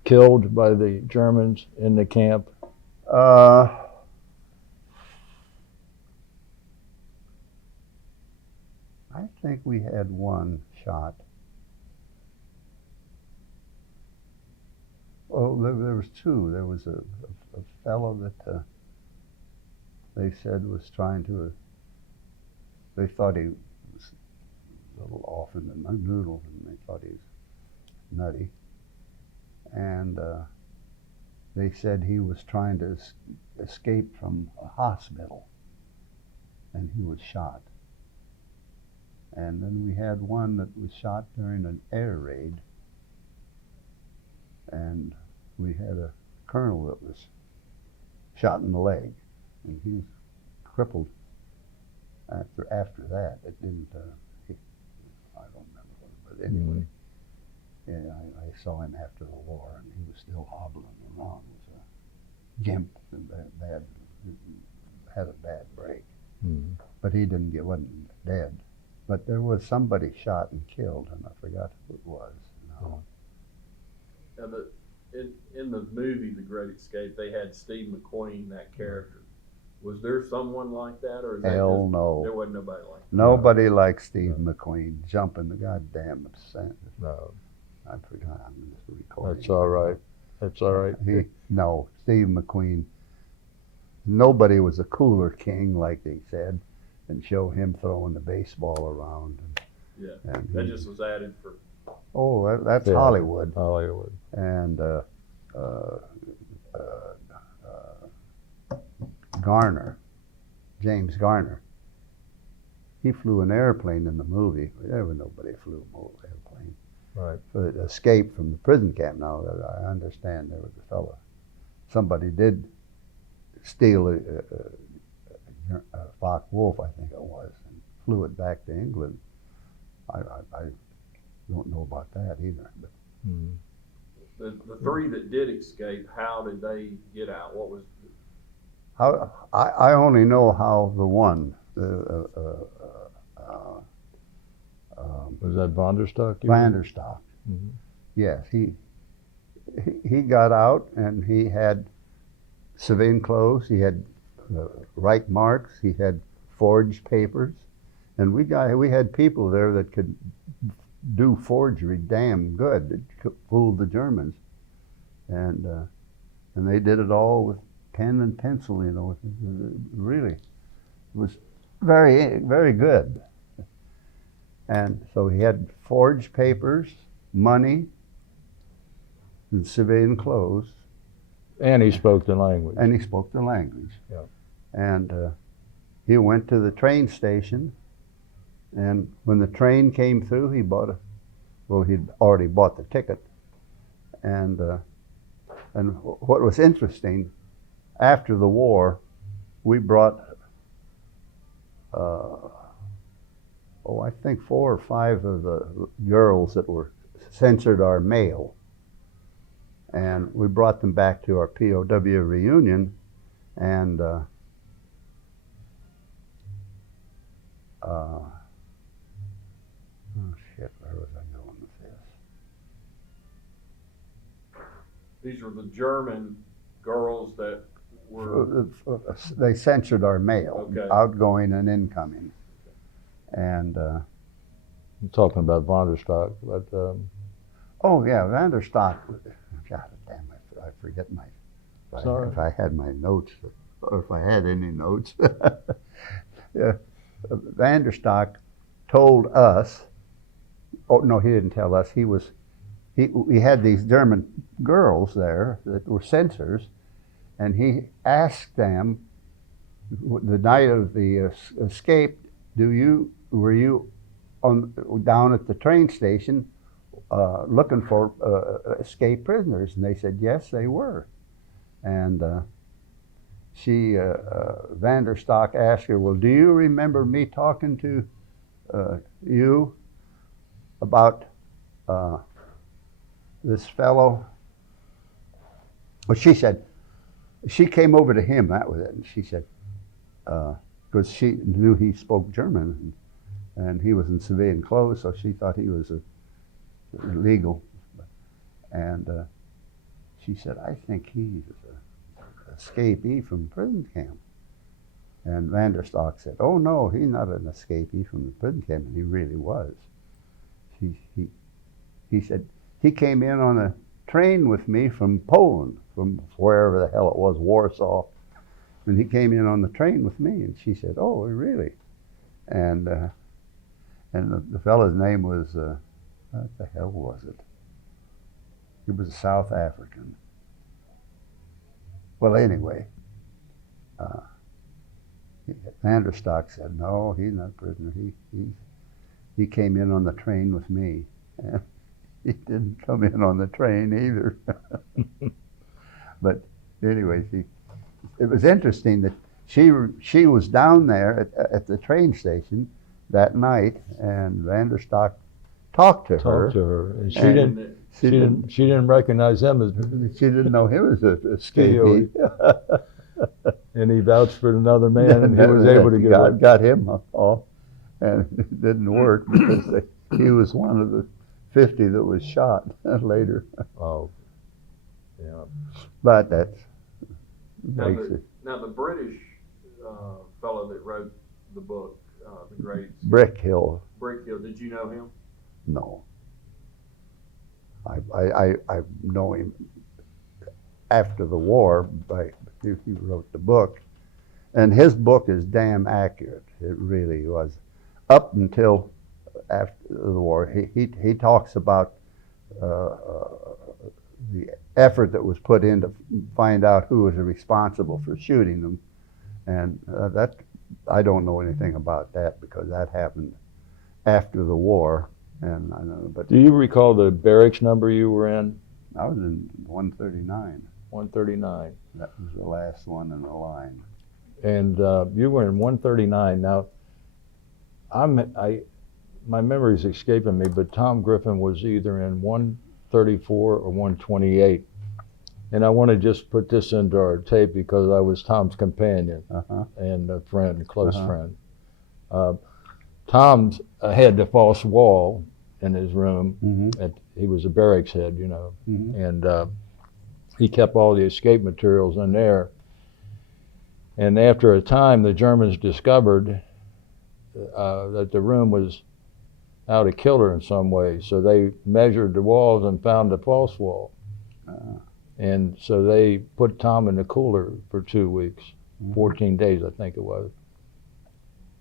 killed by the Germans in the camp? I think we had one shot. Oh, there was two. There was a fellow that they said was trying to. They thought he was a little off in the noodle, and they thought he was nutty. And they said he was trying to escape from a hospital, and he was shot. And then we had one that was shot during an air raid, and we had a colonel that was shot in the leg, and he was crippled after that. It didn't, I don't remember, but anyway, yeah, I saw him after the war, and he was still hobbling around. He was a gimp and had a bad break, but he wasn't dead. But there was somebody shot and killed, and I forgot who it was. No. Now, in the movie The Great Escape, they had Steve McQueen, that character. Was there someone like that, or is that Hell just, no. there wasn't nobody like that? Nobody like Steve McQueen jumping the goddamn sand. No. I forgot. I'm just recording. That's all right. That's all right. No, Steve McQueen. Nobody was a cooler king, like they said, and show him throwing the baseball around. Yeah, And that just was added for. Oh, that's Yeah. Hollywood. Hollywood. And Garner, James Garner. He flew an airplane in the movie. There was nobody flew an airplane. Right. For the escape from the prison camp. Now, I understand there was a fellow. Somebody did steal a Focke-Wulf, I think it was, and flew it back to England. I don't know about that either. But The three that did escape, how did they get out? What was? I only know how the one. Was that Vanderstock? Vanderstock. Mhm. Yes, he got out and he had civilian clothes. He had right marks. He had forged papers, and we had people there that could do forgery damn good. It fooled the Germans, and they did it all with pen and pencil. You know, really, it was very, very good. And so he had forged papers, money, and civilian clothes. And he spoke the language. And he spoke the language. Yeah. And he went to the train station, and when the train came through, he'd already bought the ticket. And what was interesting, after the war, we brought, I think 4 or 5 of the girls that were censored our mail. And we brought them back to our POW reunion, and oh shit, where was I going with this? These were the German girls that were, They censored our mail, Okay. outgoing and incoming. And I'm talking about Vonderstock, but oh yeah, Vanderstock. God damn it, I forget Sorry. if I had my notes or if I had any notes. Yeah, Vanderstock told us. Oh no, he didn't tell us. We had these German girls there that were censors, and he asked them the night of the escape, were you down at the train station looking for escaped prisoners? And they said yes, they were. And Vanderstock asked her, well, do you remember me talking to you about this fellow? Well, she said, she came over to him, that was it, and she said, because she knew he spoke German, and he was in civilian clothes, so she thought he was illegal. And she said, I think he's an escapee from prison camp. And Vanderstock said, oh no, he's not an escapee from the prison camp, and he really was. He said, he came in on a train with me from Poland, from wherever the hell it was, Warsaw. And he came in on the train with me, and she said, oh, really? And the fellow's name was, what the hell was it? He was a South African. Well, anyway, Vanderstock said, no, he's not a prisoner. He came in on the train with me. And he didn't come in on the train either. But anyway, it was interesting that she was down there at the train station that night, and Vanderstock talked to her. and and she didn't recognize him as, She didn't know he was a escapee. and he vouched for another man, and he was able to get got him off, and it didn't work because he was one of the 50 that was shot later. Oh, yeah. But that's now makes the, it now the British fellow that wrote the book, The Great Brick Hill. Brickhill, did you know him? No. I know him after the war. He wrote the book, and his book is damn accurate. It really was. Up until after the war, he talks about the effort that was put in to find out who was responsible for shooting them, and that I don't know anything about that because that happened after the war. And I know, but Do you recall the barracks number you were in? I was in 139. 139. That was the last one in the line. And you were in 139. Now, my memory's escaping me, but Tom Griffin was either in 134 or 128. And I want to just put this into our tape because I was Tom's companion and a friend, close friend. Tom's had the false wall in his room. He was a barracks head, you know, and he kept all the escape materials in there. And after a time, the Germans discovered that the room was out of kilter in some way. So they measured the walls and found the false wall. And so they put Tom in the cooler for 2 weeks, 14 days, I think it was.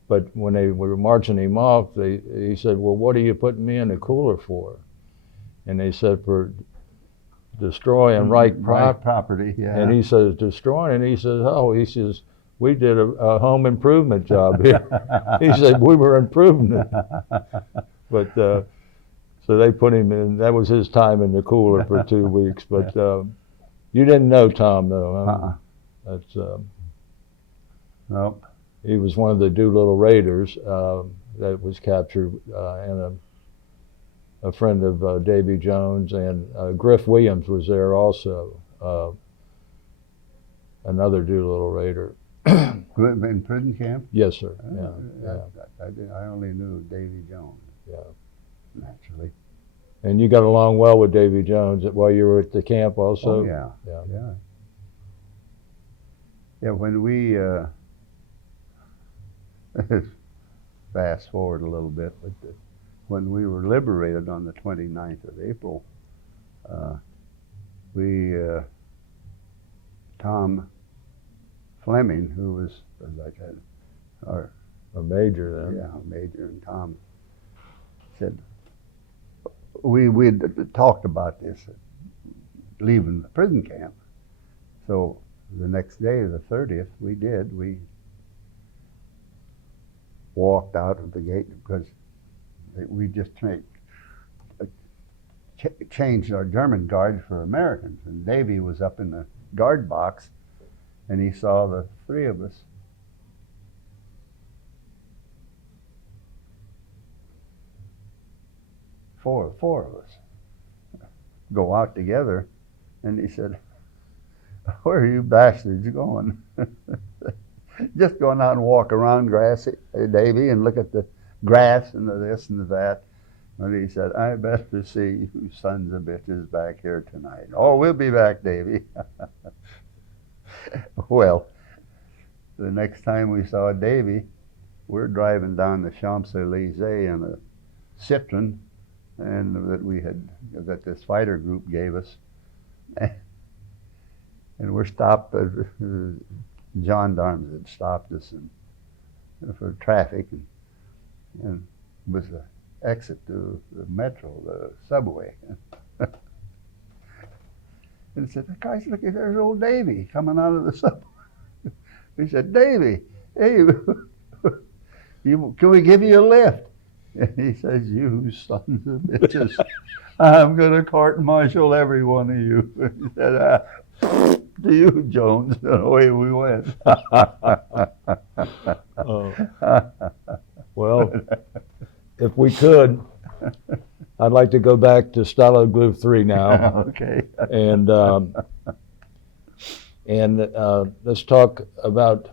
But when they were marching him off, he said, well, what are you putting me in the cooler for? And they said, for destroying right property, yeah. And he says, destroying? And he says, oh, he says, we did a home improvement job here. He said, we were improving it. But so they put him in, that was his time in the cooler for 2 weeks. But you didn't know Tom, though, huh? That's, Nope. he was one of the Doolittle Raiders that was captured in a friend of Davy Jones, and Griff Williams was there also, another Doolittle Raider. In prison camp? Yes, sir. I only knew Davy Jones. Yeah. Naturally. And you got along well with Davy Jones while you were at the camp also? Oh, yeah. Yeah. Yeah. Yeah, when we, fast forward a little bit, but when we were liberated on the 29th of April, Tom Fleming, who was, as I said, A major then. yeah, major, and Tom said, we'd talked about this, leaving the prison camp. So the next day, the 30th, we walked out of the gate because we just changed our German guards for Americans. And Davy was up in the guard box, and he saw the three of us. Four of us go out together, and he said, "Where are you bastards going?" Just going out and walk around grassy, Davy, and look at the grass and the this and the that. And he said, "I better see you sons of bitches back here tonight." "Oh, we'll be back, Davy." Well, the next time we saw Davy, we're driving down the Champs-Élysées in a Citroen, and that this fighter group gave us. And we're stopped, gendarmes had stopped us for traffic, and it was the exit to the metro, the subway. And he said, "Guys, look, there's old Davy coming out of the subway." We said, "Davy, hey, can we give you a lift?" And he says, "You sons of bitches, I'm going to court martial every one of you." He said, "To you, Jones." And away we went. Well, if we could, I'd like to go back to Stalag Luft 3 now. Okay. And let's talk about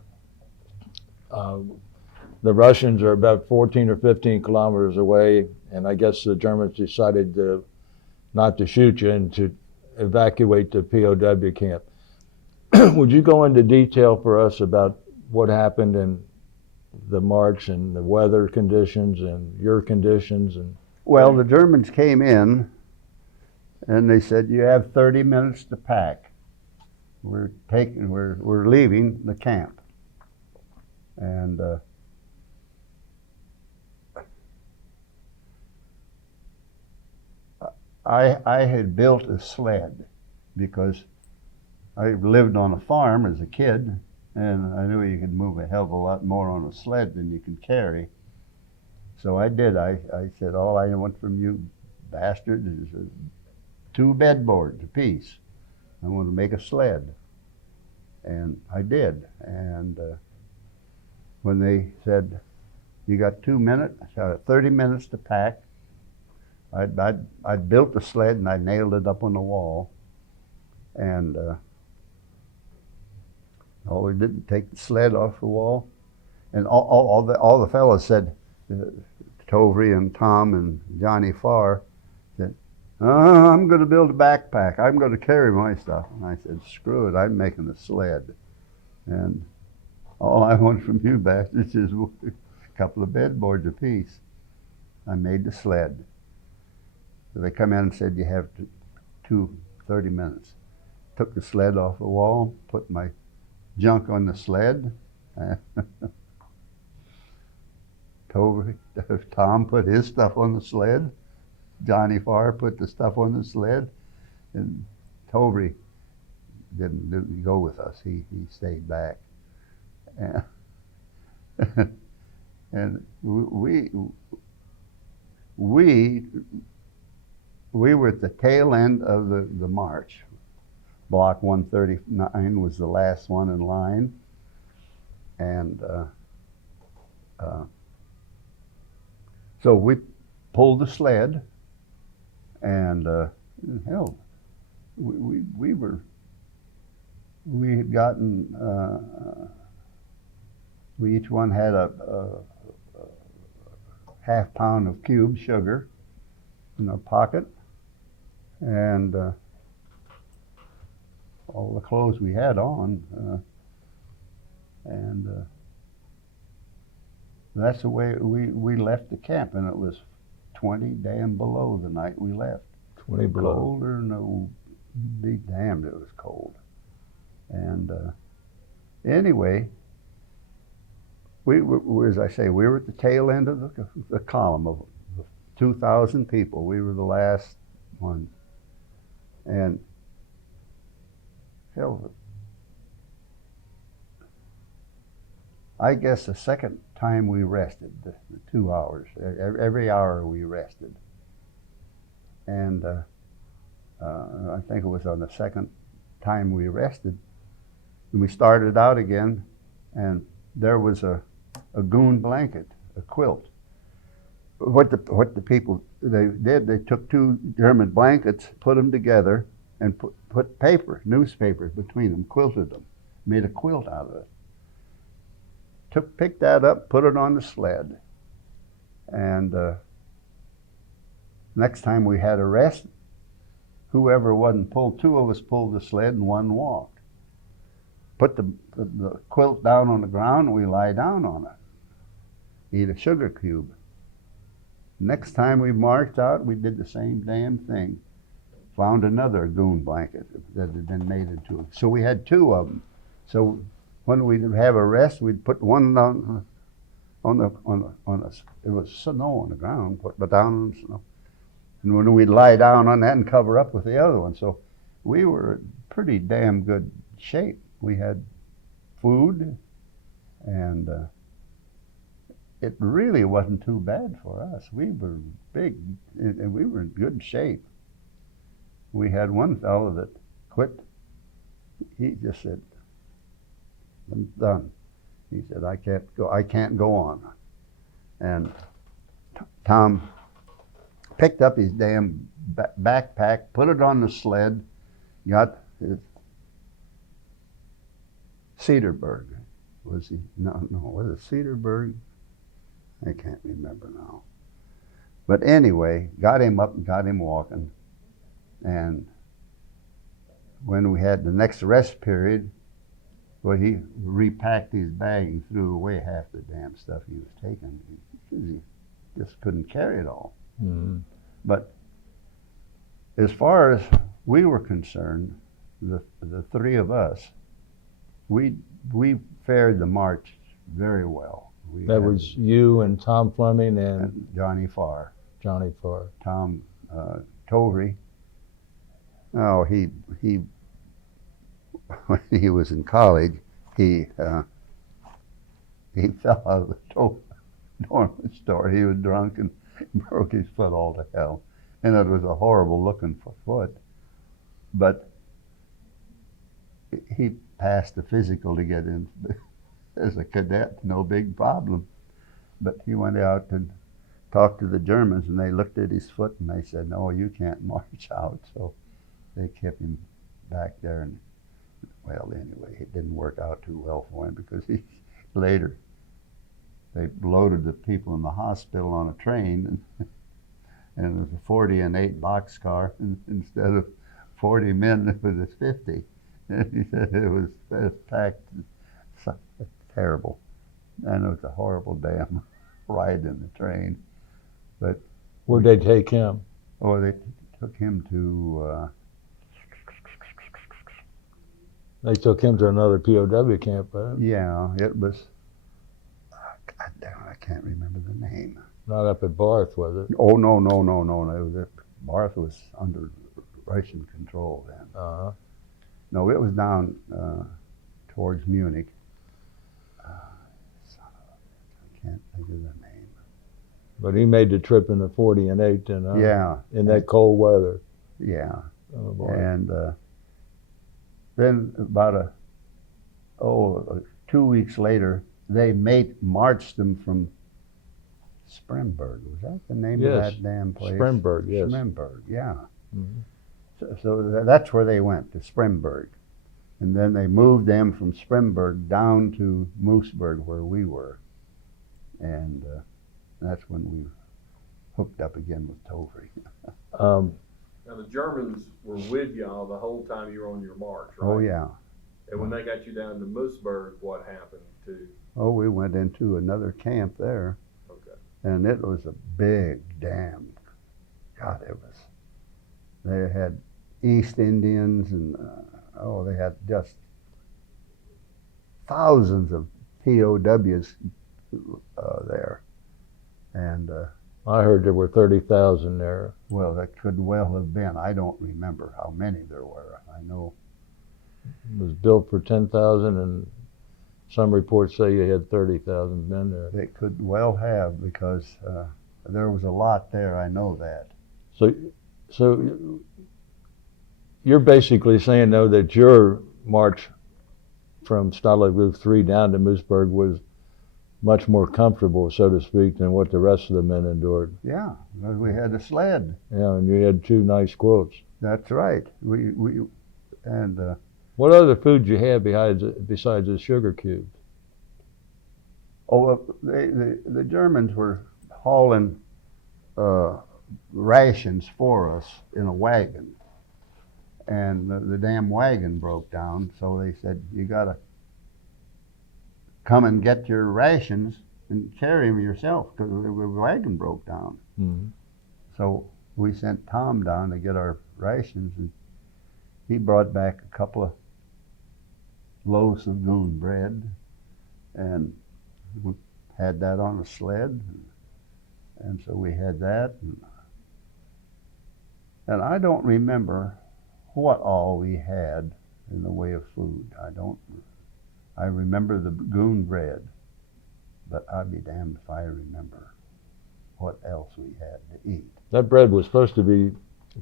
the Russians are about 14 or 15 kilometers away, and I guess the Germans decided not to shoot you and to evacuate the POW camp. Would you go into detail for us about what happened in the march and the weather conditions and your conditions? And Well, the Germans came in, and they said, "You have 30 minutes to pack. We're leaving the camp." And I had built a sled because I lived on a farm as a kid, and I knew you could move a hell of a lot more on a sled than you can carry. So I did. I said, "All I want from you bastards is 2 bedboards apiece. I want to make a sled." And I did. And when they said, "You got 2 minutes, 30 minutes to pack," I'd built the sled and I nailed it up on the wall. And we didn't take the sled off the wall. And all the fellows said, Tovey and Tom and Johnny Farr said, "I'm going to build a backpack. I'm going to carry my stuff." And I said, "Screw it, I'm making a sled. And all I want from you bastards is a couple of bedboards apiece." I made the sled. So they come in and said, "You have 30 minutes. Took the sled off the wall, put my junk on the sled. Tom put his stuff on the sled. Johnny Farr put the stuff on the sled. And Tovey didn't go with us. He stayed back. And we were at the tail end of the march. Block 139 was the last one in line. And so we pulled the sled And hell, we had gotten, we each one had a half pound of cube sugar in our pocket, and all the clothes we had on, and that's the way we left the camp, and it was 20 damn below the night we left. 20 below. Colder, no, be damned, it was cold. And anyway, we were, as I say, we were at the tail end of the column of 2,000 people. We were the last one. And hell, I guess the second time we rested, the 2 hours, every hour we rested. And I think it was on the second time we rested, and we started out again, and there was a goon blanket, a quilt. What the people they did, they took 2 German blankets, put them together, and put paper, newspapers between them, quilted them, made a quilt out of it. Picked that up, put it on the sled, and next time we had a rest, whoever wasn't pulled, 2 of us pulled the sled and 1 walked. Put the quilt down on the ground, and we lie down on it. Eat a sugar cube. Next time we marched out, we did the same damn thing. Found another goon blanket that had been made into it. So we had 2 of them. So when we'd have a rest, we'd put one on it was snow on the ground, put down on the snow. And when we'd lie down on that and cover up with the other one. So we were in pretty damn good shape. We had food, and it really wasn't too bad for us. We were big, and we were in good shape. We had one fellow that quit. He just said, "I'm done." He said, I can't go on. And Tom picked up his damn backpack, put it on the sled, got his Cedarburg. Was he? No, was it Cedarburg? I can't remember now. But anyway, got him up and got him walking. And when we had the next rest period, well, he repacked his bag and threw away half the damn stuff he was taking. He just couldn't carry it all. Mm-hmm. But as far as we were concerned, the 3 of us, we fared the march very well. That was you and Tom Fleming and Johnny Farr. Johnny Farr. Tom Tovey. Oh, he when he was in college, he fell out of the dormant store. He was drunk and broke his foot all to hell. And it was a horrible looking foot. But he passed the physical to get in as a cadet, no big problem. But he went out and talked to the Germans, and they looked at his foot and they said, "No, you can't march out." So they kept him back there, and well, anyway, it didn't work out too well for him, because later they loaded the people in the hospital on a train, and it was a 40 and 8 boxcar, and instead of 40 men, it was 50. And he said it was packed, terrible, and it was a horrible damn ride in the train. But where'd they take him? Oh, they took him to. They took him to another POW camp, right? Yeah, it was. God damn it, I can't remember the name. Not up at Barth, was it? Oh no! Barth was under Russian control then. Uh-huh. No, it was down towards Munich. I can't think of the name. But he made the trip in the 40 and 8, and yeah, in that cold weather. Yeah, Oh, boy. and then about 2 weeks later, they marched them from Sprimberg. Was that the name Yes, of that damn place? Sprimberg, yes. Sprimberg, yeah. Mhm. So that's where they went, to Sprimberg. And then they moved them from Sprimberg down to Moosburg, where we were. And that's when we hooked up again with Tovey. Now, the Germans were with y'all the whole time you were on your march, right? Oh, yeah. And when they got you down to Moosburg, what happened to? Oh, we went into another camp there. Okay. And it was a big dam. God, they had East Indians and, they had just thousands of POWs there. And, I heard there were 30,000 there. well, that could well have been. I don't remember how many there were. I know. It was built for 10,000, and some reports say you had 30,000 men there. They could well have, because there was a lot there. I know that. So you're basically saying, though, that your march from Stalag Luft 3 down to Moosburg was much more comfortable, so to speak, than what the rest of the men endured. Yeah, because we had a sled. Yeah, and you had 2 nice quilts. That's right. What other food you have besides the sugar cubes? The Germans were hauling rations for us in a wagon, and the damn wagon broke down. So they said, "You gotta come and get your rations and carry them yourself, because the wagon broke down." Mm-hmm. So we sent Tom down to get our rations, and he brought back a couple of loaves of goon bread, and we had that on a sled, and so we had that, and I don't remember what all we had in the way of food. I remember the goon bread, but I'd be damned if I remember what else we had to eat. That bread was supposed to be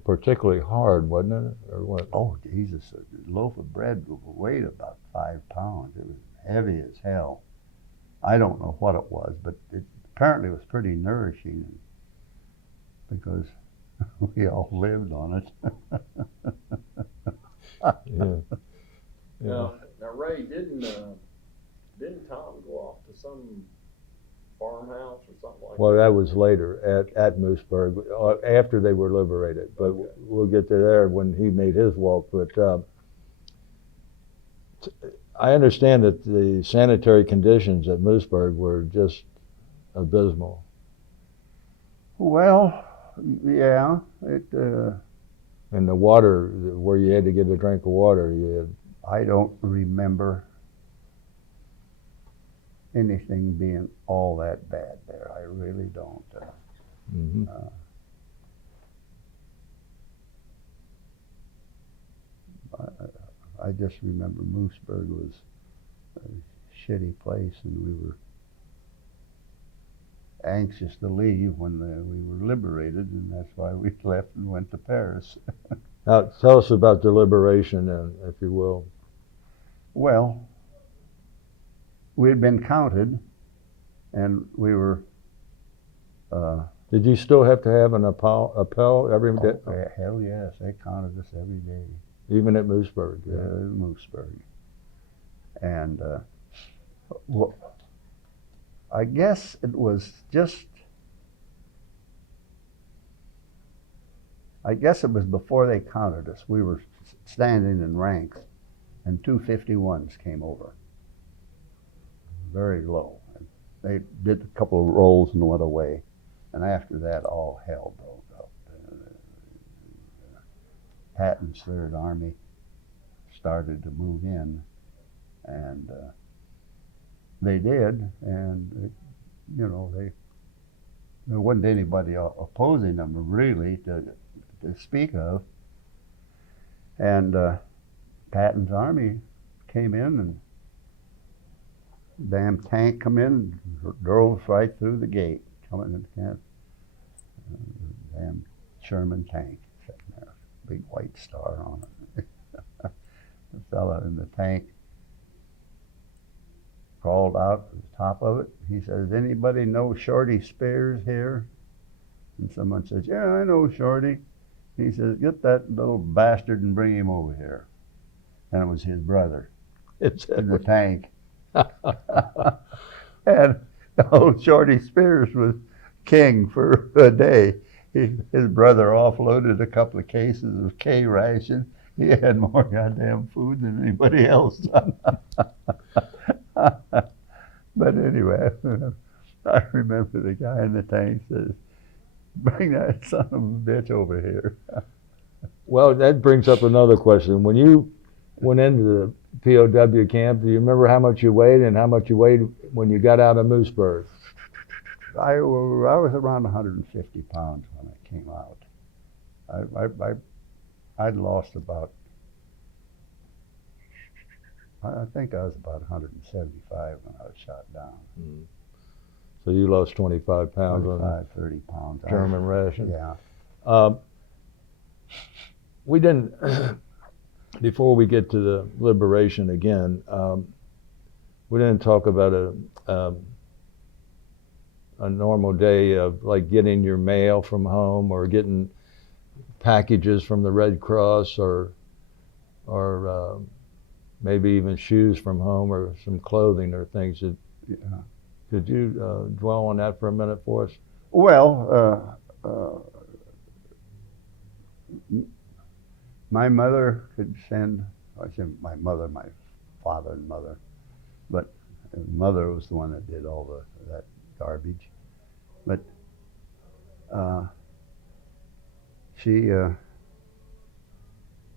particularly hard, wasn't it, or what? Oh, Jesus, a loaf of bread weighed about 5 pounds. It was heavy as hell. I don't know what it was, but it apparently was pretty nourishing, because we all lived on it. Yeah. Now, Ray, didn't Tom go off to some farmhouse or something like Well, that? that was later at Moosburg, after they were liberated. But Okay. we'll get to there when he made his walk. But I understand that the sanitary conditions at Moosburg were just abysmal. Well, yeah, And the water, where you had to get a drink of water, I don't remember anything being all that bad there. I really don't. mm-hmm. I just remember Moosburg was a shitty place, and we were anxious to leave when we were liberated, and that's why we left and went to Paris. Now, tell us about the liberation, then, if you will. Well, we had been counted, and we were. Did you still have to have an appel every day? Oh, hell yes, they counted us every day. Even at Moosburg? Yeah. Moosburg. And well, I guess it was before they counted us. We were standing in ranks, and 251s came over. Very low. They did a couple of rolls and went away. And after that, all hell broke up. Patton's Third Army started to move in, and they did, and there wasn't anybody opposing them really to speak of. And Patton's army came in, and damn tank come in and drove us right through the gate, coming in camp. Damn Sherman tank sitting there, big white star on it. The fella in the tank crawled out to the top of it. He says, "Anybody know Shorty Spears here?" And someone says, "Yeah, I know Shorty." He says, "Get that little bastard and bring him over here." And it was his brother It's in the tank. And old Shorty Spears was king for a day. His brother offloaded a couple of cases of K ration. He had more goddamn food than anybody else. But anyway, I remember the guy in the tank says, "Bring that son of a bitch over here." Well, that brings up another question. When you went into the POW camp, do you remember how much you weighed and how much you weighed when you got out of Moosburg? I was around 150 pounds when I came out. I'd lost about, I think I was about 175 when I was shot down. So you lost 25 pounds 25, 30 pounds. on German ration. Yeah. We didn't, before we get to the liberation again, we didn't talk about a normal day of like getting your mail from home or getting packages from the Red Cross or maybe even shoes from home or some clothing or things. Yeah. Could you dwell on that for a minute for us? Well, my mother could send, I say my mother, my father and mother, but mother was the one that did all that garbage. But she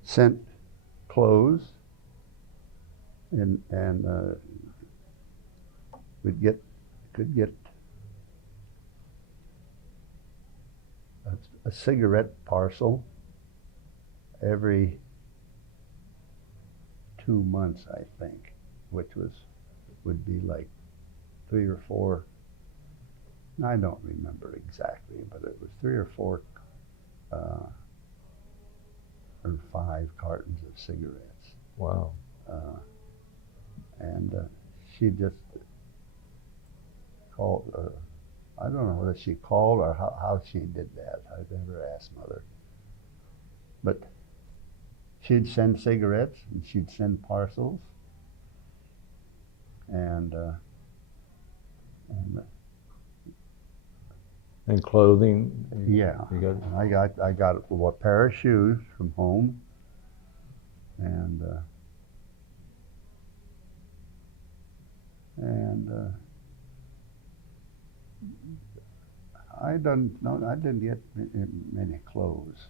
sent clothes and could get a cigarette parcel every 2 months, I think, which would be like 3 or 4. I don't remember exactly, but it was 3 or 4 or 5 cartons of cigarettes. Wow. And she just called, I don't know whether she called or how she did that. I've never asked Mother. But she'd send cigarettes and she'd send parcels. And clothing. yeah, You got, I got a pair of shoes from home, and I didn't get many clothes.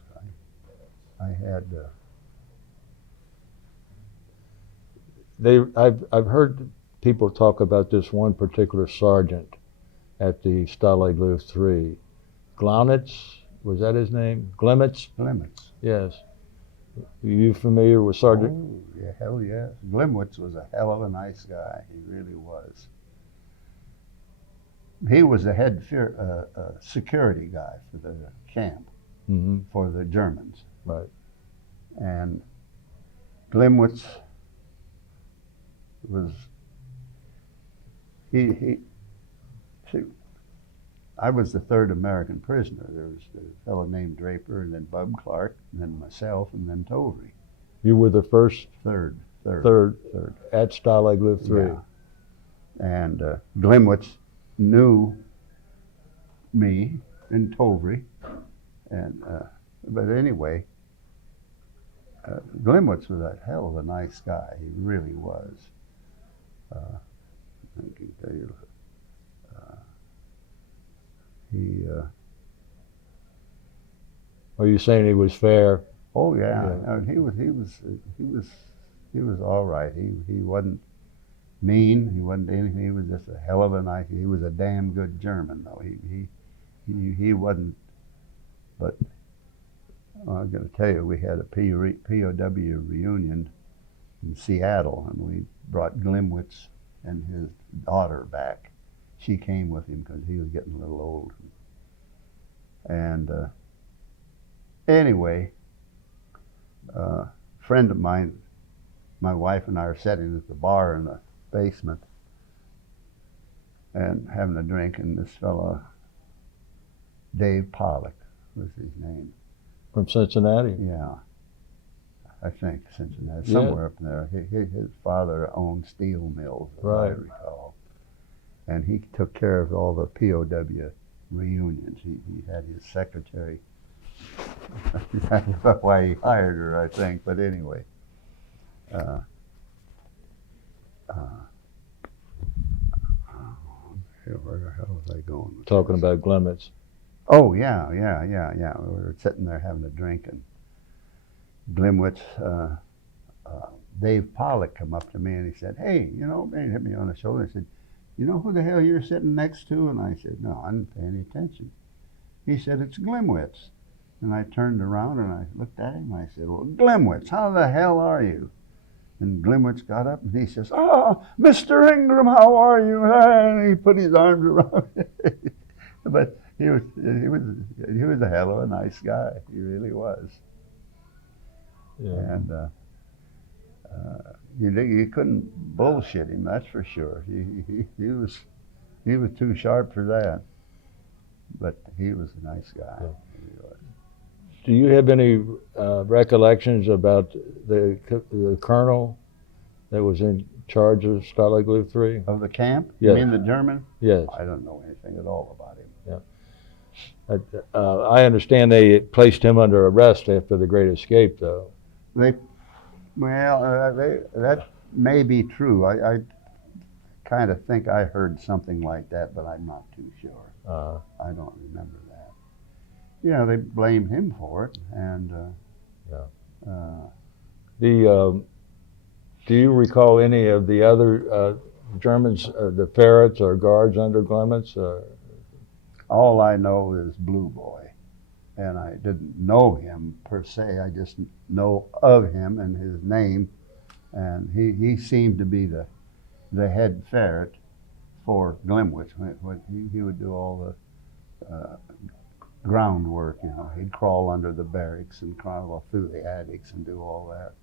I had. I've heard people talk about this one particular sergeant at the Stalag Luft 3. Glaunitz, was that his name? Glemitz? Glimwitz. Yes. Are you familiar with Sergeant? Oh, yeah, hell yeah. Glimwitz was a hell of a nice guy. He really was. He was the head security guy for the camp, Mm-hmm. for the Germans. Right. And Glimwitz was, see, I was the 3rd American prisoner. There was a fellow named Draper, and then Bub Clark, and then myself, and then Tovey. You were the first Third. at Stalag Luft 3. Yeah. And Glimwitz knew me and Tovey, and but anyway, Glimwitz was a hell of a nice guy. He really was. I can tell you. Are you saying he was fair? Oh yeah, Yeah. He was all right. He wasn't mean. He wasn't anything. He was just a hell of a nice. He was a damn good German though. He wasn't. But I'm going to tell you, we had a POW reunion in Seattle, and we brought Glimwitz and his daughter back. She came with him because he was getting a little old. And anyway, a friend of mine, my wife and I are sitting at the bar in the basement, and having a drink, and this fellow, Dave Pollock was his name. From Cincinnati. Yeah, I think Cincinnati, Yeah. somewhere up there. His father owned steel mills, as I Right. recall. And he took care of all the POW reunions. He had his secretary. That's why he hired her, I think. But anyway. Where the hell was I going with Talking this? about Glemmitz. Oh, yeah. We were sitting there having a drink, and Glimwitz, Dave Pollock come up to me and he said, hey, you know, he hit me on the shoulder and said, you know who the hell you're sitting next to? And I said, no, I didn't pay any attention. He said, it's Glimwitz. And I turned around and I looked at him and I said, well, Glimwitz, how the hell are you? And Glimwitz got up and he says, Mr. Inghram, how are you? And he put his arms around me. But he was a hell of a nice guy. He really was. Yeah. And you couldn't bullshit him, that's for sure. He was too sharp for that. But he was a nice guy. Yeah. He was. Do you have any recollections about the colonel that was in charge of Stalag Luft 3? Of the camp? Yes. You mean the German? Yes. I don't know anything at all about him. I understand they placed him under arrest after the Great Escape, though. That may be true. I kind of think I heard something like that, but I'm not too sure. I don't remember that. Yeah, they blamed him for it, and Do you recall any of the other Germans, the ferrets or guards under Glemmitz? all I know is Blue Boy, and I didn't know him per se. I just know of him and his name, and he seemed to be the head ferret for Glimwitz. He would do all the groundwork, you know. He'd crawl under the barracks and crawl through the attics and do all that.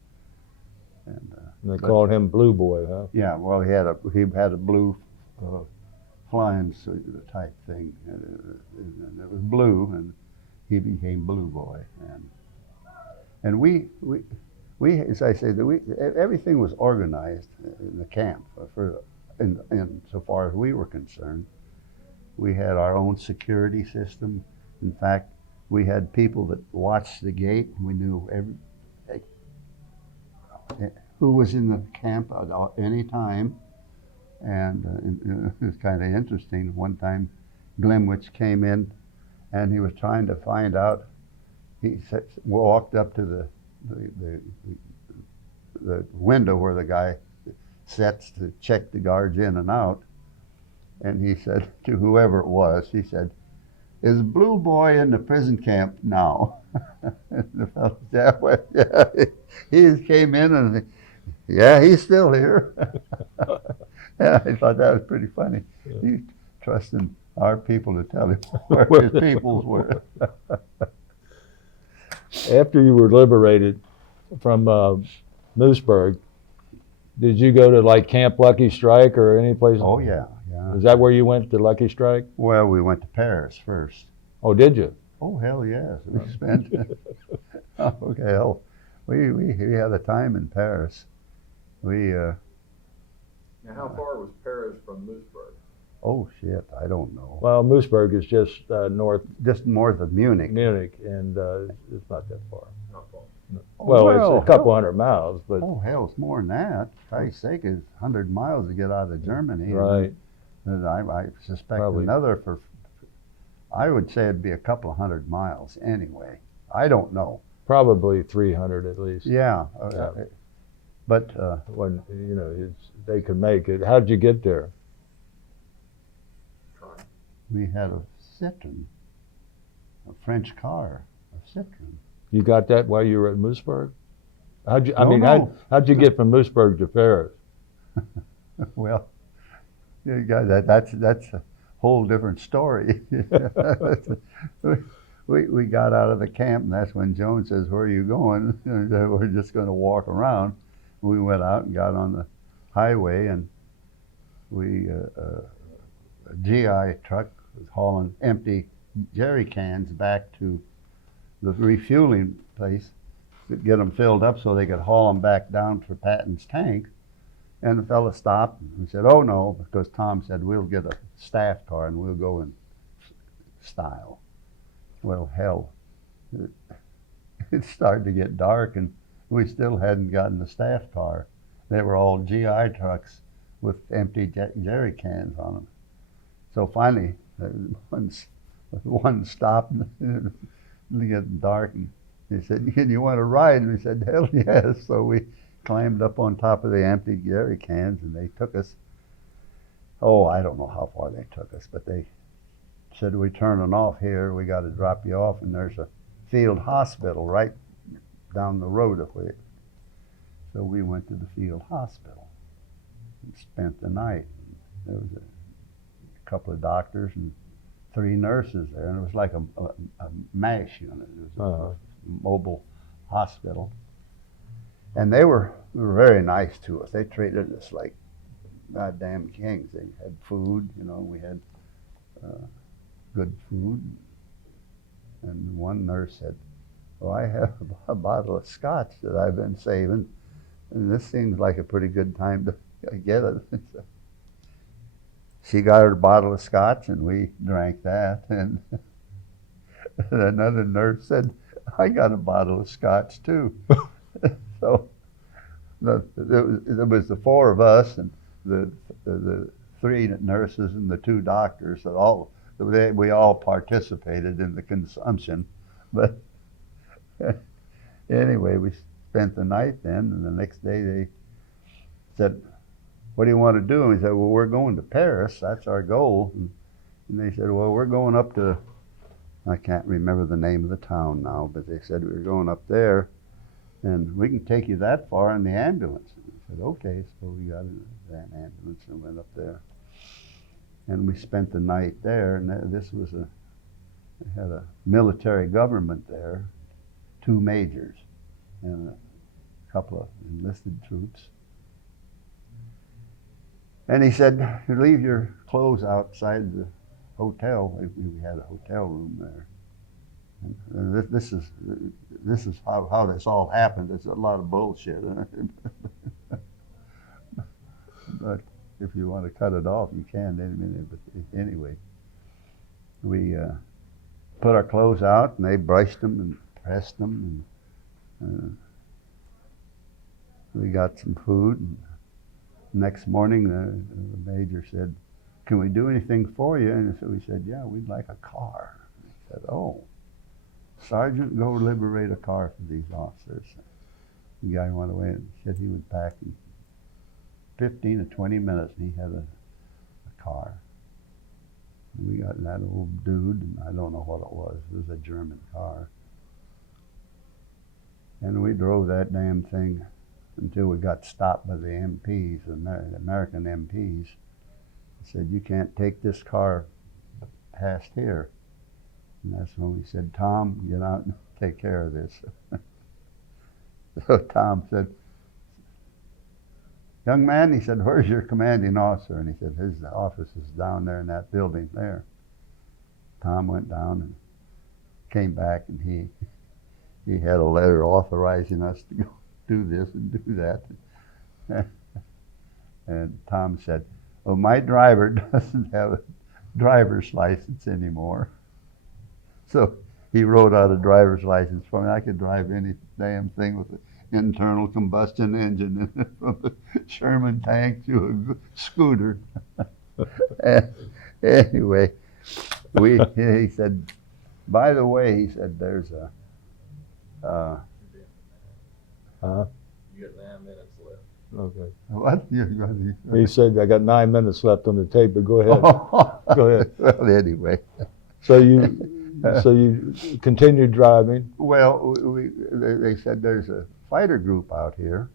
And They called him Blue Boy, huh? yeah, well, he had a blue flying suit type thing, and it was blue, and he became Blue Boy. And we as I say, everything was organized in the camp in so far as we were concerned. We had our own security system. In fact, we had people that watched the gate. We knew who was in the camp at any time. And it was kind of interesting. One time, Glimwitz came in, and he was trying to find out. He walked up to the window where the guy sits to check the guards in and out, and he said to whoever it was, he said, "Is Blue Boy in the prison camp now?" And the fellow said, "Well, yeah, he came in and yeah, he's still here." Yeah, I thought that was pretty funny. Yeah. He's trusting our people to tell him where his peoples were. After you were liberated from Moosburg, did you go to like Camp Lucky Strike or any place? Oh yeah, yeah. Is that where you went to Lucky Strike? Well, we went to Paris first. Oh, did you? Oh hell yes, we spent. Oh hell, we had a time in Paris. Now, how far was Paris from Moosburg? Oh shit, I don't know. Well, Moosburg is just north Just north of Munich. Munich, and it's not that far. Not far. Well, well, it's a couple hundred miles, but Oh hell, it's more than that. Christ's sake, it's 100 miles to get out of Germany. right. And I suspect Probably. another I would say it'd be a couple of 100 miles anyway. I don't know. Probably 300 at least. Yeah. Yeah. But When they could make it. How'd you get there? Trying. we had a Citroen, a French car, a Citroen. You got that while you were at Moosburg? How'd you? No. How'd you get from Moosburg to Paris? Well, you got that's a whole different story. we got out of the camp, and that's when Joan says, "Where are you going?" We're just going to walk around. We went out and got on the highway, and we a GI truck was hauling empty jerry cans back to the refueling place to get them filled up so they could haul them back down for Patton's tank. And the fella stopped and said, "Oh no," because Tom said, "We'll get a staff car and we'll go in style." Well, hell, it started to get dark and we still hadn't gotten the staff car. They were all GI trucks with empty jerry cans on them. So finally, one stopped and it got dark and he said, "You want to ride?" And we said, "Hell yes." So we climbed up on top of the empty jerry cans and they took us, oh, I don't know how far they took us, but they said, "We're turning off here, we got to drop you off, and there's a field hospital right down the road of it." So we went to the field hospital and spent the night. There was a couple of doctors and 3 nurses there, and it was like a MASH unit. It was a mobile hospital. And they were very nice to us. They treated us like goddamn kings. They had food, you know, we had good food. And one nurse said, "Oh, I have a bottle of scotch that I've been saving, and this seems like a pretty good time to get it." She got her bottle of scotch and we drank that. And another nurse said, "I got a bottle of scotch too." So there was the 4 of us and the 3 nurses and the 2 doctors that we all participated in the consumption. But anyway, we spent the night then, and the next day they said, "What do you want to do?" And we said, "Well, we're going to Paris. That's our goal." And they said, "Well, we're going up to," I can't remember the name of the town now, but they said we were going up there and we can take you that far in the ambulance. And we said, "Okay." So we got in that ambulance and went up there. And we spent the night there, and this was they had a military government there, 2 majors and a couple of enlisted troops. And he said, "You leave your clothes outside the hotel." We had a hotel room there. And this is how this all happened. It's a lot of bullshit. But if you want to cut it off, you can. But anyway, we put our clothes out, and they brushed them and pressed them, and we got some food. And next morning, the major said, "Can we do anything for you?" And so we said, "Yeah, we'd like a car." And he said, "Oh, Sergeant, go liberate a car for these officers." The guy went away and said he would pack in 15 to 20 minutes, and he had a car. And we got that old dude, and I don't know what it was. It was a German car. And we drove that damn thing until we got stopped by the MPs, the American MPs. They said, "You can't take this car past here." And that's when we said, "Tom, get out and take care of this." So Tom said, "Young man," he said, "where's your commanding officer?" And he said, "His office is down there in that building there." Tom went down and came back, and he had a letter authorizing us to go do this and do that. And Tom said, "Well, my driver doesn't have a driver's license anymore." So he wrote out a driver's license for me. I could drive any damn thing with an internal combustion engine in it, from the Sherman tank to a scooter. And anyway, he said, "By the way," he said, "there's a..." You got 9 minutes left. Okay. What? He said, "I got 9 minutes left on the tape, but go ahead." Go ahead. Well, anyway. So you continued driving. Well, they said there's a fighter group out here,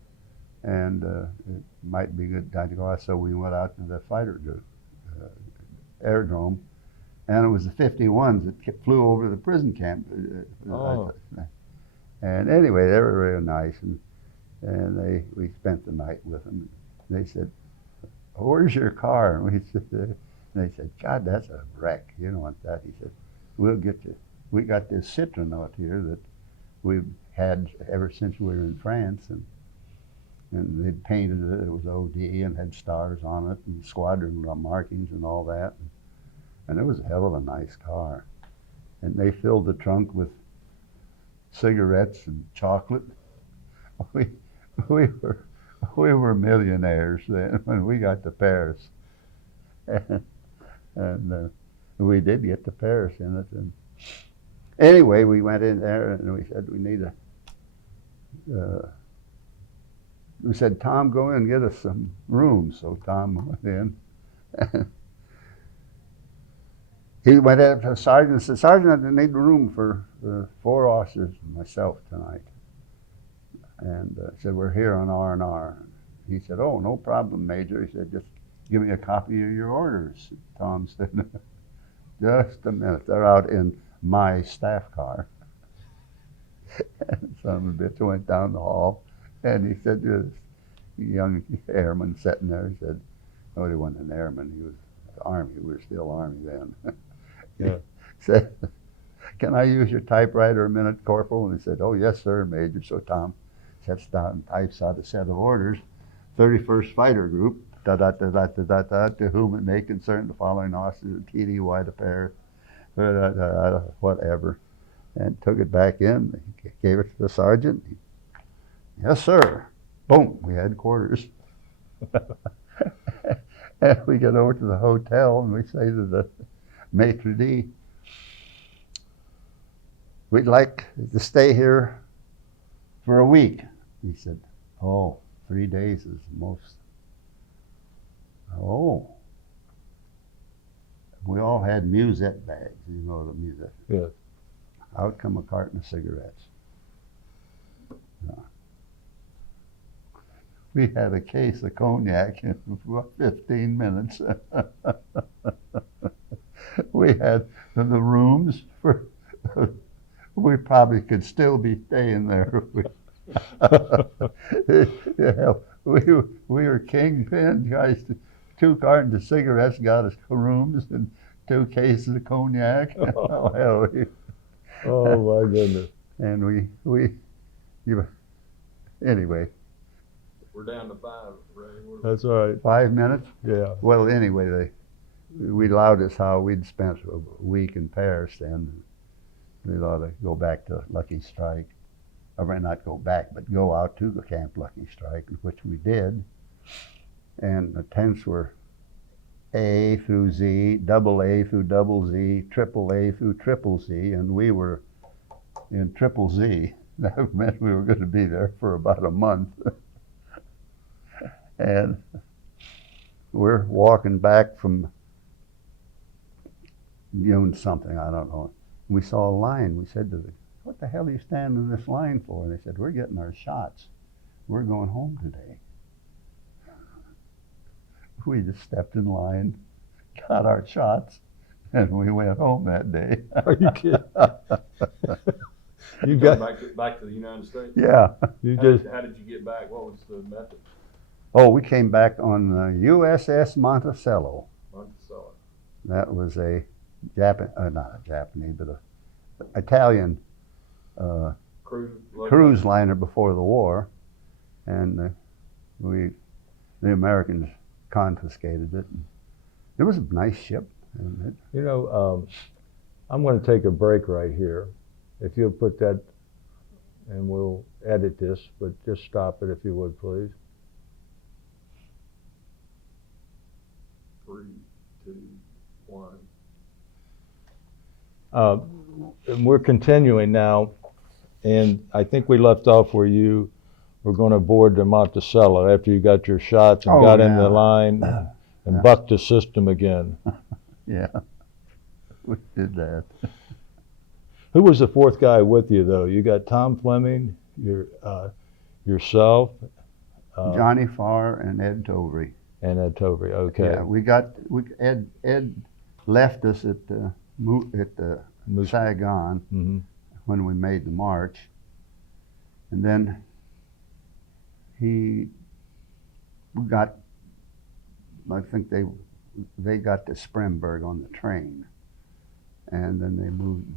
and it might be a good time to go out. So we went out to the fighter group aerodrome, and it was the 51s that flew over the prison camp. Oh. And anyway, they were real nice, and we spent the night with them. They said, "Where's your car?" And we said, they said, God, that's a wreck. You don't want that. He said, we'll get you. We got this Citroen out here that we've had ever since we were in France, and they'd painted it. It was OD and had stars on it and Squadron markings and all that. And it was a hell of a nice car. And they filled the trunk with cigarettes and chocolate. We were millionaires then when we got to Paris. And we did get to Paris in it. And anyway, we went in there and we said, we need we said, Tom, go in and get us some rooms. So Tom went in. He went up to the sergeant and said, Sergeant, I need a room for 4 officers and myself tonight. And said, we're here on R&R. He said, oh, no problem, Major. He said, just give me a copy of your orders. Tom said, just a minute. They're out in my staff car. And son of a bitch went down the hall, and he said to this young airman sitting there, he said, no, he wasn't an airman. He was Army. We were still Army then. Yeah. He said, can I use your typewriter a minute, Corporal? And he said, oh, yes, sir, Major. So Tom sits down and types out a set of orders. 31st Fighter Group, to whom it may concern the following officers, TDY to Paris, whatever. And took it back in, gave it to the sergeant. Yes, sir. Boom, we had quarters. And we get over to the hotel and we say to the maitre d', we'd like to stay here for a week. He said, oh, 3 days is the most. Oh. We all had musette bags, you know the musette. Yeah. Out come a carton of cigarettes. We had a case of cognac in 15 minutes. We had the rooms for, we probably could still be staying there. Yeah, we were kingpin guys. 2 cartons of cigarettes got us rooms and 2 cases of cognac. Oh, hell, Oh my goodness. and anyway, We're down to 5, Ray. That's all right. 5 minutes. Yeah. Well, anyway, we allowed us how we'd spent a week in Paris then. We ought to go back to Lucky Strike. I mean, not go back, but go out to the Camp Lucky Strike, which we did. And the tents were A through Z, double A through double Z, triple A through triple Z, and we were in triple Z. That meant we were going to be there for about a month. And we're walking back from something, I don't know. We saw a line. We said to them, what the hell are you standing in this line for? And they said, we're getting our shots. We're going home today. We just stepped in line, got our shots, and we went home that day. Are you kidding? You Going got, back to the United States? Yeah. you How just, did you get back? What was the method? Oh, we came back on the USS Monticello. Monticello. That was a not a Japanese, but a Italian cruise liner before the war, and the Americans confiscated it. It was a nice ship. you know, I'm going to take a break right here. If you'll put that, and we'll edit this, but just stop it if you would, please. 3, 2, 1. And we're continuing now, and I think we left off where you were going to board the Monticello after you got your shots and got in the line and bucked the system again. Yeah, we did that. Who was the 4th guy with you, though? You got Tom Fleming, yourself, Johnny Farr and Ed Tovey. and Ed Tovey. Okay. Yeah, Ed left us at Saigon Mm-hmm. when we made the march, and then we got, I think they got to Spremberg on the train, and then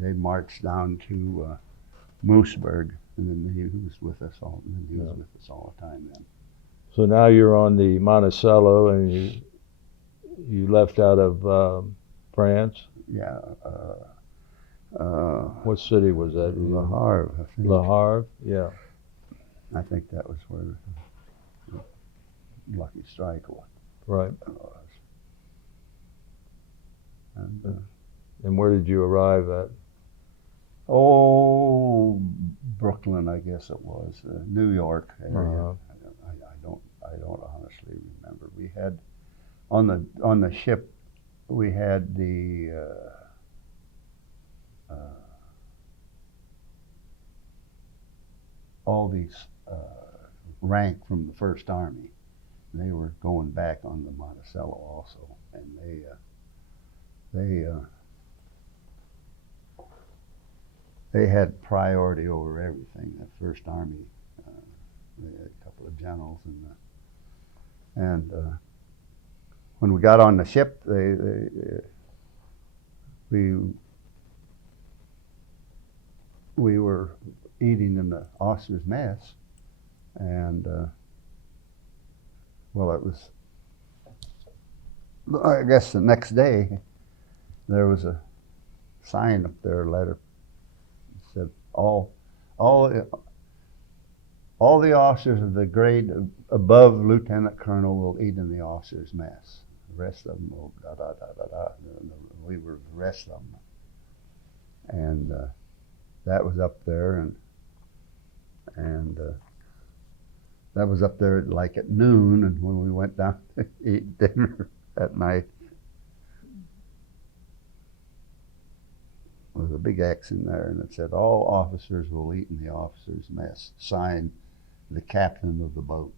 they marched down to Moosburg, and then he was with us all. And then he was with us all the time then. So now you're on the Monticello, and you left out of France. Yeah. What city was that? Le Havre, I think. Le Havre, yeah. I think that was where the Lucky Strike was. Right. And, And where did you arrive at? oh, Brooklyn, I guess it was, New York area. Uh-huh. I don't honestly remember. We had on the ship, we had the all these rank from the First Army. They were going back on the Monticello also, and they had priority over everything. The First Army, they had a couple of generals, and when we got on the ship, we were eating in the officers' mess, and well, it was, I guess the next day there was a sign up there, a letter. It said all the officers of the grade above lieutenant colonel will eat in the officers' mess. The rest of them will da da da da da. We were the rest of them, and that was up there, and that was up there like at noon, and when we went down to eat dinner at night, there was a big X in there, and it said, all officers will eat in the officers' mess. Signed, the captain of the boat.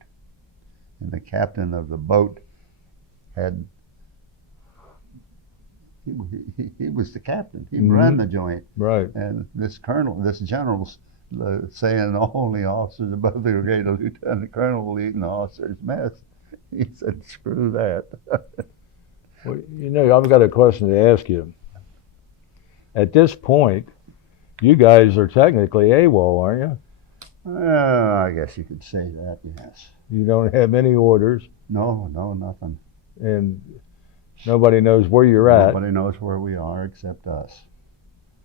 And the captain of the boat had, he was the captain. He ran the joint. Right. And this general's saying only officers above the grade of lieutenant colonel will eat in the officer's mess. He said, screw that. Well, you know, I've got a question to ask you. At this point, you guys are technically AWOL, aren't you? I guess you could say that, yes. You don't have any orders, No, nothing. and nobody knows where you're at. Nobody knows where we are except us.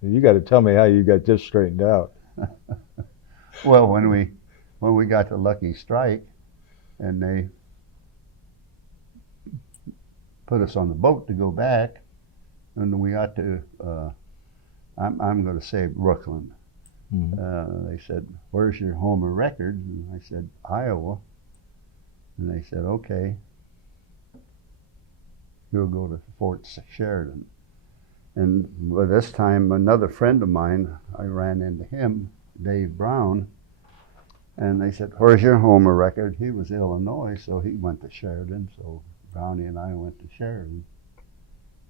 You got to tell me how you got this straightened out. Well, when we got to Lucky Strike, and they put us on the boat to go back, and we got to, I'm going to say Brooklyn. Mm-hmm. They said, where's your home of record? And I said, Iowa. And they said, okay, you'll go to Fort Sheridan. And by this time, another friend of mine, I ran into him, Dave Brown, and they said, where's your home of record? He was Illinois, so he went to Sheridan. So Brownie and I went to Sheridan.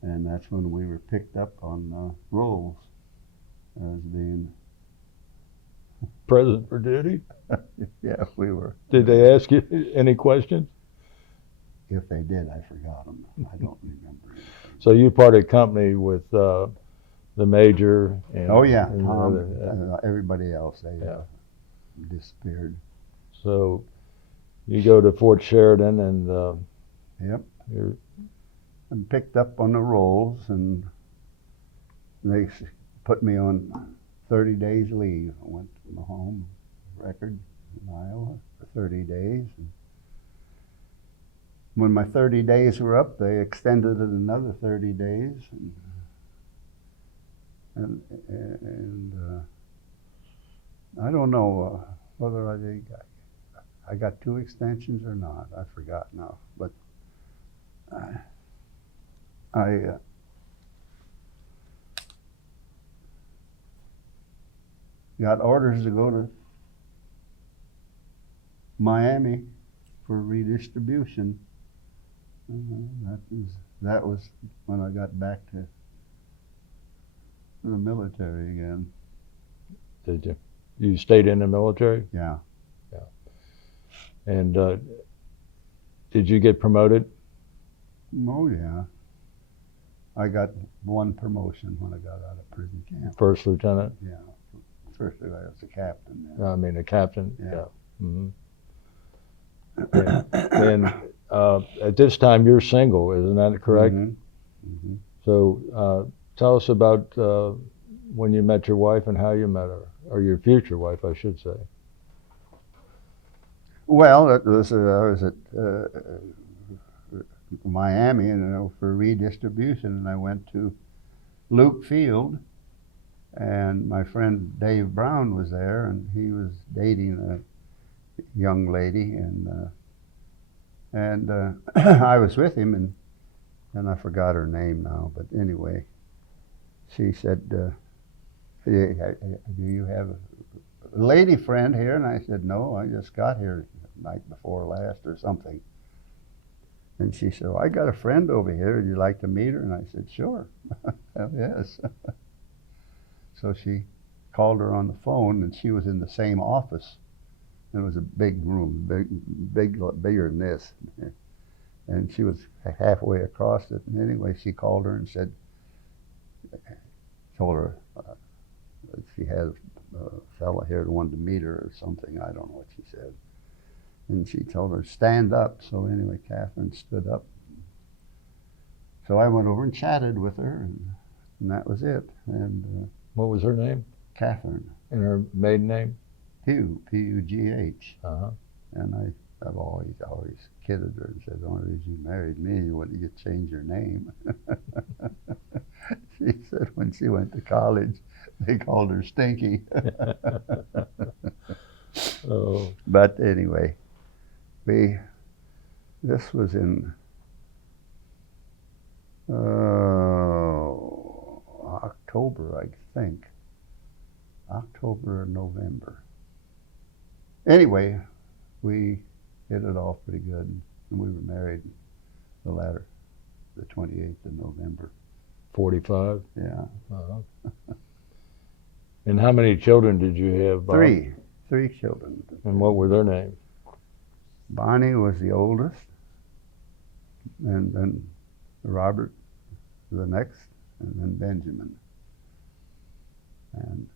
And that's when we were picked up on rolls as being Present for duty? yeah, we were. Did they ask you any questions? If they did, I forgot them. I don't remember anything. So you parted company with the major and Oh yeah, and Tom, everybody else, they Yeah. disappeared. So you go to Fort Sheridan and Yep, you're and picked up on the rolls, and they put me on 30 days leave. I went to my home record in Iowa for 30 days. And when my 30 days were up, they extended it another 30 days. And I don't know whether I got 2 extensions or not. I forgot now. But I got orders to go to Miami for redistribution. That was when I got back to the military again. Did you? You stayed in the military? Yeah. And did you get promoted? Oh yeah. I got one promotion when I got out of prison camp. First lieutenant? Yeah. First I was a captain. Then. I mean, a captain? Yeah. Mhm. Yeah. And at this time, you're single, isn't that correct? Mm-hmm. So tell us about when you met your wife and how you met her, or your future wife, I should say. Well, it was, I was at Miami, for redistribution, and I went to Luke Field, and my friend Dave Brown was there, and he was dating a young lady, and I was with him, and I forgot her name now, but anyway, she said, "Do you have a lady friend here?" And I said, "No, I just got here the night before last or something." And she said, "Well, I got a friend over here. Would you like to meet her?" And I said, "Sure." Yes. So she called her on the phone, and she was in the same office. It was a big room, bigger than this. And she was halfway across it. And anyway, she called her and told her that she had a fella here that wanted to meet her or something. I don't know what she said. And she told her, "Stand up." So anyway, Catherine stood up. So I went over and chatted with her, and that was it. And What was her name? Catherine. And her maiden name? Pugh, P-U-G-H. Uh-huh. And I've always kidded her and said, "The only reason you married me, wouldn't you change your name?" She said when she went to college, they called her Stinky. Oh. But anyway, this was in October, I think. October or November. Anyway, we hit it off pretty good, and we were married the 28th of November. 45? Yeah. Uh-huh. And how many children did you have, Bob? Three children. And what were their names? Bonnie was the oldest, and then Robert the next, and then Benjamin. And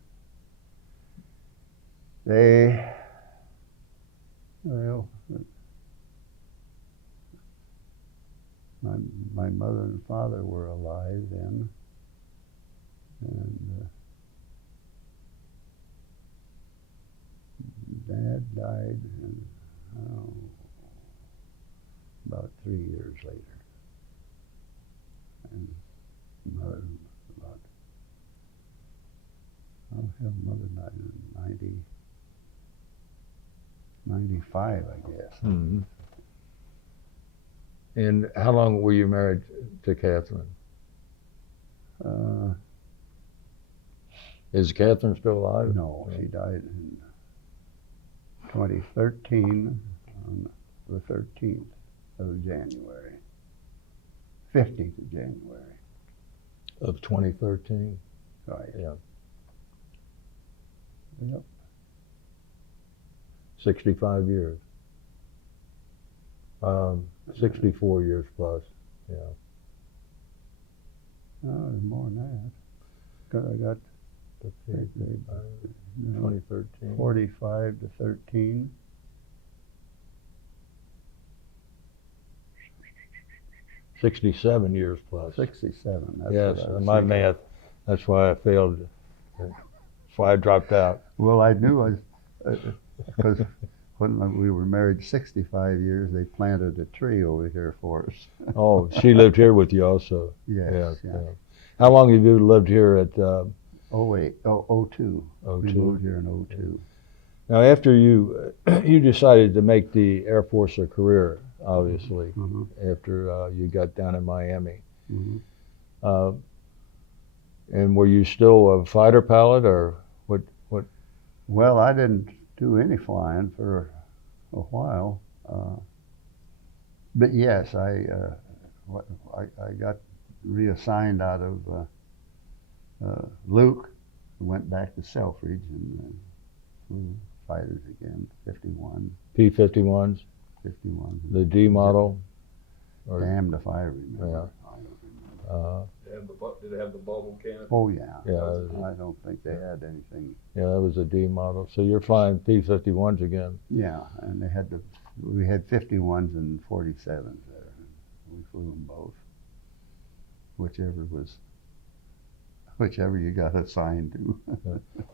my mother and father were alive then, and Dad died about 3 years later, and mother mother died in 95, I guess. Mm-hmm. And how long were you married to Catherine? Is Catherine still alive? No, she died in 2013 on the 13th of January, 15th of January. Of 2013? Right. Yeah. Yep. 65 years. 64 years plus, yeah. No, there's more than that. 'Cause I got 2013. 45 to 13. $67 years plus. 67. That's Yes, what I was my thinking. math. That's why I failed. That's why I dropped out. Well, I knew because when we were married 65 years, they planted a tree over here for us. Oh, she lived here with you also. Yes. Yeah. How long have you lived here at? 02. 02. We moved here in 02. Now, after you decided to make the Air Force a career, obviously, Mm-hmm. after you got down in Miami. Mm-hmm. And were you still a fighter pilot, or what? Well, I didn't do any flying for a while, but yes, I got reassigned out of Luke, went back to Selfridge and flew fighters again, 51. P-51s, 51. the D model? Or, Damned if I remember. Yeah. I don't remember. Did it have the bubble canopy? Oh, yeah. Yeah. I don't think they had anything. Yeah, that was a D model. So you're flying P-51s again. Yeah, and we had 51s and 47s there. We flew them both. Whichever you got assigned to.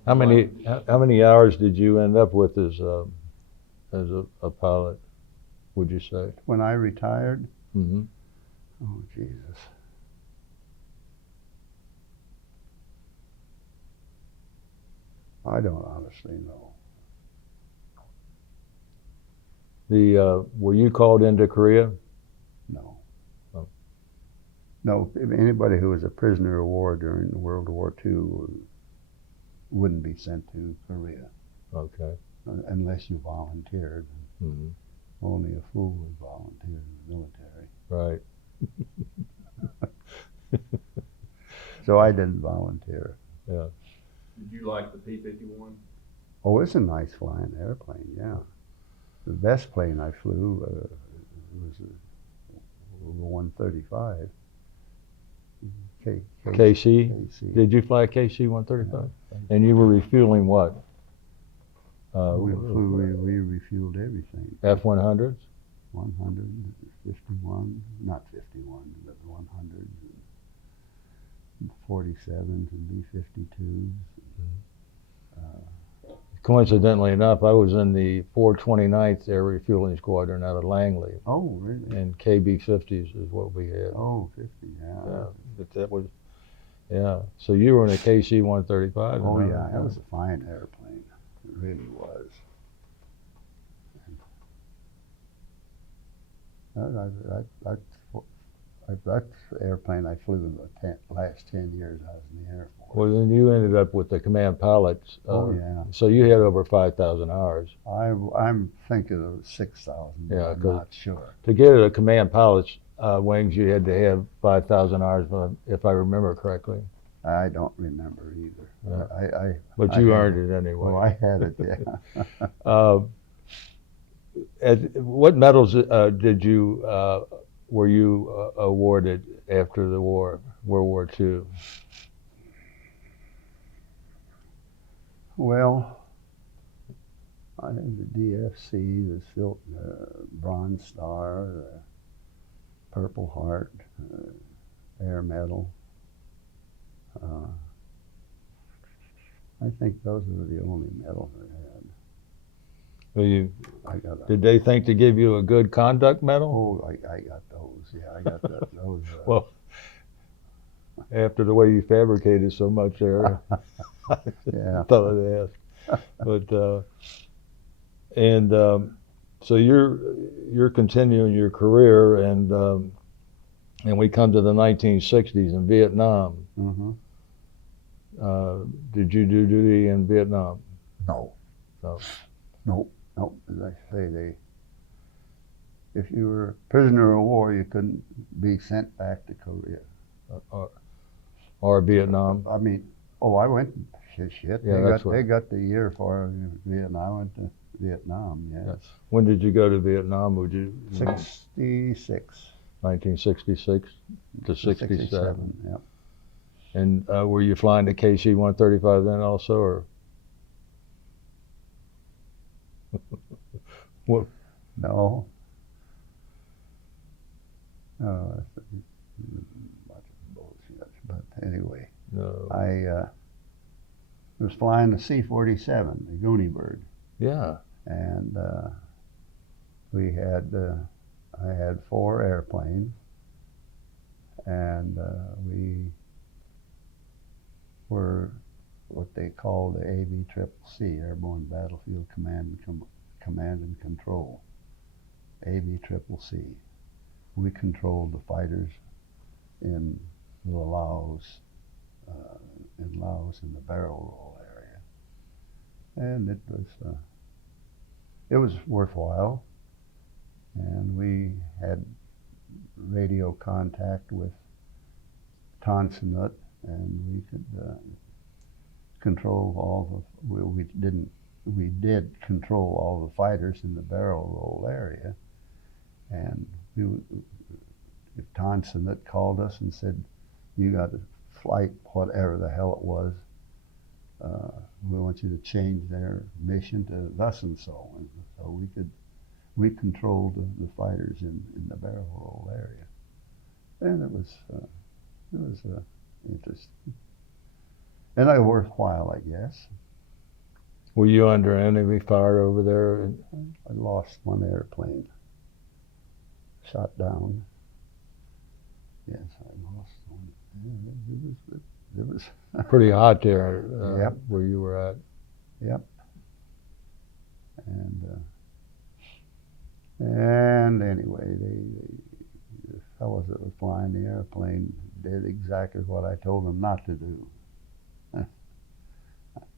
How many hours did you end up with as a pilot, would you say? When I retired, Mm-hmm. oh, Jesus. I don't honestly know. Were you called into Korea? No. Oh. No, anybody who was a prisoner of war during World War II wouldn't be sent to Korea Okay. unless you volunteered. Mm-hmm. Only a fool would volunteer in the military. Right. So I didn't volunteer. Yeah. Did you like the P-51? Oh, it's a nice flying airplane, yeah. The best plane I flew was a 135. KC? KC. Did you fly a KC-135? And you were refueling what? We refueled everything. F-100s? 151, not 51, but 100, 47s and B-52s. Coincidentally enough, I was in the 429th Air Refueling Squadron out of Langley, Oh, really? and KB-50s is what we had. Oh, 50, yeah. Yeah, but that was, yeah. So you were in a KC-135? Oh, yeah, that was a fine airplane. It really was. That's the airplane I flew in the last 10 years I was in the Air Force. Well, then you ended up with the command pilots. Oh, yeah. So you had over 5,000 hours. I'm thinking of 6,000, but Yeah, I'm 'cause not sure. To get a command pilot's wings, you had to have 5,000 hours, if I remember correctly. I don't remember either. Yeah. But you earned it anyway. Oh, I had it, yeah. What medals were you awarded after the war, World War II? Well, I had the DFC, the Silk Bronze Star, the Purple Heart, Air Medal. I think those were the only medals I had. Well, did they think to give you a good conduct medal? Oh, I got those. Yeah, I got those. Well, after the way you fabricated so much there, yeah. I thought I'd ask. But so you're continuing your career, and we come to the 1960s in Vietnam. Mm-hmm. Did you do duty in Vietnam? No. No. Nope. As I say, if you were a prisoner of war, you couldn't be sent back to Korea. Or Vietnam? I mean, I went. Shit. Yeah, they got the year for Vietnam. I went to Vietnam. Yes. When did you go to Vietnam? Would you? 66. 1966 to 67. Yep. And were you flying the KC-135 then also, or? What? No. No, that's a bunch of bullshit. But anyway, No. I was flying the C-47, the Goonie Bird, Yeah. and I had 4 airplanes, and we were what they called the ABCCC, Airborne Battlefield Command and Control, ABCCC. We controlled the fighters in Laos, in the barrel roll area, and it was worthwhile. And we had radio contact with Tonsanut, and we could control all the. We did control all the fighters in the barrel roll area, and if Tonsanut called us and said, you got to flight whatever the hell it was. We want you to change their mission to thus and so. And so we controlled the fighters in the barrel roll area. And it was interesting. And worthwhile, I guess. Were you under enemy fire over there? I lost one airplane. Shot down. Yes, I lost one. It was Pretty hot there, Yep. where you were at. Yep. And anyway, the fellows that were flying the airplane did exactly what I told them not to do. I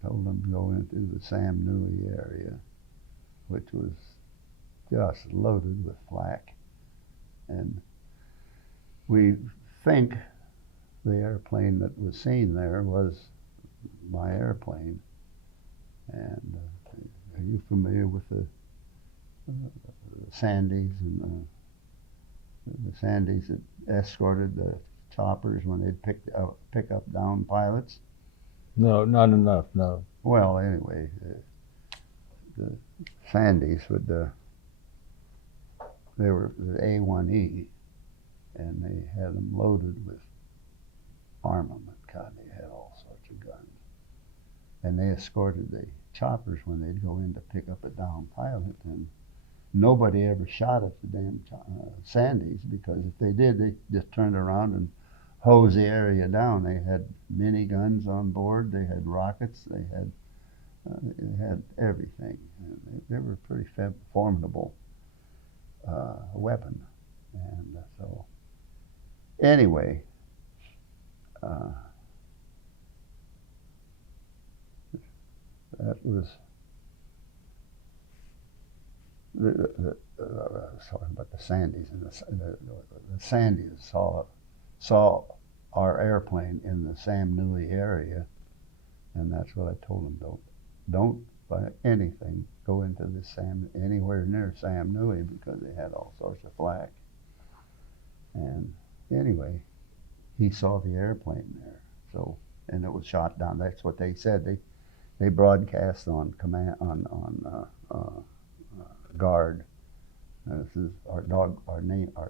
told them to go into the Sam Nui area, which was just loaded with flak. And we think the airplane that was seen there was my airplane. And are you familiar with the Sandys and the Sandys that escorted the choppers when they'd pick up down pilots? No, not enough, no. Well, anyway, the Sandys would, they were the A1E, and they had them loaded with armament. God, they had all sorts of guns. And they escorted the choppers when they'd go in to pick up a down pilot, and nobody ever shot at the damn Sandys, because if they did, they just turned around and hosed the area down. They had miniguns on board, they had rockets, they had everything. They were a pretty formidable weapon. And so, anyway, that was I was talking about the Sandys, and the Sandys saw our airplane in the Sam Nui area, and that's what I told them. Don't by anything go into this anywhere near Sam Nui, because they had all sorts of flak. And anyway, he saw the airplane there, so, and it was shot down. That's what they said. They broadcast on command on guard. This is our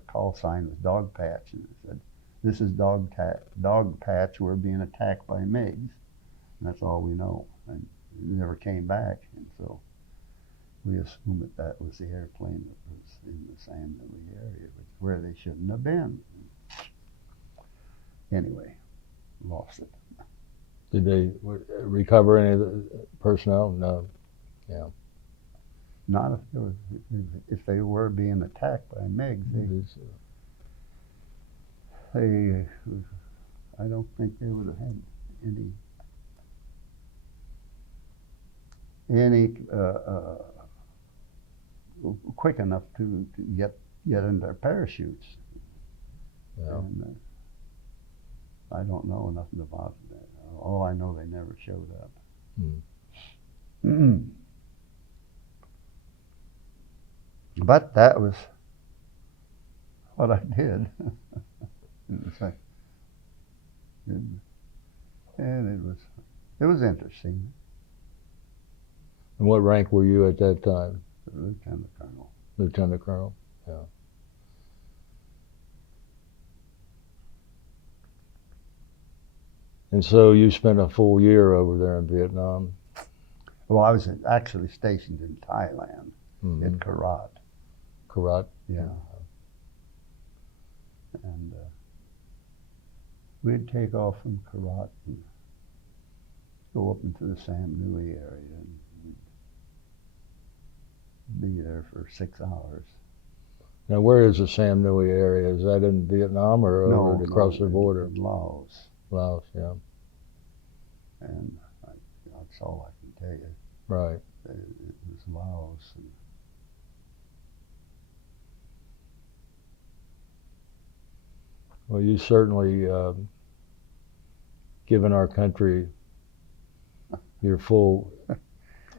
call sign was Dog Patch, and it said, "This is Dog Patch. We're being attacked by MiGs." And that's all we know. And it never came back, and so we assumed that was the airplane that was in the Sam Nui area, where they shouldn't have been. Anyway, lost it. Did they recover any of the personnel? No. Yeah. Not if they were being attacked by MiGs. I don't think they would have had any quick enough to get in their parachutes. Yeah. And, I don't know nothing about that. All I know, they never showed up. But that was what I did. And it was interesting. And what rank were you at that time? Lieutenant Colonel. Lieutenant Colonel? Yeah. And so you spent a full year over there in Vietnam? Well, I was actually stationed in Thailand, in Karat. Karat? Yeah. And we'd take off from Karat and go up into the Sam Nui area, and we'd be there for 6 hours. Now, where is the Sam Nui area? Is that in Vietnam or over across the border? In Laos. Laos, yeah. And that's all I can tell you. Right. It was Laos. And well, you certainly given our country your full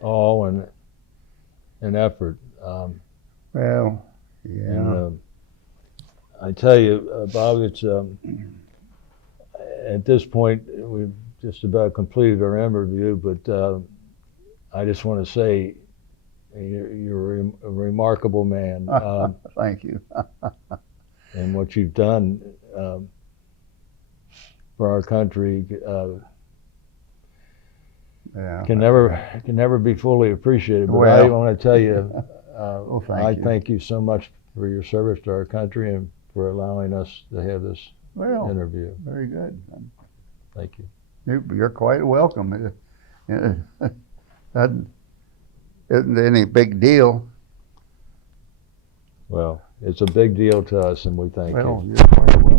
all and effort. Well, yeah. And, I tell you, Bob, it's at this point, we've just about completed our interview, but I just want to say you're a remarkable man. Thank you. And what you've done for our country Yeah. can never be fully appreciated. But Well. I want to tell you, Well, thank I you. thank you so much for your service to our country and for allowing us to have this Well, interview. very good. Thank you. You're quite welcome. That isn't any big deal. Well, it's a big deal to us, and we thank you. Well, you're quite welcome.